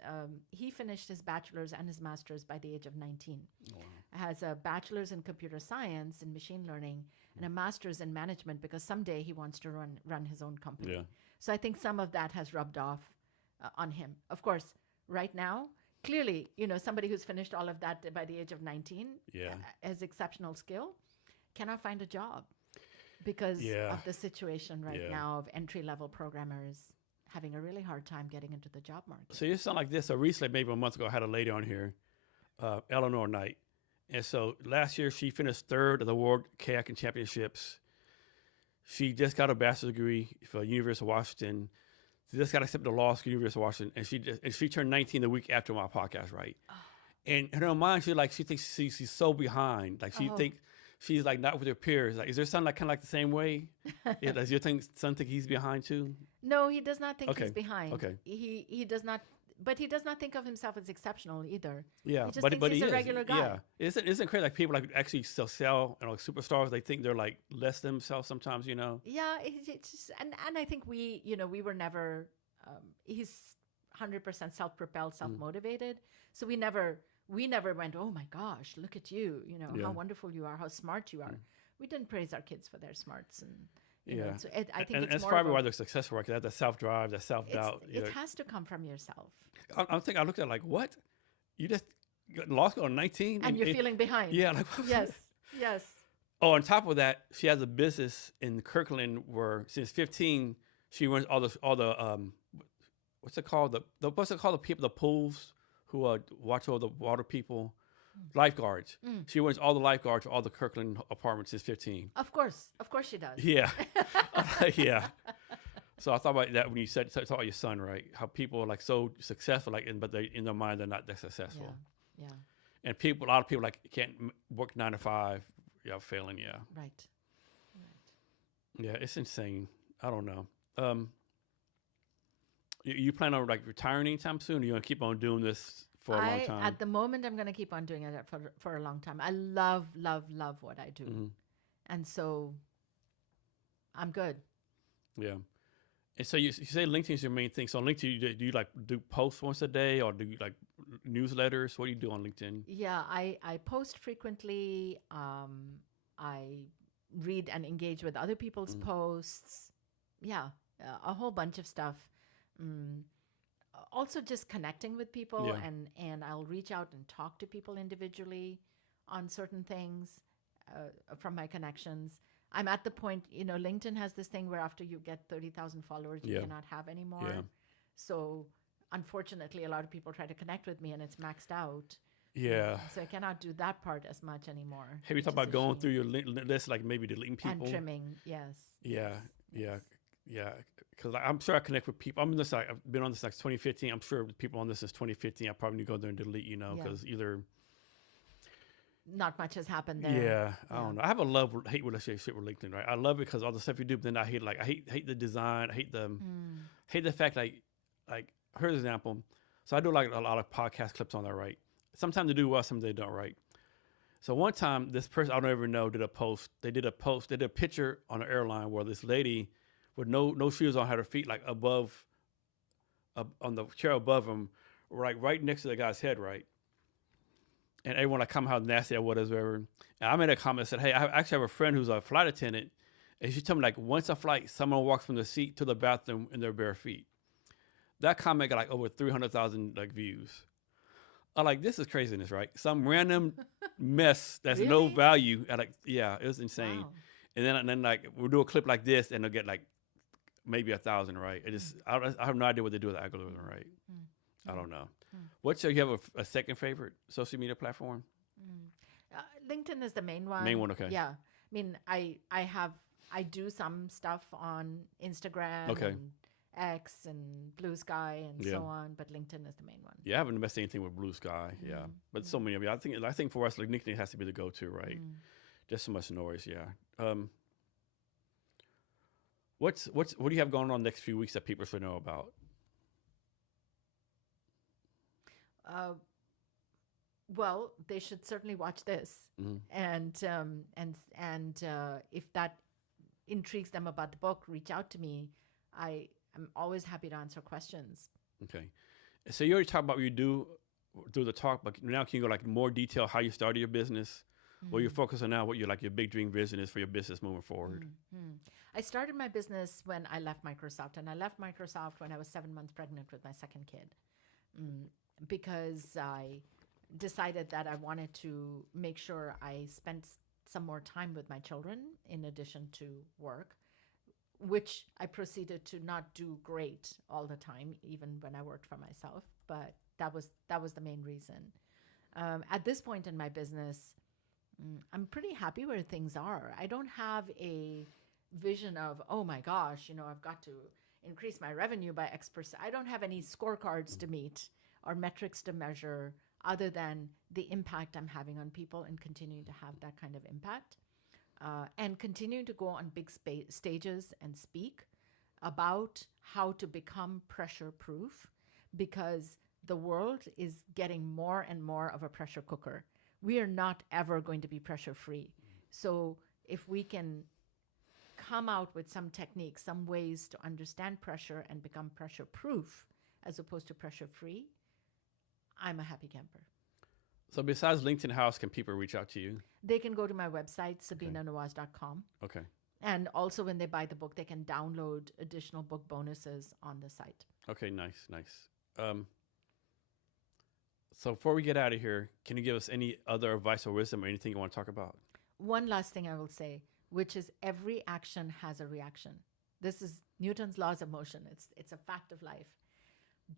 he finished his bachelor's and his master's by the age of 19. Wow. Has a bachelor's in computer science and machine learning and a master's in management because someday he wants to run his own company. Yeah. So I think some of that has rubbed off on him. Of course, right now, clearly, you know, somebody who's finished all of that by the age of 19 has exceptional skill, cannot find a job because of the situation right now of entry-level programmers having a really hard time getting into the job market. So you sound like this. So recently, maybe a month ago, I had a lady on here, Eleanor Knight. And so last year, she finished 3rd of the World Kayaking Championships. She just got a bachelor's degree for University of Washington. She just got accepted to law school, University of Washington. And she turned 19 the week after my podcast, right? Oh. And in her mind, she thinks she's so behind. Like she thinks she's like not with her peers. Like, is there something like kind of like the same way? Does your son think he's behind too? No, he does not think he's behind. Okay. He does not, but he does not think of himself as exceptional either. Yeah, he just thinks he's a regular guy. Yeah, isn't it crazy? Like people like actually sell you know, superstars. They think they're like less than themselves sometimes. You know. Yeah, it's just, and I think we were never. He's 100% self-propelled, self-motivated. So we never went, oh my gosh, look at you. You know how wonderful you are, how smart you are. We didn't praise our kids for their smarts and. You know, so I think it's that's more probably why they're successful, right? Because they have the self-drive, the self-doubt. It has to come from yourself. I think I looked at it like, what? You just got law school at 19? And you're feeling behind. Yeah. Like, yes. Oh, on top of that, she has a business in Kirkland where since 15, she runs all the what's it called? The people, the pools who watch all the water people. Lifeguards. She runs all the lifeguards for all the Kirkland apartments since 15. Of course she does. Yeah, yeah. So I thought about that when you talk about your son, right? How people are like so successful, but they in their mind they're not that successful. Yeah. And a lot of people like can't work 9 to 5. Yeah, failing. Yeah. Right. Yeah, it's insane. I don't know. You plan on like retiring anytime soon? Or you gonna keep on doing this? For a long time. At the moment, I'm going to keep on doing it for a long time. I love what I do. And so I'm good. Yeah. And so you say LinkedIn is your main thing. So on LinkedIn, do you like do posts once a day or do you like newsletters? What do you do on LinkedIn? Yeah, I post frequently. I read and engage with other people's posts. Yeah, a whole bunch of stuff. Also just connecting with people and I'll reach out and talk to people individually on certain things from my connections. I'm at the point, LinkedIn has this thing where after you get 30,000 followers, you cannot have anymore. Yeah. So unfortunately, a lot of people try to connect with me and it's maxed out. Yeah. So I cannot do that part as much anymore. Have you thought about going through your list, like maybe deleting people? And trimming, yes. Yeah. Because I'm sure I connect with people. I've been on this like 2015. I'm sure people on this since 2015. I probably need to go there and delete, because either not much has happened there. Yeah, I don't know. I have a love-hate relationship with LinkedIn, right? I love it because all the stuff you do, but then I hate the design. I hate the fact like here's an example. So I do like a lot of podcast clips on there, right? Sometimes they do well, sometimes they don't, right? So one time, this person I don't ever know did a post. They did a picture on an airline where this lady with no shoes on, had her feet like above, on the chair above him, right next to the guy's head, right? and everyone like comment how nasty I was, whatever. And I made a comment and said, "Hey, I actually have a friend who's a flight attendant, and she told me like once a flight, someone walks from the seat to the bathroom in their bare feet." That comment got like over 300,000 like views. I'm like, this is craziness, right? Some random mess that's no Really? value. Like, yeah, it was insane. Wow. And then like we'll do a clip like this, and they'll get like maybe 1,000, right? It just I have no idea what they do with the algorithm, right? I don't know. What's you have a second favorite social media platform? LinkedIn is the main one. Main one, okay. Yeah. I mean, I do some stuff on Instagram Okay. and X and Blue Sky and Yeah. so on, but LinkedIn is the main one. Yeah, I haven't invested anything with Blue Sky. Yeah, but so many of you. I think for us, like LinkedIn has to be the go-to, right? Just so much noise. Yeah. What do you have going on next few weeks that people should know about? Well, they should certainly watch this, and if that intrigues them about the book, reach out to me. I'm always happy to answer questions. Okay, so you already talked about what you do through the talk, but now can you go like more detail how you started your business, what you're focused on now, what your big dream vision is for your business moving forward? I started my business when I left Microsoft, and I left Microsoft when I was 7 months pregnant with my second kid, because I decided that I wanted to make sure I spent some more time with my children in addition to work, which I proceeded to not do great all the time, even when I worked for myself. But that was the main reason. At this point in my business, I'm pretty happy where things are. I don't have a vision of, oh my gosh, I've got to increase my revenue by X%. I don't have any scorecards to meet or metrics to measure other than the impact I'm having on people and continuing to have that kind of impact. And continuing to go on big stages and speak about how to become pressure proof, because the world is getting more and more of a pressure cooker. We are not ever going to be pressure free. So if we can come out with some techniques, some ways to understand pressure and become pressure proof as opposed to pressure free, I'm a happy camper. So besides LinkedIn, how else can people reach out to you? They can go to my website, sabinanawaz.com. Okay. And also when they buy the book, they can download additional book bonuses on the site. Okay, nice. So before we get out of here, can you give us any other advice or wisdom or anything you want to talk about? One last thing I will say, which is every action has a reaction. This is Newton's laws of motion. It's a fact of life.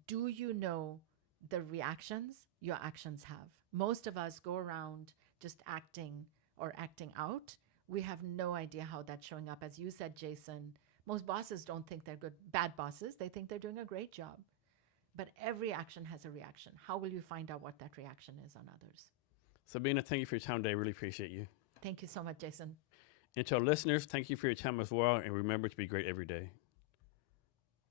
Do you know the reactions your actions have? Most of us go around just acting or acting out. We have no idea how that's showing up. As you said, Jason, most bosses don't think they're bad bosses. They think they're doing a great job. But every action has a reaction. How will you find out what that reaction is on others? Sabina, thank you for your time today. I really appreciate you. Thank you so much, Jason. And to our listeners, thank you for your time as well. And remember to be great every day.